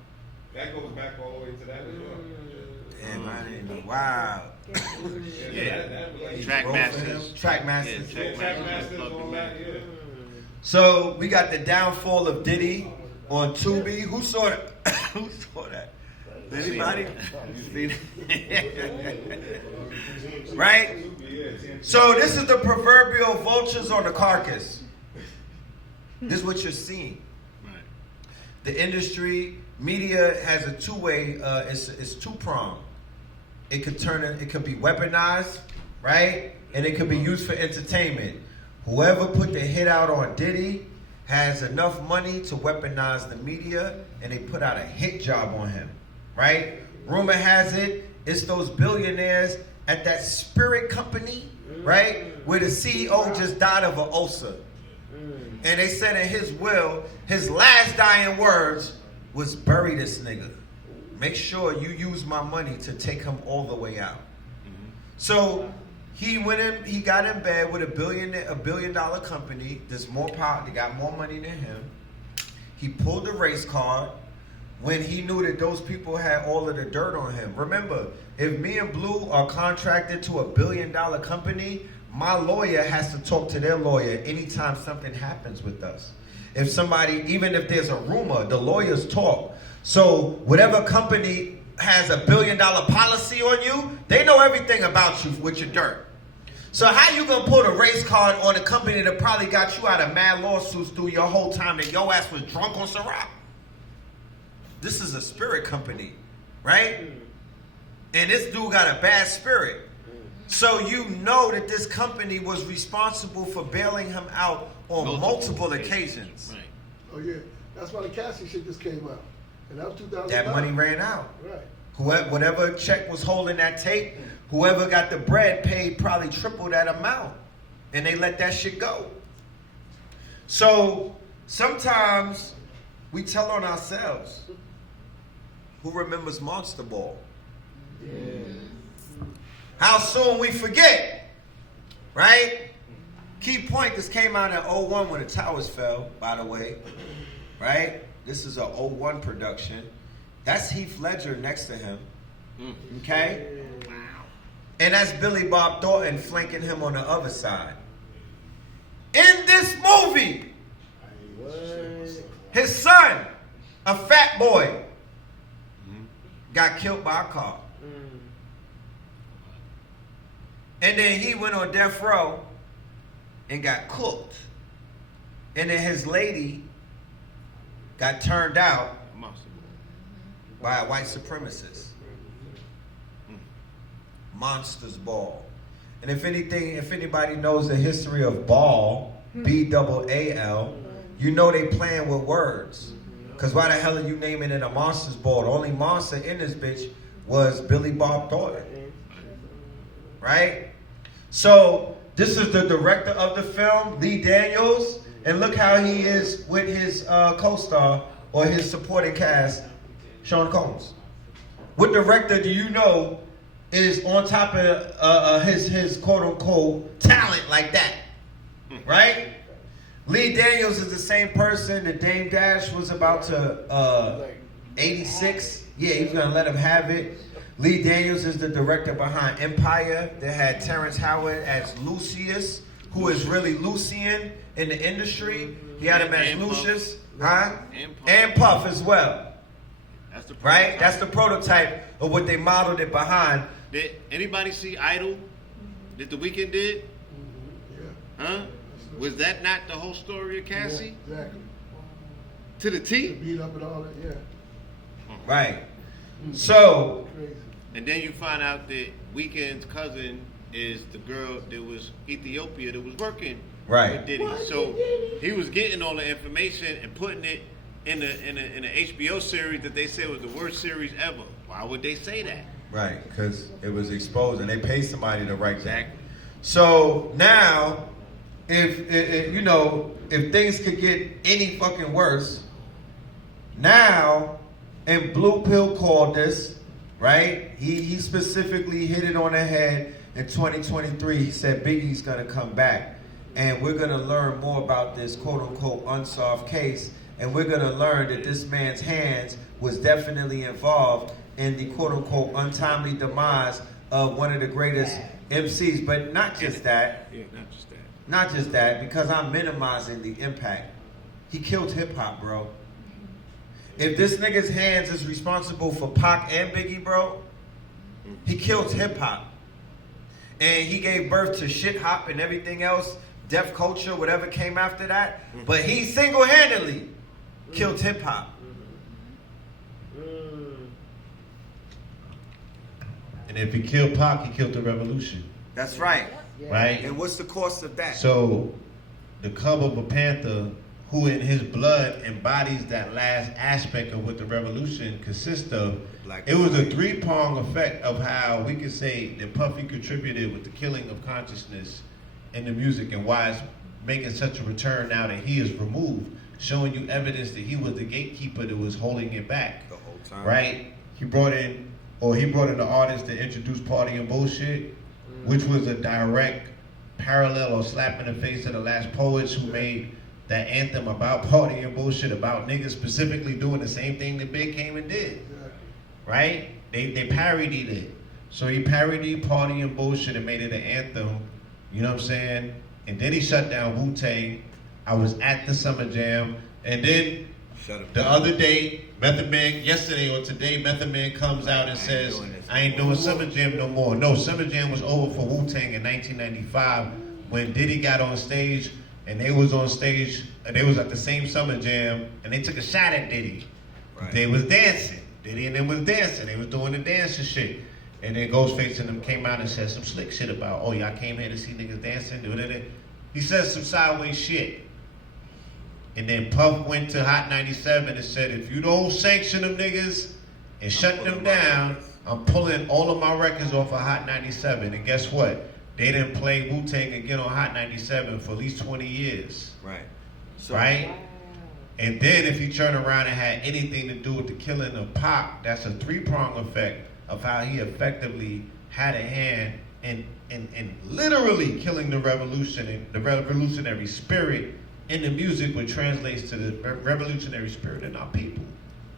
That goes back all the way to that as well. Damn, I didn't know. Wow. Track masters. Track masters. Yeah, Track masters, all that, yeah. So we got the downfall of Diddy on Tubi. Who saw that? Who saw that? Anybody? You seen it? Right? So this is the proverbial vultures on the carcass. This is what you're seeing. Right. The industry, media has a two-way, it's two-pronged. It could be weaponized, right? And it could be used for entertainment. Whoever put the hit out on Diddy has enough money to weaponize the media, and they put out a hit job on him, right? Rumor has it, it's those billionaires at that Spirit company, right? Where the CEO just died of an ulcer. And they said in his will, his last dying words was, bury this nigga. Make sure you use my money to take him all the way out. So he got in bed with a billion dollar company. There's more power, they got more money than him. He pulled the race card when he knew that those people had all of the dirt on him. Remember, if me and Blue are contracted to $1 billion company, my lawyer has to talk to their lawyer anytime something happens with us. If somebody, even if there's a rumor, the lawyers talk. So whatever company has $1 billion policy on you, they know everything about you with your dirt. So how you gonna put a race card on a company that probably got you out of mad lawsuits through your whole time that your ass was drunk on Sharpe? This is a spirit company, right? And this dude got a bad spirit. So you know that this company was responsible for bailing him out on multiple occasions. Right. Oh yeah, that's why the Cassie shit just came out, and that was 2009. That money ran out. Right. Whatever check was holding that tape, whoever got the bread paid probably triple that amount, and they let that shit go. So sometimes we tell on ourselves. Who remembers Monster Ball? Yeah. How soon we forget, right? Key point, this came out in 01 when the towers fell, by the way, right? This is a 01 production. That's Heath Ledger next to him, okay? Wow. And that's Billy Bob Thornton flanking him on the other side. In this movie, his son, a fat boy, got killed by a car. And then he went on death row and got cooked. And then his lady got turned out by a white supremacist. Monsters Ball. And if anybody knows the history of ball, B-double-A-L, you know they playing with words. Because why the hell are you naming it a Monsters Ball? The only monster in this bitch was Billy Bob Thornton. Right? So this is the director of the film, Lee Daniels, and look how he is with his co-star or his supporting cast, Sean Combs. What director do you know is on top of his quote-unquote talent like that? Right? Lee Daniels is the same person that Dame Dash was about to 86. Yeah, he's gonna let him have it. Lee Daniels is the director behind Empire that had Terrence Howard as Lucius, who is really Lucian in the industry. He had him as Lucius, and Puff as well. That's the right? That's the prototype of what they modeled it behind. Did anybody see Idol that The Weeknd did? Huh? Was that not the whole story of Cassie? Yeah, exactly. To the T? Beat up and all that, yeah. Right. So, and then you find out that Weeknd's cousin is the girl that was Ethiopia that was working with Diddy. So he was getting all the information and putting it in the HBO series that they said was the worst series ever. Why would they say that? Right, because it was exposed and they paid somebody to write that. So now, if you know, if things could get any fucking worse, now, and Blue Pill called this, right? He specifically hit it on the head in 2023. He said Biggie's gonna come back. And we're gonna learn more about this quote unquote unsolved case. And we're gonna learn that this man's hands was definitely involved in the quote unquote untimely demise of one of the greatest MCs. But not just that. Yeah, not just that. Not just that, because I'm minimizing the impact. He killed hip hop, bro. If this nigga's hands is responsible for Pac and Biggie, bro, he killed hip hop. And he gave birth to shit hop and everything else, deaf culture, whatever came after that. But he single-handedly killed hip hop. And if he killed Pac, he killed the revolution. That's right. Right? And what's the cost of that? So, the cub of a panther, who in his blood embodies that last aspect of what the revolution consists of, it was a three-pronged effect of how we could say that Puffy contributed with the killing of consciousness in the music and why it's making such a return now that he is removed, showing you evidence that he was the gatekeeper that was holding it back. The whole time. Right? He brought in the artist that introduced Party and Bullshit, which was a direct parallel or slap in the face of the last poets who made that anthem about party and bullshit, about niggas specifically doing the same thing that Big came and did. Right? They parodied it. So he parodied Party and Bullshit and made it an anthem. You know what I'm saying? And then he shut down Wu-Tang. I was at the Summer Jam. And then the other day, Method Man, yesterday or today, Method Man comes out and says, I ain't doing Summer Jam no more. No, Summer Jam was over for Wu-Tang in 1995 when Diddy got on stage and they was on stage and they was at the same Summer Jam and they took a shot at Diddy. Right. They was dancing. Diddy and them was dancing. They was doing the dancing shit. And then Ghostface and them came out and said some slick shit about, oh, y'all came here to see niggas dancing, do it. He said some sideways shit. And then Puff went to Hot 97 and said, if you don't sanction them niggas and shut them down, I'm pulling all of my records off of Hot 97. And guess what? They didn't play Wu-Tang again on Hot 97 for at least 20 years. Right. So, right? And then if you turn around and had anything to do with the killing of Pac, that's a three-pronged effect of how he effectively had a hand in literally killing the revolution and the revolutionary spirit in the music, which translates to the revolutionary spirit in our people.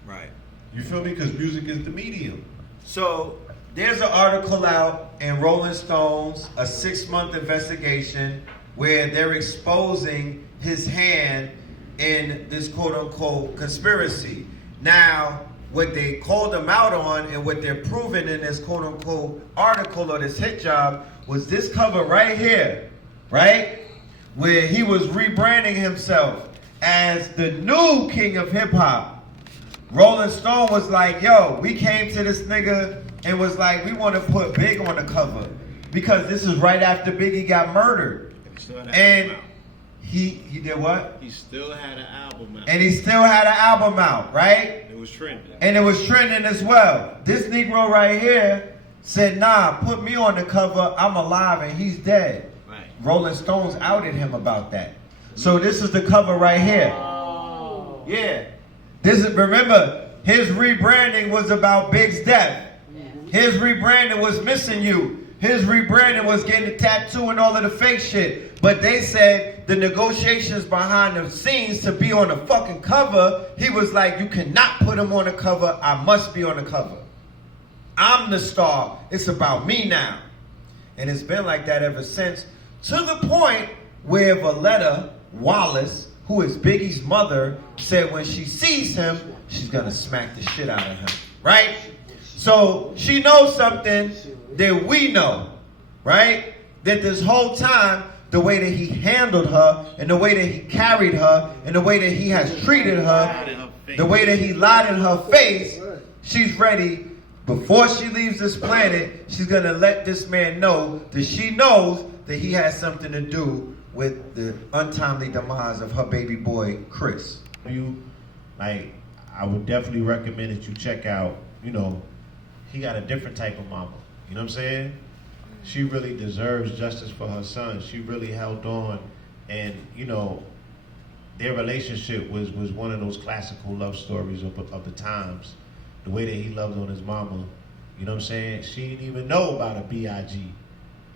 Right. You feel me? Because music is the medium. So there's an article out in Rolling Stones, a 6-month investigation where they're exposing his hand in this quote-unquote conspiracy. Now, what they called him out on and what they're proving in this quote-unquote article or this hit job was this cover right here, right? Where he was rebranding himself as the new king of hip-hop. Rolling Stone was like, yo, we came to this nigga and was like, we want to put Big on the cover because this is right after Biggie got murdered. And he did what? He still had an album out. And he still had an album out, right? It was trending. And it was trending as well. This Negro right here said, nah, put me on the cover. I'm alive and he's dead. Right. Rolling Stones outed him about that. So this is the cover right here. Yeah. This is, remember, his rebranding was about Big's death. His rebranding was Missing You. His rebranding was getting a tattoo and all of the fake shit. But they said the negotiations behind the scenes to be on the fucking cover, he was like, you cannot put him on the cover. I must be on the cover. I'm the star. It's about me now. And it's been like that ever since, to the point where Valletta Wallace, who is Biggie's mother, said when she sees him, she's gonna smack the shit out of him, right? So she knows something that we know, right? That this whole time, the way that he handled her, and the way that he carried her, and the way that he has treated her, the way that he lied in her face, she's ready. Before she leaves this planet, she's gonna let this man know that she knows that he has something to do with the untimely demise of her baby boy, Chris. I would definitely recommend that you check out, he got a different type of mama. You know what I'm saying? She really deserves justice for her son. She really held on, and their relationship was one of those classical love stories of the times. The way that he loved on his mama, you know what I'm saying? She didn't even know about a B.I.G.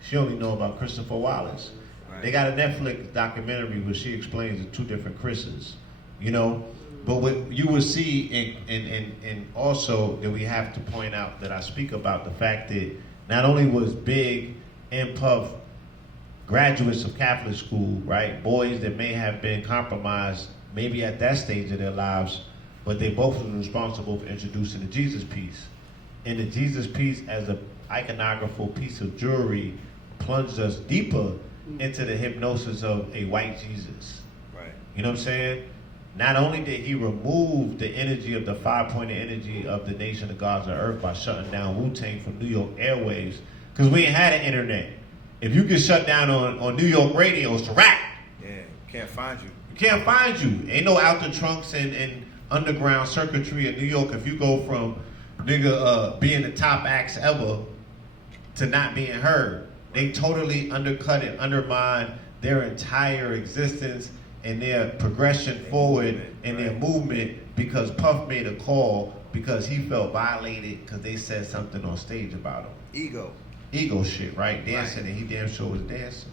She only know about Christopher Wallace. Right. They got a Netflix documentary where she explains the two different Chris's, But what you will see, and also that we have to point out that I speak about the fact that not only was Big and Puff graduates of Catholic school, right? Boys that may have been compromised maybe at that stage of their lives, but they both were responsible for introducing the Jesus piece. And the Jesus piece as an iconographical piece of jewelry plunged us deeper into the hypnosis of a white Jesus. Right. You know what I'm saying? Not only did he remove the energy of the five-pointed energy of the nation of gods of earth by shutting down Wu-Tang from New York airwaves, because we ain't had an internet. If you get shut down on New York radio, it's a wrap. Yeah, can't find you. You can't find you. Ain't no out the trunks and underground circuitry in New York. If you go from being the top acts ever to not being heard, they totally undercut and undermined their entire existence and their progression forward and their movement because Puff made a call because he felt violated because they said something on stage about him. Ego shit, right? Dancing, and he damn sure was dancing.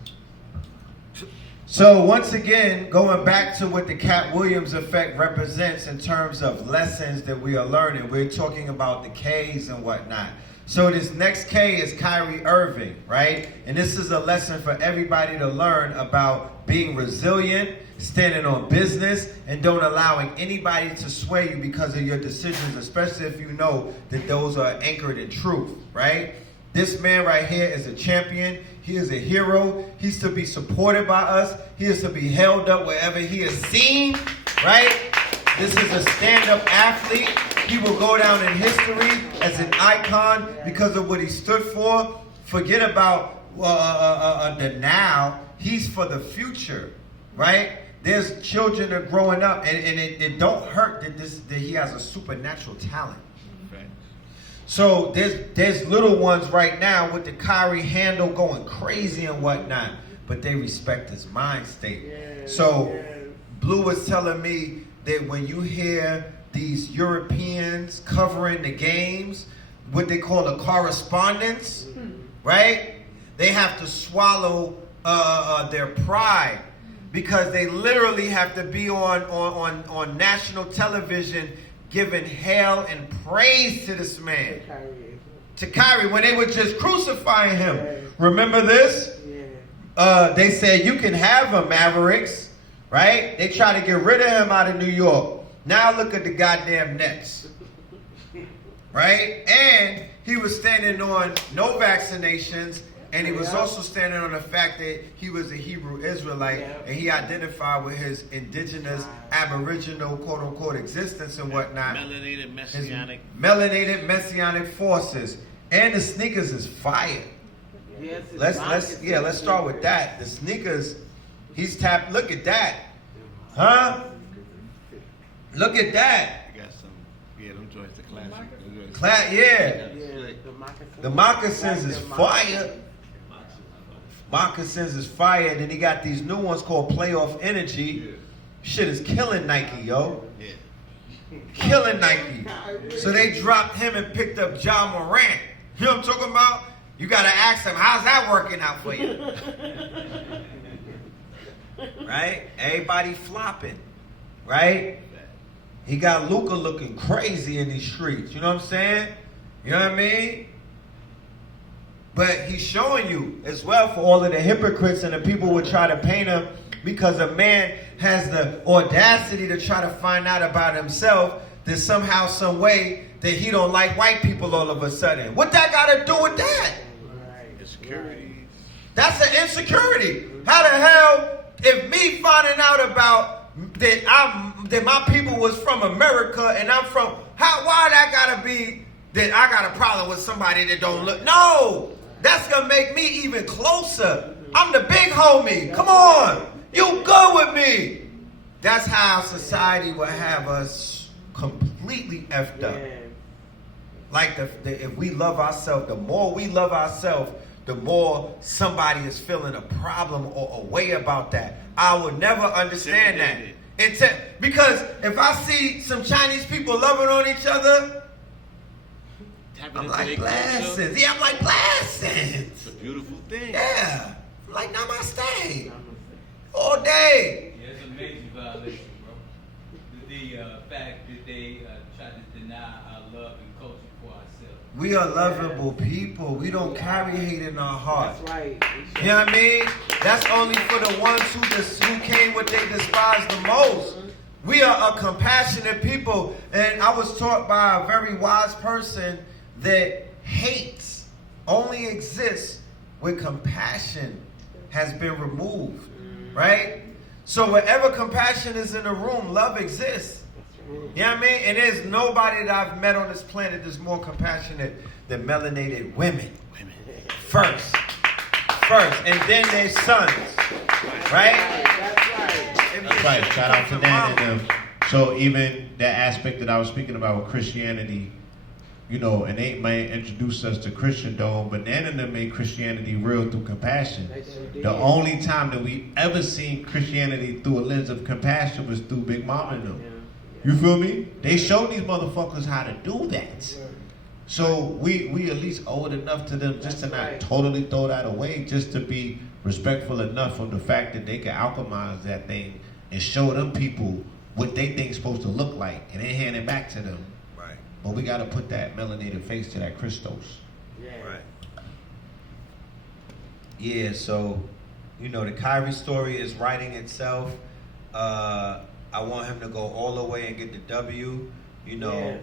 So once again, going back to what the Katt Williams effect represents in terms of lessons that we are learning, we're talking about the K's and whatnot. So this next K is Kyrie Irving, right? And this is a lesson for everybody to learn about being resilient, standing on business, and don't allowing anybody to sway you because of your decisions, especially if you know that those are anchored in truth, right? This man right here is a champion. He is a hero. He's to be supported by us. He is to be held up wherever he is seen, right? This is a stand-up athlete. He will go down in history as an icon because of what he stood for. Forget about the now. He's for the future, right? There's children that are growing up, and it don't hurt that he has a supernatural talent. So there's little ones right now with the Kyrie handle going crazy and whatnot, but they respect his mind state. Blue was telling me that when you hear these Europeans covering the games, what they call a correspondence, right? They have to swallow their pride because they literally have to be on national television giving hail and praise to this man. To Kyrie, when they were just crucifying him. Remember this? They said, you can have him, Mavericks, right? They try to get rid of him out of New York. Now look at the goddamn Nets, right? And he was standing on no vaccinations, and he was also standing on the fact that he was a Hebrew Israelite, and he identified with his indigenous, aboriginal, quote-unquote, existence and whatnot. Melanated Messianic. Melanated Messianic forces. And the sneakers is fire. Yes, let's start with that. The sneakers, he's tapped. Look at that. Huh? Look at that. You got some, Yeah. The moccasins is fire. Moccasins is fire. Then he got these new ones called Playoff Energy. Shit is killing Nike, yo. Killing Nike. So they dropped him and picked up Ja Morant. You know what I'm talking about? You gotta ask him, how's that working out for you? Right? Everybody flopping. Right? He got Luka looking crazy in these streets. You know what I'm saying? You know what I mean? But he's showing you as well for all of the hypocrites and the people who would try to paint him, because a man has the audacity to try to find out about himself that somehow, some way, that he don't like white people all of a sudden. What that got to do with that? Insecurity. That's an insecurity. How the hell, if me finding out about that my people was from America and I'm from, why that gotta be that I got a problem with somebody that don't look? No, that's gonna make me even closer. I'm the big homie. Come on, you good with me? That's how society will have us completely effed up. Like if we love ourselves, the more we love ourselves, the more somebody is feeling a problem or a way about that. I will never understand that. Because if I see some Chinese people loving on each other, I'm like, blessings. Yeah, I'm like, blessings. It's a beautiful thing. Yeah. I'm like, namaste. All day. Yeah, it's a major violation, bro. The fact that they try to deny our love and culture for ourselves. We are lovable people. We don't carry hate in our heart. That's right. You know what I mean? That's only for the ones who came what they despise the most. We are a compassionate people. And I was taught by a very wise person that hate only exists when compassion has been removed. Right? So wherever compassion is in the room, love exists. You know what I mean? And there's nobody that I've met on this planet that's more compassionate than melanated women. First. And then their sons. Right? That's right. Shout out to Nan and them. So even that aspect that I was speaking about with Christianity, you know, and they may introduce us to Christendom, but Nan and them made Christianity real through compassion. The only time that we ever seen Christianity through a lens of compassion was through Big Mama and them. You feel me? They showed these motherfuckers how to do that. So we at least owe it enough to them just to not totally throw that away, just to be respectful enough of the fact that they can alchemize that thing and show them people what they think is supposed to look like, and then hand it back to them. Right. But we got to put that melanated face to that Kristos. Yeah. Right. Yeah, so, you know, the Kyrie story is writing itself. I want him to go all the way and get the W. You know,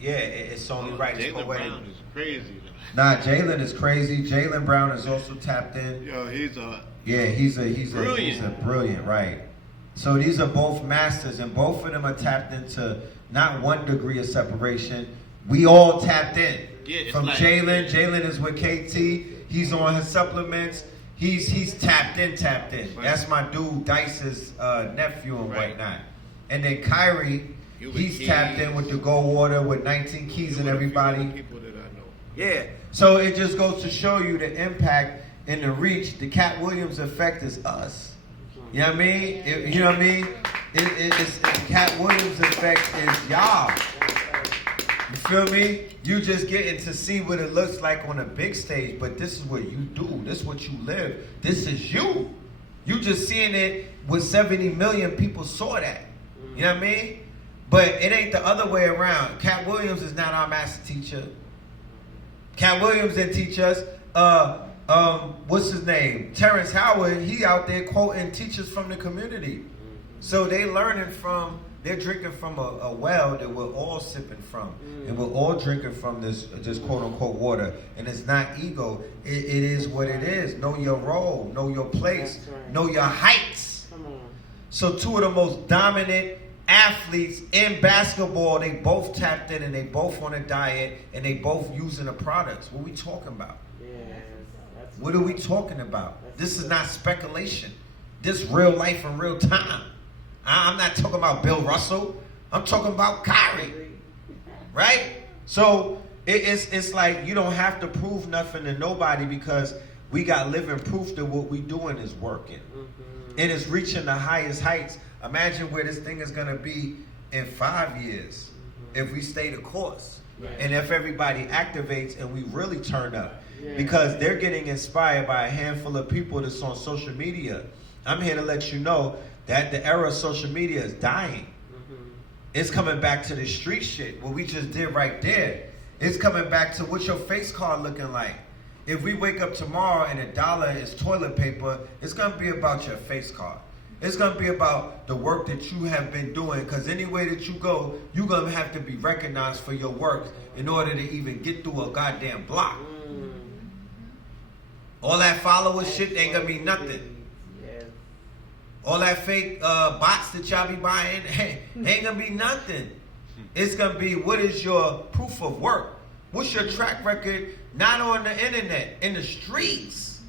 it's only right. Jaylen Brown is crazy. Nah, Jaylen is crazy. Jaylen Brown is also tapped in. Yo, he's a brilliant, right? So these are both masters, and both of them are tapped into not one degree of separation. We all tapped in. Yeah, from like, Jaylen. Jaylen is with KT. He's on his supplements. He's tapped in. Right. That's my dude Dice's nephew and whatnot. And then Kyrie, he's tapped in with the Goldwater with 19 Keys and everybody. People that I know. Yeah. So it just goes to show you the impact and the reach. The Katt Williams effect is us. You know what I mean? You know what I mean? It's the Katt Williams effect is y'all. You feel me? You just getting to see what it looks like on a big stage, but this is what you do. This is what you live. This is you. You just seeing it with 70 million people saw that. You know what I mean? But it ain't the other way around. Katt Williams is not our master teacher. Katt Williams didn't teach us. What's his name? Terrence Howard, he out there quoting teachers from the community. So they're drinking from a well that we're all sipping from. And we're all drinking from this quote unquote water. And it's not ego. It is what it is. Know your role. Know your place. Know your heights. So two of the most dominant athletes in basketball, they both tapped in and they both on a diet and they both using the products. What we talking about? What are we talking about? This is not speculation. This real life in real time. I'm not talking about Bill Russell. I'm talking about Kyrie. Right? So it's like you don't have to prove nothing to nobody because we got living proof that what we doing is working. And it's reaching the highest heights. Imagine where this thing is going to be in 5 years if we stay the course. Right. And if everybody activates and we really turn up. Yeah. Because they're getting inspired by a handful of people that's on social media. I'm here to let you know that the era of social media is dying. It's coming back to the street shit, what we just did right there. It's coming back to what's your face card looking like. If we wake up tomorrow and $1 is toilet paper, it's going to be about your face card. It's going to be about the work that you have been doing, because any way that you go, you're going to have to be recognized for your work in order to even get through a goddamn block. All that follower shit ain't going to mean nothing. All that fake bots that y'all be buying ain't going to be nothing. It's going to be, what is your proof of work? What's your track record, not on the internet, in the streets?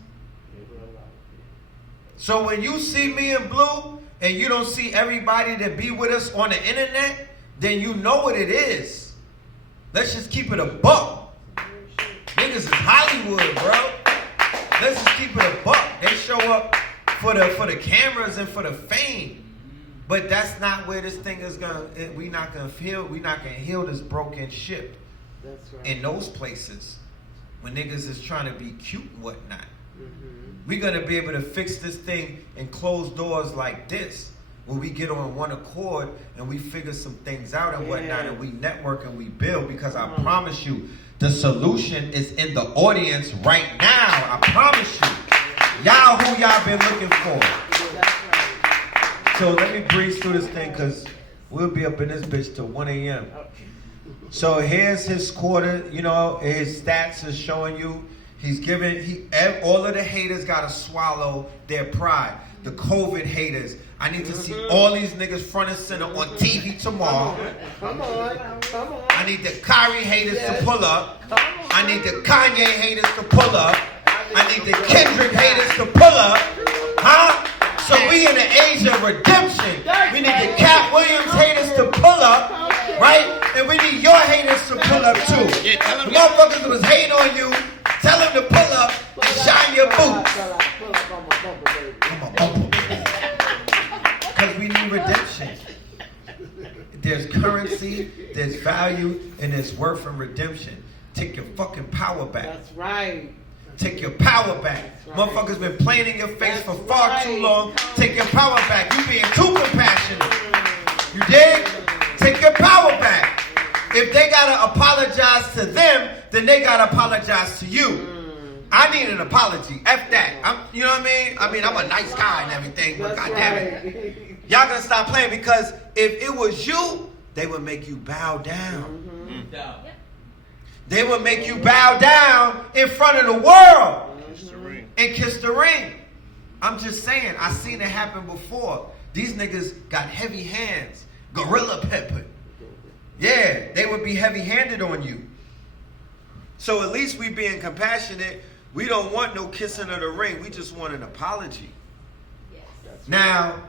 So when you see me in blue and you don't see everybody that be with us on the internet, then you know what it is. Let's just keep it a buck. Niggas is Hollywood, bro. Let's just keep it a buck. They show up for the cameras and for the fame. But that's not where this thing is we're not gonna heal this broken ship. That's right. In those places when niggas is trying to be cute and whatnot. We're gonna be able to fix this thing in closed doors like this, where we get on one accord and we figure some things out and whatnot, and we network and we build, because I promise you, the solution is in the audience right now. I promise you. Y'all who y'all been looking for. So let me breeze through this thing, because we'll be up in this bitch till 1 a.m. So here's his quarter, his stats is showing you. He's giving, all of the haters got to swallow their pride. The COVID haters. I need to see all these niggas front and center on TV tomorrow. Come on. I need the Kyrie haters to pull up. I need the Kanye haters to pull up. I need the Kendrick haters to pull up. Huh? So we in the age of redemption. We need the Katt Williams haters to pull up, right? And we need your haters to pull up too. The motherfuckers that was hating on you, tell them to pull up and shine your boots. Because we need redemption. There's currency, there's value, and there's worth in redemption. Take your fucking power back. That's right. Take your power back. Right. Motherfuckers been playing in your face for far too long. Take your power back. You being too compassionate. You dig? Take your power back. If they gotta apologize to them, then they gotta apologize to you. I need an apology. F that. You know what I mean? I'm a nice guy and everything, but goddamn it. Y'all gonna stop playing, because if it was you, they would make you bow down. They would make you bow down in front of the world and kiss the ring. I'm just saying, I seen it happen before. These niggas got heavy hands, gorilla pepper. Yeah, they would be heavy-handed on you. So at least we being compassionate. We don't want no kissing of the ring. We just want an apology. Now,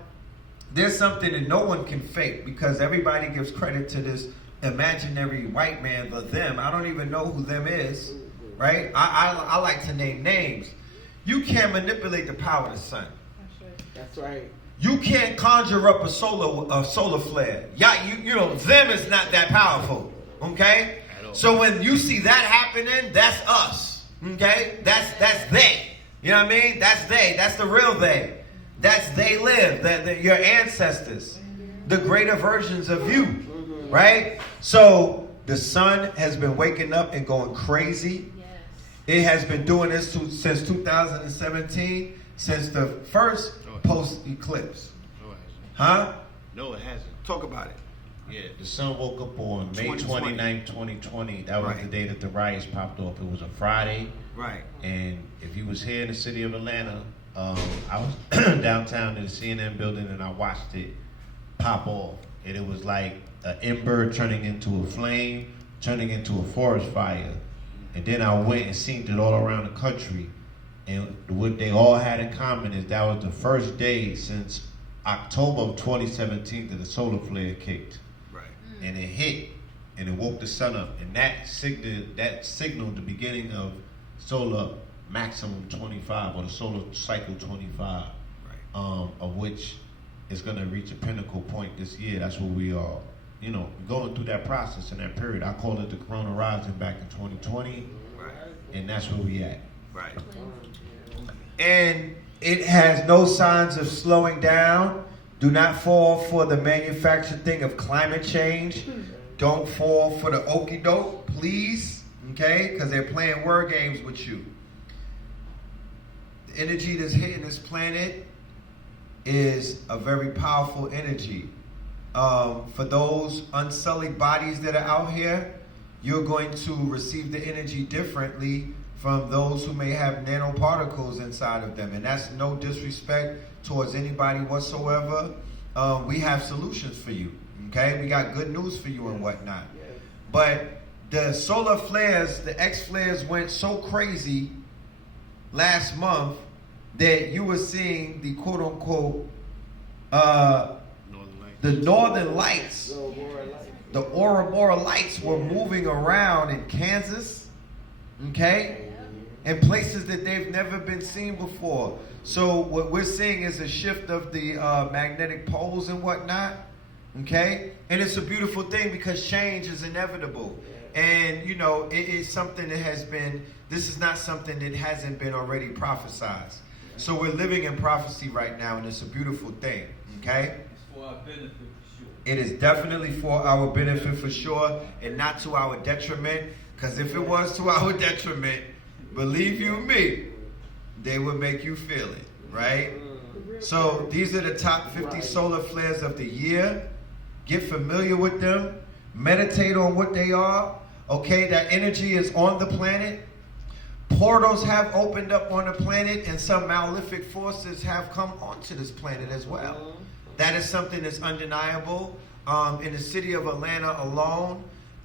there's something that no one can fake, because everybody gives credit to this imaginary white man, the them. I don't even know who them is, right? I like to name names. You can't manipulate the power of the sun. That's right. You can't conjure up a solar flare. Yeah, you know, them is not that powerful, okay? So when you see that happening, that's us, okay? That's they. You know what I mean? That's they. That's the real they. That's they live. Your ancestors, the greater versions of you. Right? So the sun has been waking up and going crazy. Yes. It has been doing this since 2017, since the first post-eclipse. No, it hasn't. Huh? No, it hasn't. Talk about it. Yeah. The sun woke up on May 29, 2020. That was the day that the riots popped off. It was a Friday. Right. And if you was here in the city of Atlanta, I was downtown in the CNN building and I watched it pop off. And it was like an ember turning into a flame, turning into a forest fire. And then I went and seen it all around the country. And what they all had in common is that was the first day since October of 2017 that the solar flare kicked. Right. And it hit and it woke the sun up, and that signaled the beginning of solar maximum 25, or the solar cycle 25, of which is going to reach a pinnacle point this year. That's where we are, going through that process in that period. I call it the Corona Rising back in 2020, and that's where we at. Right. And it has no signs of slowing down. Do not fall for the manufactured thing of climate change. Don't fall for the okie doke, please. Okay? Because they're playing word games with you. The energy that's hitting this planet is a very powerful energy. For those unsullied bodies that are out here, you're going to receive the energy differently from those who may have nanoparticles inside of them. And that's no disrespect towards anybody whatsoever. We have solutions for you, okay? We got good news for you and whatnot. But the solar flares, the X flares went so crazy last month that you were seeing the quote unquote, the northern lights, the Aurora lights were moving around in Kansas, okay? And places that they've never been seen before. So what we're seeing is a shift of the magnetic poles and whatnot, okay? And it's a beautiful thing because change is inevitable. And, it is something that this is not something that hasn't been already prophesized. So we're living in prophecy right now, and it's a beautiful thing, okay? It's for our benefit for sure. It is definitely for our benefit for sure, and not to our detriment, because if it was to our detriment, believe you me, they would make you feel it, right? So these are the top 50 solar flares of the year. Get familiar with them. Meditate on what they are. Okay, that energy is on the planet. Portals have opened up on the planet, and some malefic forces have come onto this planet as well. That is something that's undeniable. In the city of Atlanta alone,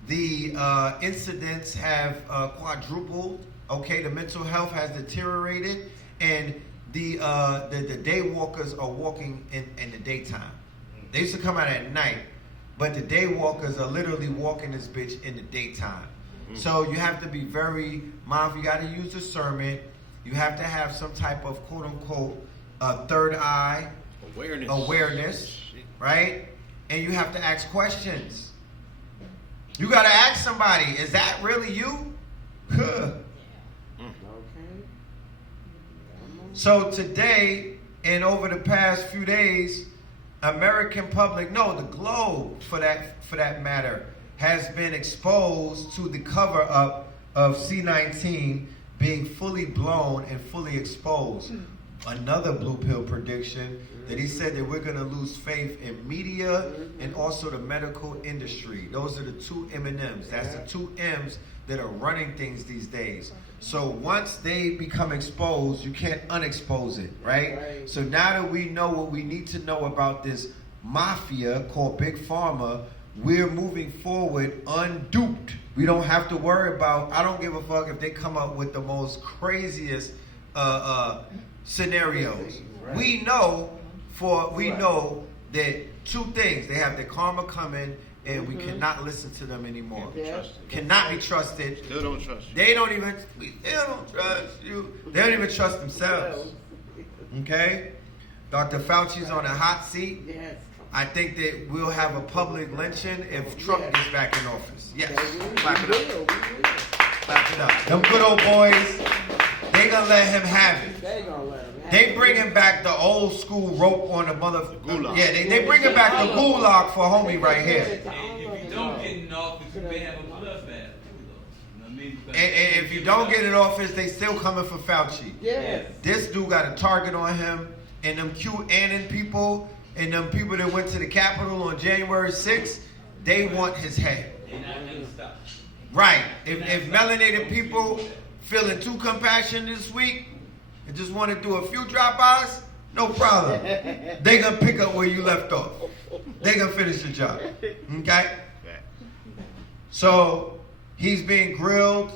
the incidents have quadrupled. Okay, the mental health has deteriorated, and the day walkers are walking in the daytime. They used to come out at night, but the day walkers are literally walking this bitch in the daytime. So you have to be very mindful. You got to use discernment. You have to have some type of quote unquote third eye awareness, right? And you have to ask questions. You got to ask somebody, is that really you? So today, and over the past few days, American public, no, the globe for that matter, has been exposed to the cover up of C-19 being fully blown and fully exposed. Another blue pill prediction that he said that we're going to lose faith in media and also the medical industry. Those are the two M&Ms. That's the two M's that are running things these days. So once they become exposed, you can't unexpose it, right? So now that we know what we need to know about this mafia called Big Pharma, we're moving forward unduped. We don't have to worry about, I don't give a fuck if they come up with the most craziest scenarios. We know that two things. They have their karma coming, and we cannot listen to them anymore. Cannot be trusted. Still don't trust you. They still don't trust you. They don't even trust themselves. Okay? Dr. Fauci's on a hot seat. I think that we'll have a public lynching if Trump gets back in office. Yes. Clap it up. Clap it up. Them good old boys, they gonna let him have it. They bringing back the old school rope on the gulag. Yeah, they bringing back the gulag for homie right here. And if you don't get in office, you may have a bloodbath too, though. You know what I mean? And if you don't get in office, they still coming for Fauci. Yes. This dude got a target on him, and them QAnon people, and them people that went to the Capitol on January 6th, they want his head. They're not going to stop. Right. If melanated people feeling too compassionate this week and just want to do a few drop-bys, no problem. They gonna pick up where you left off. They gonna finish the job. Okay? So he's being grilled.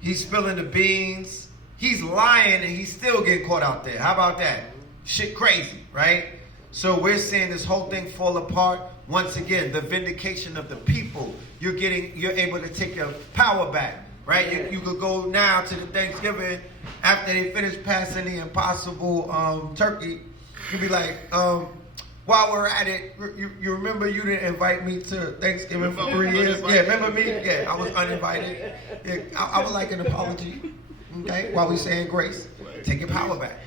He's spilling the beans. He's lying and he's still getting caught out there. How about that? Shit crazy, right? So we're seeing this whole thing fall apart. once again, the vindication of the people. You're able to take your power back, right? You could go now to the Thanksgiving after they finish passing the impossible turkey. You'd be like, while we're at it, you remember you didn't invite me to Thanksgiving for 3 years? Yeah, remember me? Yeah, I was uninvited. Yeah, I would like an apology, okay, while we saying grace. Take your power back.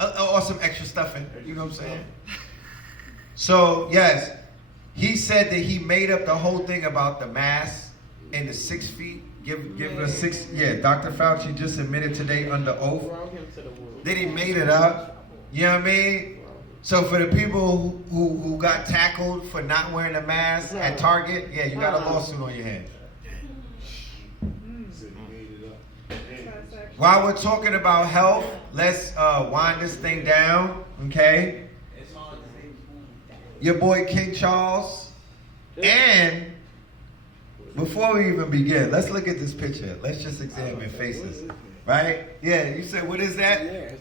Or some extra stuffing, you know what I'm saying? So, yes, he said that he made up the whole thing about the mass and the 6 feet. Give it a 6. Yeah, Dr. Fauci just admitted today under oath that he made it up. You know what I mean? So for the people who got tackled for not wearing a mask at Target, yeah, you got a lawsuit on your hands. While we're talking about health, let's wind this thing down, okay? Your boy King Charles. And before we even begin, let's look at this picture. Let's just examine faces, right? Yeah, you said, what is that?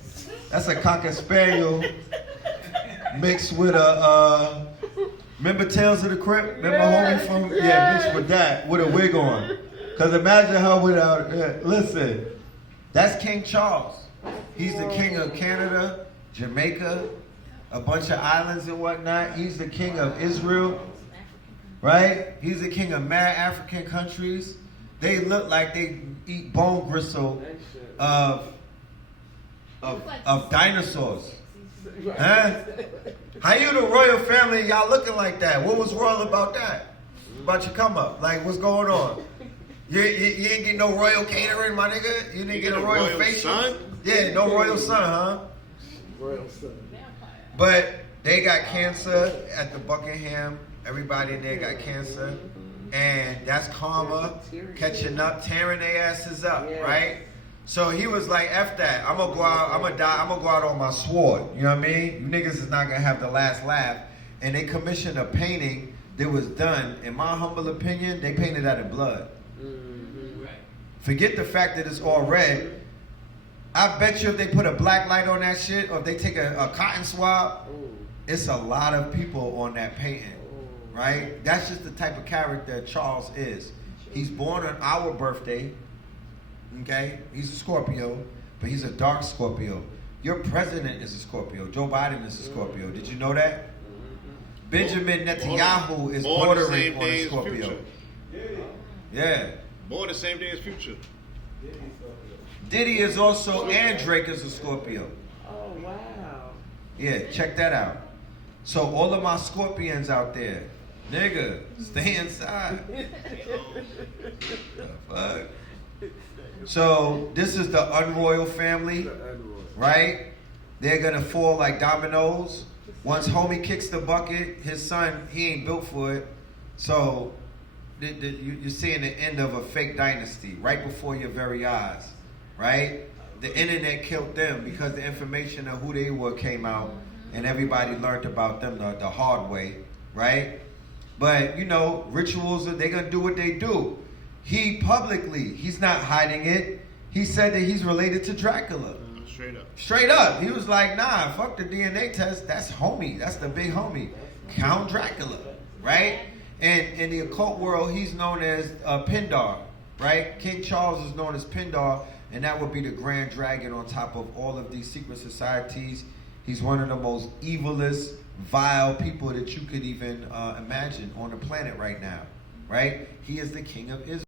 That's a Cocker Spaniel mixed with a, remember Tales of the Crypt? Remember homie from, mixed with that, with a wig on. Because imagine her without, listen, that's King Charles. He's the king of Canada, Jamaica, a bunch of islands and whatnot. He's the king of Israel, right? He's the king of mad African countries. They look like they eat bone gristle of dinosaurs. Huh? How you the royal family, y'all looking like that? What was royal about that? About your come up? Like, what's going on? You ain't get no royal catering, my nigga? You didn't get a royal facial? Son? Yeah, no royal son, huh? Royal son. But they got cancer at the Buckingham. Everybody in there got cancer. And that's karma catching up, tearing their asses up, right? So he was like, F that. I'm gonna go out, I'm gonna die, I'm gonna go out on my sword. You know what I mean? You niggas is not gonna have the last laugh. And they commissioned a painting that was done, in my humble opinion, they painted that in blood. Forget the fact that it's all red. I bet you if they put a black light on that shit, or if they take a cotton swab, it's a lot of people on that painting, right? That's just the type of character Charles is. He's born on our birthday, okay? He's a Scorpio, but he's a dark Scorpio. Your president is a Scorpio. Joe Biden is a Scorpio. Did you know that? Benjamin Netanyahu is bordering on a Scorpio. Yeah. Born the same day as Future. Diddy is also, and Drake is a Scorpio. Oh, wow. Yeah, check that out. So all of my Scorpions out there, nigga, stay inside. The fuck? So this is the unroyal family, right? They're gonna fall like dominoes. Once homie kicks the bucket, his son, he ain't built for it. So you're seeing the end of a fake dynasty right before your very eyes, right? The internet killed them because the information of who they were came out and everybody learned about them the hard way, right? But, you know, rituals, they're going to do what they do. He publicly, he's not hiding it. He said that he's related to Dracula. Straight up. Straight up. He was like, nah, fuck the DNA test. That's homie. That's the big homie. Count Dracula, right? And in the occult world, he's known as Pindar, right? King Charles is known as Pindar, and that would be the grand dragon on top of all of these secret societies. He's one of the most evilest, vile people that you could even imagine on the planet right now, right? He is the king of Israel.